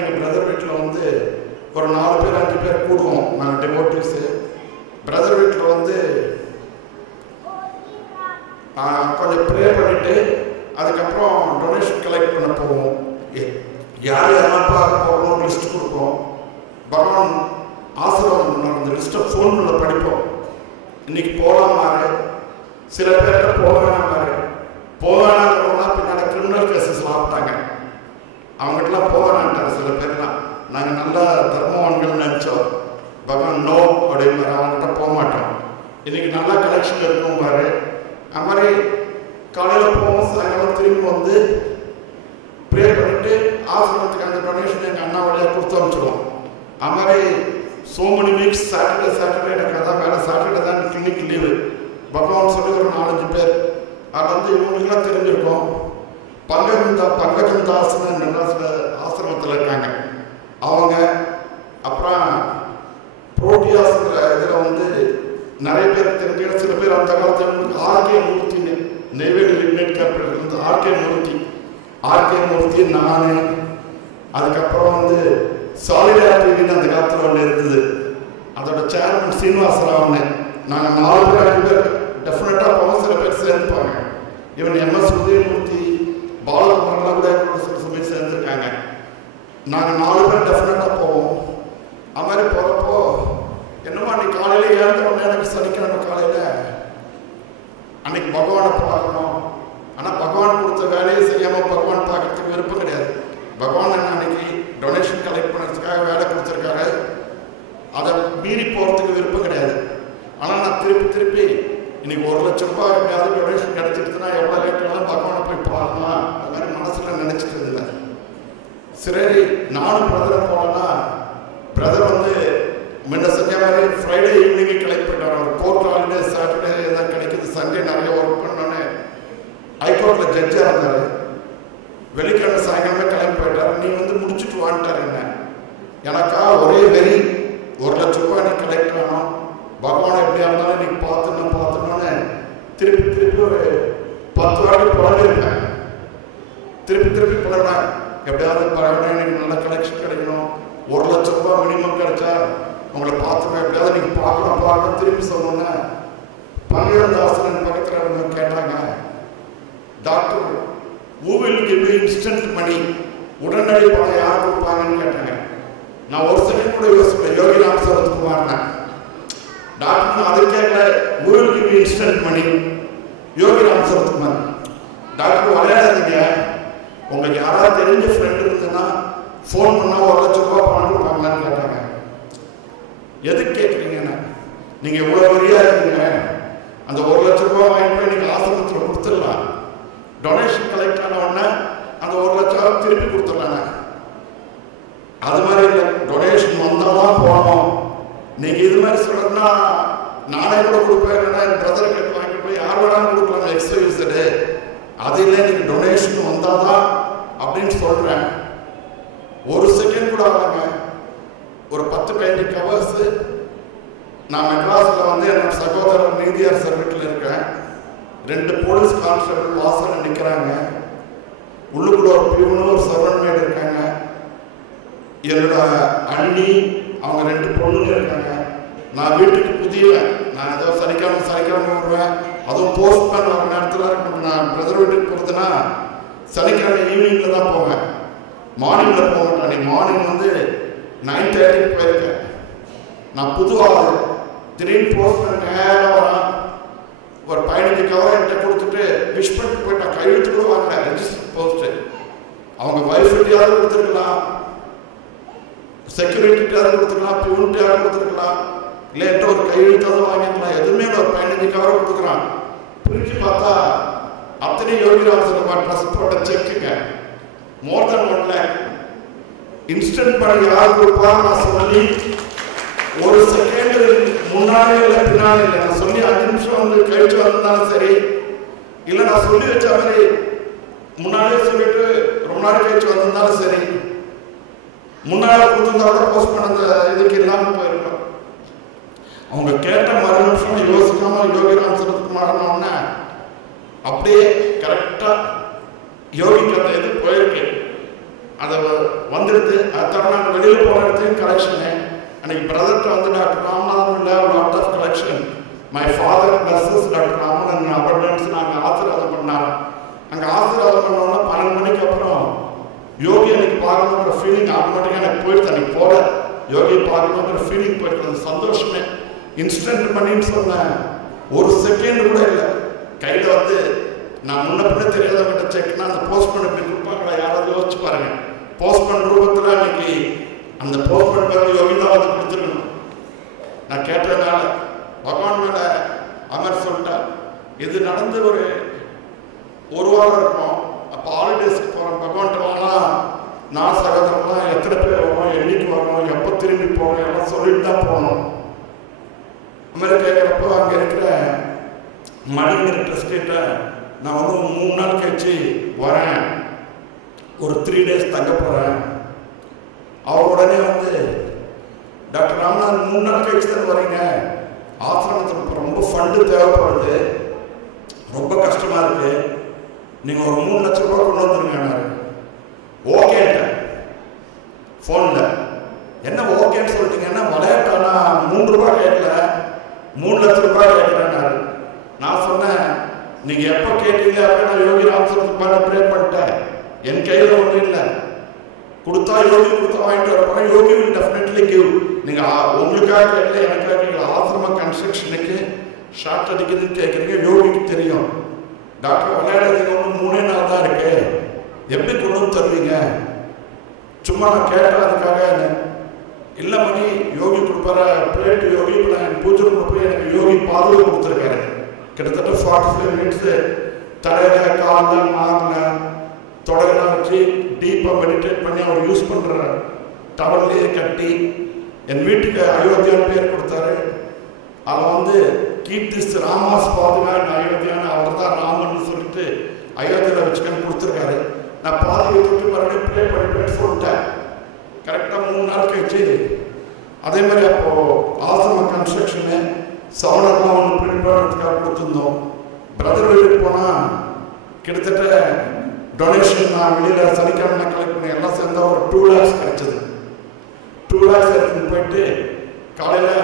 எங்கள் பிரதர் வீட்டில் வந்து ஒரு 4 பேர் 5 பேர் கூடுவோம். நாங்கள் டிவோட்டிஸு பிரதர் வீட்டில் வந்து கொஞ்சம் ப்ரே பண்ணிவிட்டு அதுக்கப்புறம் டொனேஷன் கலெக்ட் பண்ண போவோம். யார் யாரெல்லாம் பார்க்க போகிறோம் லிஸ்ட் கொடுப்போம். பகவான் ஆசீர்வாதம் பண்ணோம். அந்த லிஸ்ட்டை ஃபோனில் படிப்போம். இன்னைக்கு போகலாமாரு, சில பேர்கிட்ட போகலாமாரு, போகலான்னா பின்னாடி கிரிமினல் கேசஸ் ஆகிட்டாங்க. அவங்ககிட்டலாம் போகலான்ட்டார் சில பேர்லாம். நாங்கள் நல்லா தர்மவான்கள் நினச்சோம். பகவான் நோ அப்படிங்கிற அவங்ககிட்ட போக மாட்டோம். இன்னைக்கு நல்லா கலெக்ஷன் இருக்கும் பாரு. அது மாதிரி காலையில் போவோம், சாயங்காலம் திரும்பி வந்து ப்ரே பண்ணிட்டு ஆசிரமத்துக்கு அந்த டொனேஷன் எங்கள் அண்ணா வழியாக கொடுத்து அனுப்பிச்சிடுவோம். அது மாதிரி so many weeks சாட்டர்டே எனக்கு அதான் வேலை. சாட்டர்டே தான் கிளினிக் லீவு. பகவான் சொல்லி ஒரு 4-5 பேர் அது வந்து இவங்களுக்குலாம் தெரிஞ்சிருக்கோம். பங்கஜம் தாஸ்னு மெட்ராஸில் ஆசிரமத்தில் இருக்காங்க அவங்க. அப்புறம் புரோட்டியாஸ்ங்கிற இதில் வந்து நிறைய பேர் தெரிஞ்ச சில பேர் அந்த காலத்தில் ஆர்கே மூர்த்தின்னு நெய்வேலி லிமிடெட் கேபிட்டல் வந்து ஆர்கே மூர்த்தி நான், அதுக்கப்புறம் வந்து சாலிடாரிட்டின்னு அந்த காலத்தில் ஒன்று இருந்தது. அதோட சேர்மன் சீனிவாசராவ்னு. நாங்கள் 4 பேர் 5 பேர் டெஃபினட்டாக போவோம். சில பேர் சேர்ந்துப்பாங்க. இவன் MS உதயமூர்த்தி பாலகுமாரெலாம் கூட சில சமயம் சேர்ந்துருக்காங்க. நாங்கள் 4 பேர் டெஃபினட்டாக போவோம். அது மாதிரி போகிறப்போ என்னமோ அன்னைக்கு காலையில் ஏழ்ந்தவொடனே எனக்கு சனிக்கிழமை காலையில் அன்னைக்கு பகவானை பார்க்கணும். ஆனால் பகவான் கொடுத்த வேலையை செய்யாமல் பகவான் பார்க்கறதுக்கு விருப்பம் கிடையாது. பகவான் என்ன அன்னைக்கு டொனேஷன் கலெக்ட் பண்ணுறதுக்காக வேலை கொடுத்துருக்காரு. அதை மீறி போகிறதுக்கு விருப்பம் கிடையாது. ஆனால் நான் திருப்பி இன்னைக்கு 1 லட்சம் ரூபாய் எப்படியாவது டொனேஷன் கிடைச்சிட்டுனா எவ்வளோ லேட்டாலும் பகவானை போய் பார்க்கலாம் அது மாதிரி மனசில் நினச்சிட்டு இருந்தேன். சரி நானும் பிரதரை போனேன்னா பிரதர் வந்து முன்ன செஞ்ச மாதிரி ஃப்ரைடே ஈவினிங்கே கலெக்ட் பண்ணிட்டார். அவர் கோர்ட் ஹாலிடே சாட்டர்டே தான் கிடைக்குது. சண்டே நிறைய ஒர்க் பண்ணோன்னே ஹைகோர்ட்டில் ஜட்ஜாக இருந்தார். வெள்ளிக்கிழமை சாயங்காலமே கிளம்பி போயிட்டார். நீ வந்து முடிச்சுட்டு வாங்கிட்டார். என்ன எனக்கா ஒரே வெறி 1 லட்சம் ரூபாய் நீ கலெக்ட் ஆகணும். பகவானை எப்படியா இருந்தாலும் நீ பார்த்துன்னு திருப்பி ஒரு 10 வாட்டி புலம்பிருப்பேன். திருப்பி புலம்பேன். எப்படியாவது பரவாயில்ல எனக்கு நல்ல கலெக்ஷன் கிடைக்கணும். 1 லட்சம் ரூபாய் மினிமம் கிடைச்சா உங்களை பார்த்துப்பேன். எப்படியாவது நீங்கள் பார்க்கணும் திருப்பி சொல்லணும்னா பங்கஜதாசன் பக்கத்தில் கேட்டாங்க, doctor who will give me instant money, உடனடி பணம் யார் கொடுப்பாங்கன்னு கேட்டாங்க. நான் ஒரு செகண்ட் கூட யோசிப்பேன். யோகிராம் சரத்குமார் டாக்டர் அதை கேட்கல. who will give me instant money, Yogiram Sarathkumar. Doctor விளையாடாதீங்க, உங்களுக்கு யாராவது தெரிஞ்ச ஃப்ரெண்ட் இருந்ததுன்னா ஃபோன் பண்ணால் 1 லட்சம் ரூபாய் பணம் கொடுப்பாங்களான்னு கேட்டாங்க. எதுக்கு கேட்குறீங்கன்னு, நீங்கள் இவ்வளோ வரியா இருக்கீங்க, அந்த 1 லட்சம் ரூபாய் வாங்கிட்டு போய் நீங்கள் ஆசிரமத்தில் கொடுத்துடலாம். டொனேஷன் கலெக்ட் ஆன உடனே அந்த 1 லட்சம் திருப்பி கொடுத்துடலாம். அது மாதிரி இல்லை, டொனேஷன் வந்தால் தான் போகணும். நீங்கள் இது மாதிரி சொல்கிறதுனா நானே கூட கொடுப்பேன். இல்லைன்னா என் பிரதருக்கு வாங்கிட்டு போய் யார் வேணாலும் கொடுக்கலாம் எக்ஸ்பீரியன்ஸு. அது இல்லை, நீங்கள் டொனேஷன் வந்தால் தான் அப்படின்னு சொல்கிறேன். 1 செகண்ட் கூட ஆகாங்க. ஒரு 10-15 ஹவர்ஸு நான் மெட்ராஸில் வந்து என்னோட சகோதரர் நீதியார் சார் வீட்டில் இருக்கேன். 2 போலீஸ் கான்ஸ்டபிள் வாசல் நிற்கிறாங்க. உள்ளுக்குள்ள ஒரு பியூனும் ஒரு சர்வன்ட் மேட் இருக்காங்க. என்னோட அண்ணி அவங்க 2 பொண்ணுங்க இருக்காங்க. நான் வீட்டுக்கு புதியவன். நான் ஏதோ சனிக்கிழமை வருவேன். அதுவும் போஸ்ட் பண்ண வர நேரத்தில் நான் பிரதர் வீட்டுக்கு போகிறதுனா சனிக்கிழமை ஈவினிங்கில் தான் போவேன். மார்னிங்கில் போக மாட்டேன். நீ மார்னிங் வந்து 9:30 போயிருக்கேன். நான் புது ஆள். திடீர்னு போஸ்ட் பண்ண நேரம் வரான். ஒரு 15 கவர் என்கிட்ட கொடுத்துட்டு விஷ் பண்ணிட்டு போயிட்டான். கையெழுத்து கூட வாங்கல. Register post. அவங்க வைஃப்கிட்டையாவது கொடுத்துருக்கலாம், செக்யூரிட்டியாவது கொடுத்துருக்கலாம், பியூன்ட்டையாவது கொடுத்துருக்கலாம், இல்லை என்கிட்ட ஒரு கையெழுத்தாவது வாங்கிக்கலாம். எதுவுமே ஒரு 15 கவர் கொடுக்குறான். பிரித்து பார்த்தா அத்தனை யோகிராம் சிலமா ட்ரஸ்ட் போட்ட செக்குங்க. மோர் தென் 1 lakh. இன்ஸ்டன்ட் பண்ணி யார் கொடுப்பா நான் சொல்லி ஒரு செகண்ட் முன்னாலே இல்லை பின்னாலே இல்லை. நான் சொல்லி 5 நிமிஷம் வந்து கழிச்சு வந்தாலும் சரி, இல்லை நான் சொல்லி வச்ச மாதிரி முன்னாலே சொல்லிட்டு ரொம்ப நாள் கழிச்சு வந்திருந்தாலும் சரி, முன்னாலே கொடுத்துருந்தா போஸ்ட் பண்ண இதுக்கு இல்லாமல் போயிருக்கோம். அவங்க கேட்ட மறு நிமிஷம் யோசிக்காம யோகிராம் சரத்குமார்னோடனே அப்படியே கரெக்டாக யோகிக்கு அந்த இது போயிருக்கு. அதை வந்துடுது. அதை நாங்கள் வெளியில் போன இடத்துலையும் கலெக்ஷனு. அன்னைக்கு பிரதர்கிட்ட வந்து டாக்டர் ராமநாதன் இல்லை lot of collection. My father blesses doctor Raman abundance நாங்கள் ஆசீர்வாதம் பண்ணார். அங்கே ஆசீர்வாதம் பண்ணோன்னா 12 மணிக்கு அப்புறம் யோகி அன்னைக்கு பார்க்கணுங்கிற ஃபீலிங் ஆட்டோமேட்டிக்காக எனக்கு போயிடுது. அன்னைக்கு போல யோகியை பார்க்கணுங்கிற ஃபீலிங் போயிடுது. அந்த சந்தோஷமே இன்ஸ்டன்ட் பண்ணின்னு சொன்னேன். ஒரு செகண்ட் கூட இல்லை. கையில் வந்து நான் முன்ன பின்ன தெரியாதவங்கிட்ட செக்னா அந்த போஸ்ட் பண்ண இப்படி கொடுப்பாங்களா யாராவது யோசிச்சு பாருங்க. போஸ்ட் பண்ண ரூபத்தில் அன்னைக்கு அந்த போஸ்ட் பண்ண யோகி தான் வந்து கொடுத்துருக்கணும். நான் கேட்டதுனால பகவான் மேல அமர் சொல்லிட்டா. இது நடந்து ஒரு வாரம் இருக்கும். அப்போ ஹாலிடேஸ்க்கு போகிறோம். பகவான்லாம் நான் சகோதரம்லாம் எத்தனை பேர் வரணும், என்னைக்கு வரணும், எப்போ திரும்பி போகணும் எல்லாம் சொல்லிட்டு தான் போகணும். அமெரிக்கா கேட்குறப்போ அங்கே இருக்கிற மணிங்கிற ட்ரஸ்ட்கிட்ட நான் வந்து 3 நாள் கழிச்சு வரேன், ஒரு 3 days தங்க போகிறேன். அவர் உடனே வந்து டாக்டர் ராமநாதன் 3 நாள் கழிச்சு தான் வரீங்க, ஆசிரமத்துக்கு ரொம்ப ஃபண்டு தேவைப்படுது, ரொம்ப கஷ்டமாக இருக்குது, நீங்கள் ஒரு 3 லட்ச ரூபா கொண்டு வந்துருங்க. ஓகேட்டேன் ஃபோனில். என்ன ஓகேன்னு சொல்லிட்டீங்கன்னா விளையாட்டானா 3 ரூபா கேட்கல 3 லட்ச ரூபாய் கேட்குறேன்னாரு. நான் சொன்னேன் நீங்கள் எப்போ கேட்டீங்க அப்போ நான் யோகி ராமசரத்குமார் ப்ரே பண்ணிட்டேன். என் கையில் ஒன்றும் இல்லை. கொடுத்தா யோகி கொடுத்தா வாங்கிட்டு வரப்போகிறேன். யோகி வில் டெஃபினெட்லி கிவ். நீங்கள் உங்களுக்காக கேட்கல எனக்காக கேட்கல. ஆசிரம கன்ஸ்ட்ரக்ஷனுக்கு ஷார்ட் அடிக்குதுன்னு கேட்குறீங்க. யோகிக்கு தெரியும். டாக்டர் விளையாடுறதுக்கு ஒன்று 3 நாள் தான் இருக்கு, எப்படி கொண்டு வந்து தருவீங்க? சும்மா நான் கேட்டேன். அதுக்காக இல்லை மணி யோகி கொடுப்பார பிளேட்டு யோகி. இப்போ நான் பூஜை போய் எனக்கு யோகி பாதுகாப்பு கொடுத்துருக்காரு. கிட்டத்தட்ட 45 minutes தலையில் காலில் மாரில் தொடரெல்லாம் வச்சு டீப்பாக மெடிடேட் பண்ணி அவர் யூஸ் பண்ணுற டவல்லையே கட்டி என் வீட்டுக்கு அயோத்தியான்னு பேர் கொடுத்தாரு. அதில் வந்து கீர்த்திஸ் ராமாஸ் பாதுகான் அயோத்தியான்னு அவர் தான் ராமன் சொல்லிட்டு அயோத்தியாவில் வச்சுக்கன்னு கொடுத்துருக்காரு. நான் பாதுகை தொட்டு மறுபடியும் ப்ளே பண்ணிப்பேன்னு சொல்லிட்டேன். கரெக்டாக 3 நாள் கழிச்சு அதே மாதிரி அப்போது ஆசிரம கன்ஸ்ட்ரக்ஷனு சவணர்லாம் ஒன்று பிரிண்ட் பண்ணுறதுக்காக கொடுத்துருந்தோம். பிரதர் வீட்டுக்கு போனால் கிட்டத்தட்ட டொனேஷன் நான் வெளியில் சனிக்கிழமை கலெக்ட் பண்ணி எல்லாம் சேர்ந்தா ஒரு 2 lakhs கிடைச்சது. 2 lakhs எடுத்துன்னு போயிட்டு காலையில்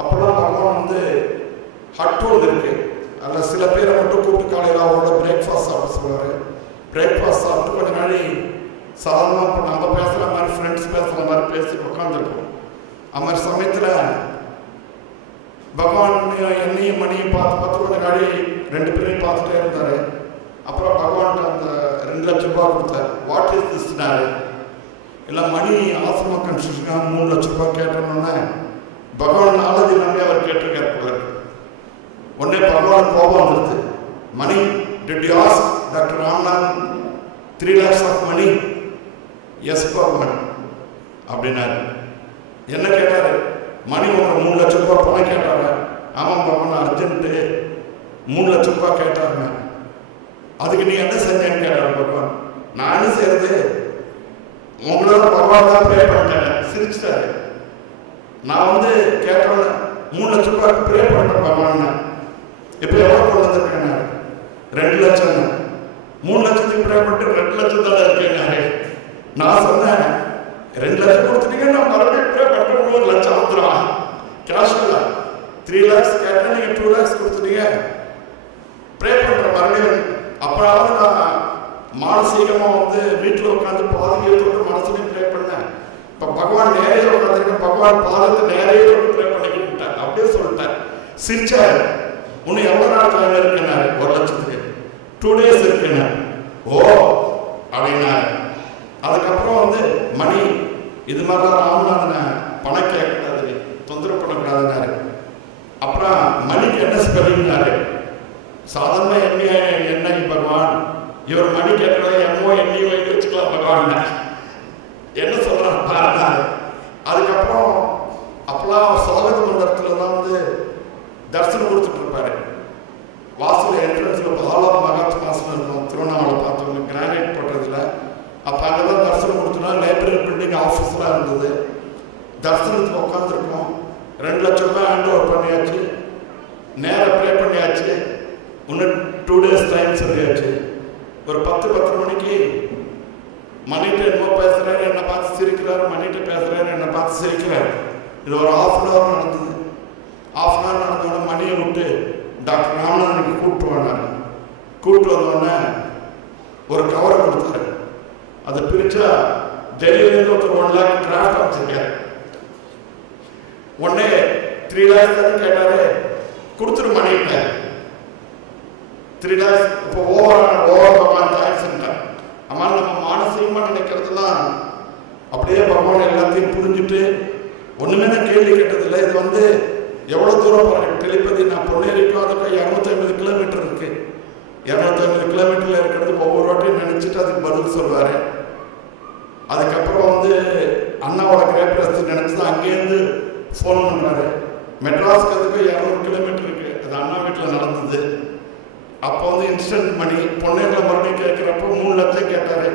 அப்போல்லாம் பகவான் வந்து ஹட்ஹோல் இருக்கு. அதில் சில பேரை மட்டும் கூப்பிட்டு காலையில் அவரோட பிரேக்ஃபாஸ்ட் சாப்பிட சொல்லுவார். பிரேக்ஃபாஸ்ட் சாப்பிட்டு கொஞ்ச நாளை சாதாரணமாக இப்போ நம்ம பேசுகிற மாதிரி ஃப்ரெண்ட்ஸ் பேசுகிற மாதிரி பேசி உட்காந்துருக்கோம். அது மாதிரி சமயத்தில் பகவான் என்னையும் மணியும் பார்த்து கொஞ்ச நாளை 2 பேரையும் பார்த்துட்டே இருந்தார். அப்புறம் பகவான் அந்த 2 லட்ச ரூபா கொடுத்தார். வாட் இஸ் திஸ்னாரு. இல்லை மணி ஆசிரம கன்ஸ்ட்ரக்ஷனாக 3 லட்ச ரூபா கேட்டோன்னே பகவான் நாலதி நம்பி அவர் கேட்டிருக்காரு போல. உடனே பகவான் கோபம் வந்துடுது. Money did you ask doctor Ramanathan 3 lakhs of money? Yes Bhagavan அப்படின்னாரு. என்ன கேட்டார்? மணி உங்களை 3 லட்ச ரூபா பணம் கேட்டாங்க. ஆமாம் பகவான் அர்ஜென்ட்டு 3 லட்ச ரூபா கேட்டாருங்க. அதுக்கு நீ என்ன செஞ்சேன்னு கேட்டார் பகவான். நான் என்ன செய்யறது, உங்களோட பகவான் தான் ப்ரே பண்ணிட்டேன். சிரிச்சிட்டாரு. நான் வந்து கேட்டோன்னு 3 லட்ச ரூபாய்க்கு ப்ரே பண்ணுறேன் பகவான். இப்போ எவ்வளோ கொண்டு வந்திருக்கேன்? 2 லட்சம். 3 லட்சத்துக்கு ப்ரே பண்ணிட்டு 2 லட்சம் தான் இருக்கேன். நான் சொன்னேன் இப்ப பகவான் நேரே உட்காந்துருக்க, பகவான் பாதத்தை நேரே ப்ரே பண்ணிக்கிட்டார். அப்படியே சொல்லிட்டார். சிரிச்சாரு. இன்னும் எவ்வளவு நாள் டைம் இருக்குன்னாரு. 1 லட்சத்துக்கு 2 days இருக்குன்னாரு. ஓ அப்படின்னாரு. அதுக்கப்புறம் வந்து மணி இது மாதிரிலாம் ராமநாதனை பணம் கேட்கக்கூடாது, தொந்தரவு பண்ணக்கூடாதுன்னாரு. அப்புறம் மணிக்கு என்ன ஸ்பெல்லிங்னாரு. சாதாரண என்ன பகவான், இவர் மணி கேட்கறத எம்மோ எண்ணியோ வச்சுக்கலாம் பகவான் என்ன சொல்றாரு பாருனாரு. அதுக்கப்புறம் அப்பெல்லாம் சுவாகத மண்டபத்துல தான் வந்து தரிசனம் கொடுத்துட்டு இருப்பாரு. வாசல் என்ட்ரன்ஸ்ல பாலா மகாத்மாசனம் இருக்கும், திருவண்ணாமலை பார்த்தவங்க கிரானைட் போட்டதுல. அப்ப அங்கதான் தரிசனம் கொடுத்தோம்னா லைப்ரரி பில்டிங் ஆஃபீஸ்லாம் இருந்தது. தரிசனத்துக்கு உட்காந்துருக்கோம். 2 லட்சம் ரூபாய் ஹேண்ட் ஓவர் பண்ணியாச்சு, நேரம் ப்ரே பண்ணியாச்சு, இன்னும் 2 days டைம் சொல்லியாச்சு. ஒரு 10-10:30 மணிக்கு மணிகிட்ட என்னமோ பேசுறாரு, என்னை பார்த்து சிரிக்கிறாரு, மணிகிட்ட பேசுறாரு, என்னை பார்த்து சிரிக்கிறாரு. இது ஒரு 1/2 hour நடந்தது. 1/2 hour நடந்தோடனே மணியை விட்டு டாக்டர் ராமநாதனுக்கு கூப்பிட்டு வந்தாரு. கூப்பிட்டு வந்தோடனே ஒரு கவரை கொடுத்தாரு. அதை பிரிச்சா டெல்லியிலேருந்து ஒருத்தர் 1 lakh டிராஃப்ட் அமைச்சிருக்காரு. உடனே 3 lakhs தான் கேட்டாரு. கொடுத்துரு மணிகிட்ட 3 lakhs. இப்போ ஓவர் பகவான் தேங்க்ஸ்ன்ட்டார். ஆனால் நம்ம மானசீகமா நினைக்கிறதுலாம் அப்படியே பகவான் எல்லாத்தையும் புரிஞ்சுட்டு ஒண்ணுமே நான் கேள்வி கேட்டதில்லை. இது வந்து எவ்வளவு தூரம் போறேன் டெலிபதி. நான் பொன்னேரிக்கும் அதுக்கு 250 கிலோமீட்டர் இருக்கு. 250 கிலோமீட்டர்ல இருக்கிறது ஒவ்வொரு வாட்டியும் நினைச்சிட்டு அதுக்கு பதில் சொல்வாரு. அதுக்கப்புறம் வந்து அண்ணாவோட கிரேப்ரஸ்து நினைச்சுதான் அங்கேருந்து ஃபோன் பண்றாரு. மெட்ராஸ்க்கு அதுக்கு 200 கிலோமீட்டர் இருக்கு. அது அண்ணா வீட்டில் நடந்தது. அப்போ வந்து இன்ஸ்டன்ட் மணி பொன்னேரில் மறுபடியும் கேட்கிறப்போ 3 லட்சம் கேட்டாரு.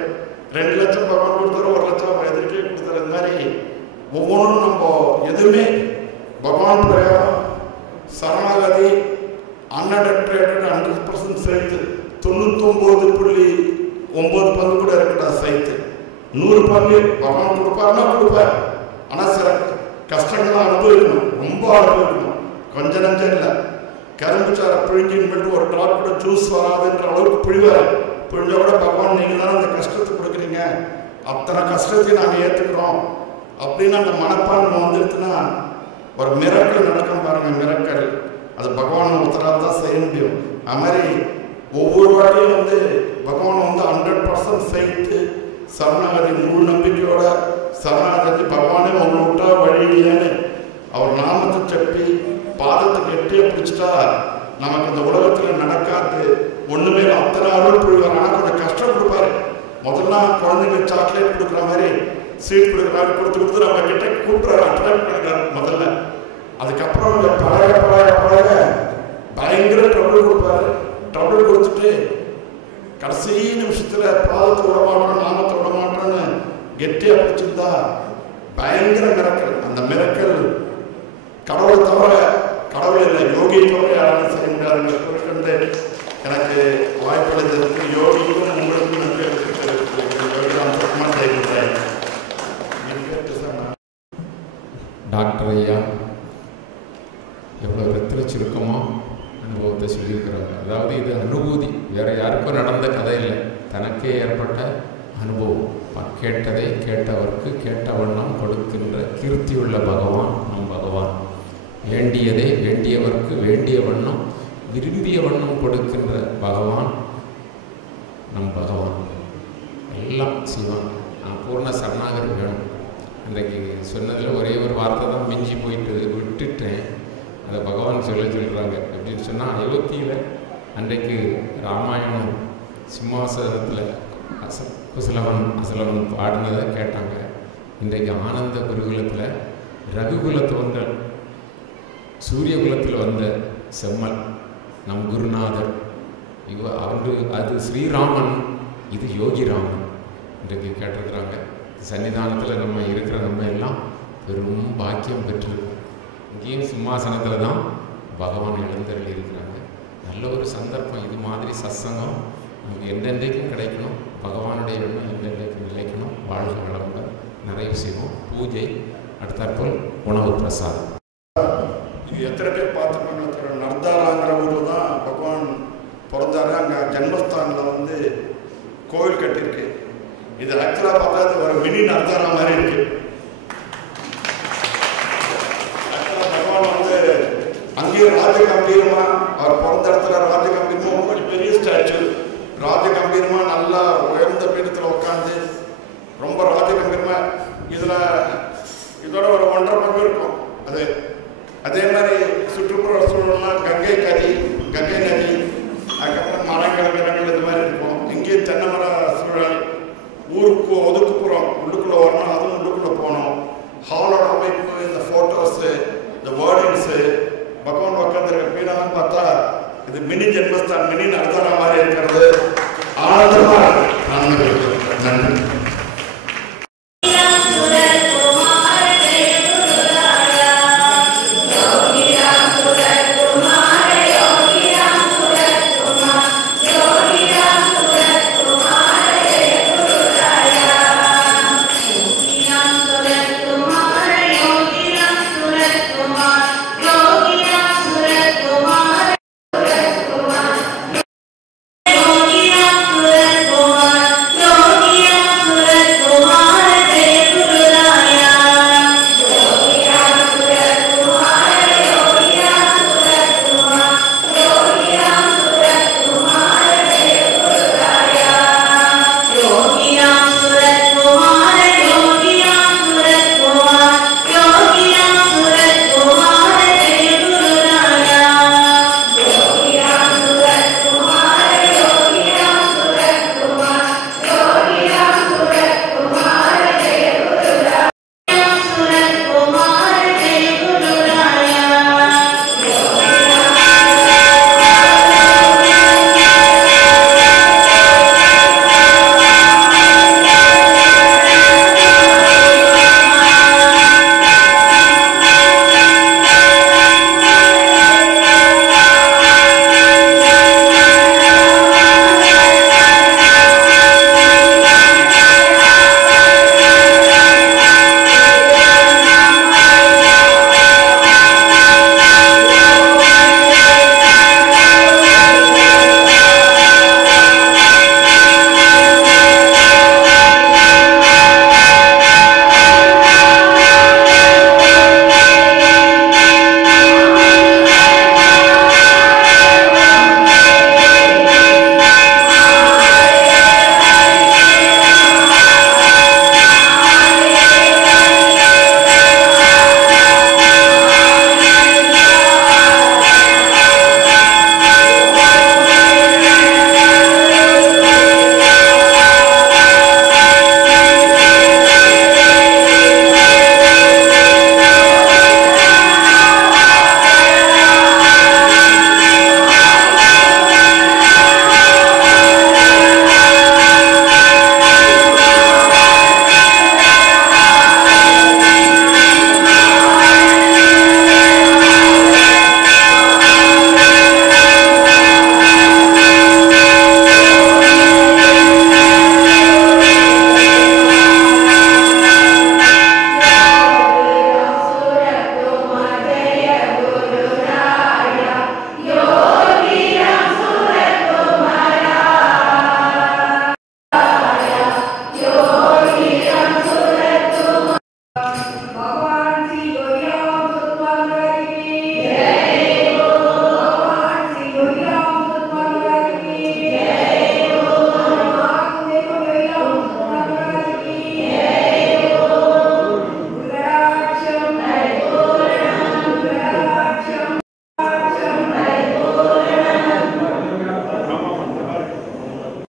2 லட்சம் பகவான் கொடுத்தாரு, 1 லட்சம் எதிர்க்கே கொடுத்தாரு. இந்த மாதிரி ஒவ்வொன்றும் நம்ம எதுவுமே பகவான் பிரயாணம் சரணாகதி அன்அடல்ட்ரேட்டட் 100% சேர்த்து 99.9 பங்கு கூட இருக்கடா சேர்த்து 100 பங்கு பகவான் கொடுப்பாருன்னா கொடுப்பார். ஆனால் சில கஷ்டங்கள்லாம் அனுபவிக்கணும், ரொம்ப அனுபவிக்கணும். கொஞ்சம் நஞ்சம் இல்லை. கரும்பு சாரை பிழிஞ்சின்னு ஒரு டாட் கூட ஜூஸ் வராதுன்ற அளவுக்கு பிழிவார். பிழிஞ்ச கூட பகவான் நீங்கள் தானே அந்த கஷ்டத்தை கொடுக்குறீங்க, அத்தனை கஷ்டத்தையும் நாங்கள் ஏற்றுக்கிறோம் அப்படின்னு அந்த மனப்பான்மை வந்துடுச்சுன்னா ஒரு மிரக்கல் நடக்கும் பாருங்க. மிரக்கல் அது பகவான் ஒருத்தரால் தான் செய்ய முடியும். அது மாதிரி ஒவ்வொரு வாட்டியும் வந்து பகவான் வந்து 100% சேர்த்து சரணாகதி முழு நம்பிக்கையோட சரணாகதி பகவானே உங்களை விட்டா வழி இல்லைன்னு அவர் நாமத்தை சப்பி பாதத்தை கெட்டியே பிடிச்சிட்டா நமக்கு இந்த உலகத்தில் நடக்காது ஒண்ணுமே. அத்தனை அருள் புரிவார். ஆனால் கொஞ்சம் கஷ்டம் கொடுப்பாரு. முதல்ல குழந்தைங்க சாக்லேட் கொடுக்குற மாதிரி ஸ்வீட் கொடுக்குற மாதிரி கொடுத்து நம்ம கிட்ட கூப்பிட்றாரு, அட்ராக்ட் பண்ணுறாரு முதல்ல. அதுக்கப்புறம் பழக பழக பழக பயங்கர ட்ரபிள் கொடுப்பாரு. ட்ரபிள் கொடுத்துட்டு கடைசி நிமிஷத்துல பாதத்தை விட மாட்டோம், நாமத்தை விட மாட்டோம்னு கெட்டியா பிடிச்சிருந்தா பயங்கர மிரக்கல். அந்த மிரக்கல் கடவுளை தவிர, கடவுள் இல்லை யோகியை தவிர யாராலும் செய்ய முடியாதுன்னு குறிக்கொண்டு எனக்கு வாய்ப்பளித்ததற்கு யோகிக்கும் உங்களுக்கும் நன்றி தெரிவிக்கிறேன். டாக்டர் ஐயா எவ்வளோ ரத்தின சுருக்கமாக அனுபவத்தை சொல்லியிருக்கிறாங்க. அதாவது இது அனுபூதி, வேறு யாருக்கும் நடந்த கதை இல்லை, தனக்கே ஏற்பட்ட அனுபவம். கேட்டதை கேட்டவர்க்கு கேட்ட வண்ணம் கொடுக்கின்ற கீர்த்தியுள்ள பகவான் நம் பகவான். வேண்டியதை வேண்டியவர்க்கு வேண்டிய வண்ணம் விரும்பிய வண்ணம் கொடுக்கின்ற பகவான் நம் பகவான். எல்லாம் செய்வாங்க. நான் பூர்ண சரணாகதி வேணும். அன்றைக்கு சொன்னதில் ஒரே ஒரு வார்த்தை தான் மிஞ்சி போயிட்டு விட்டுட்டேன். அதை பகவான் சொல்கிறாங்க. எப்படின்னு சொன்னால் அயோத்தியில் அன்றைக்கு ராமாயணம் சிம்மாசனத்தில் குசலவன் அசலவன் பாடினதை கேட்டாங்க. இன்றைக்கு ஆனந்த குருகுலத்தில் ரகுகுலத்தோன்றல் சூரிய குலத்தில் வந்த செம்மல் நம் குருநாதர் அது ஸ்ரீராமன், இது யோகிராமன் இன்றைக்கு கேட்டிருக்கிறாங்க. சன்னிதானத்தில் நம்ம இருக்கிற நம்ம எல்லாம் பெரும் பாக்கியம் பெற்றிருக்கோம். இங்கேயும் சிம்மாசனத்தில் தான் பகவான் எழுந்தருளி இருக்கிறாங்க. நல்ல ஒரு சந்தர்ப்பம். இது மாதிரி சத்சங்கம் நமக்கு எந்தெந்தைக்கும் கிடைக்கணும். பகவானுடைய எண்ணம் எந்தெந்தைக்கும் நிலைக்கணும். வாழ்க வளமுடன். நிறைவு செய்வோம். பூஜை, அடுத்தாற்போல் உணவு பிரசாதம். எத்தனை பேர் பார்த்துருக்காங்க? நர்தாலாங்கிற ஊரில் தான் பகவான் பிறந்தாரு. அங்கே ஜென்மஸ்தானில் வந்து கோவில் கட்டியிருக்கு. இது ஆக்சுவலாக பார்த்தா அது ஒரு மினி நர்தாரா மாதிரி இருக்கு. 1.5 பங்கு இருக்கும். அது அதே மாதிரி சுற்றுப்புற சூழல்லாம் கங்கை கரை, கங்கை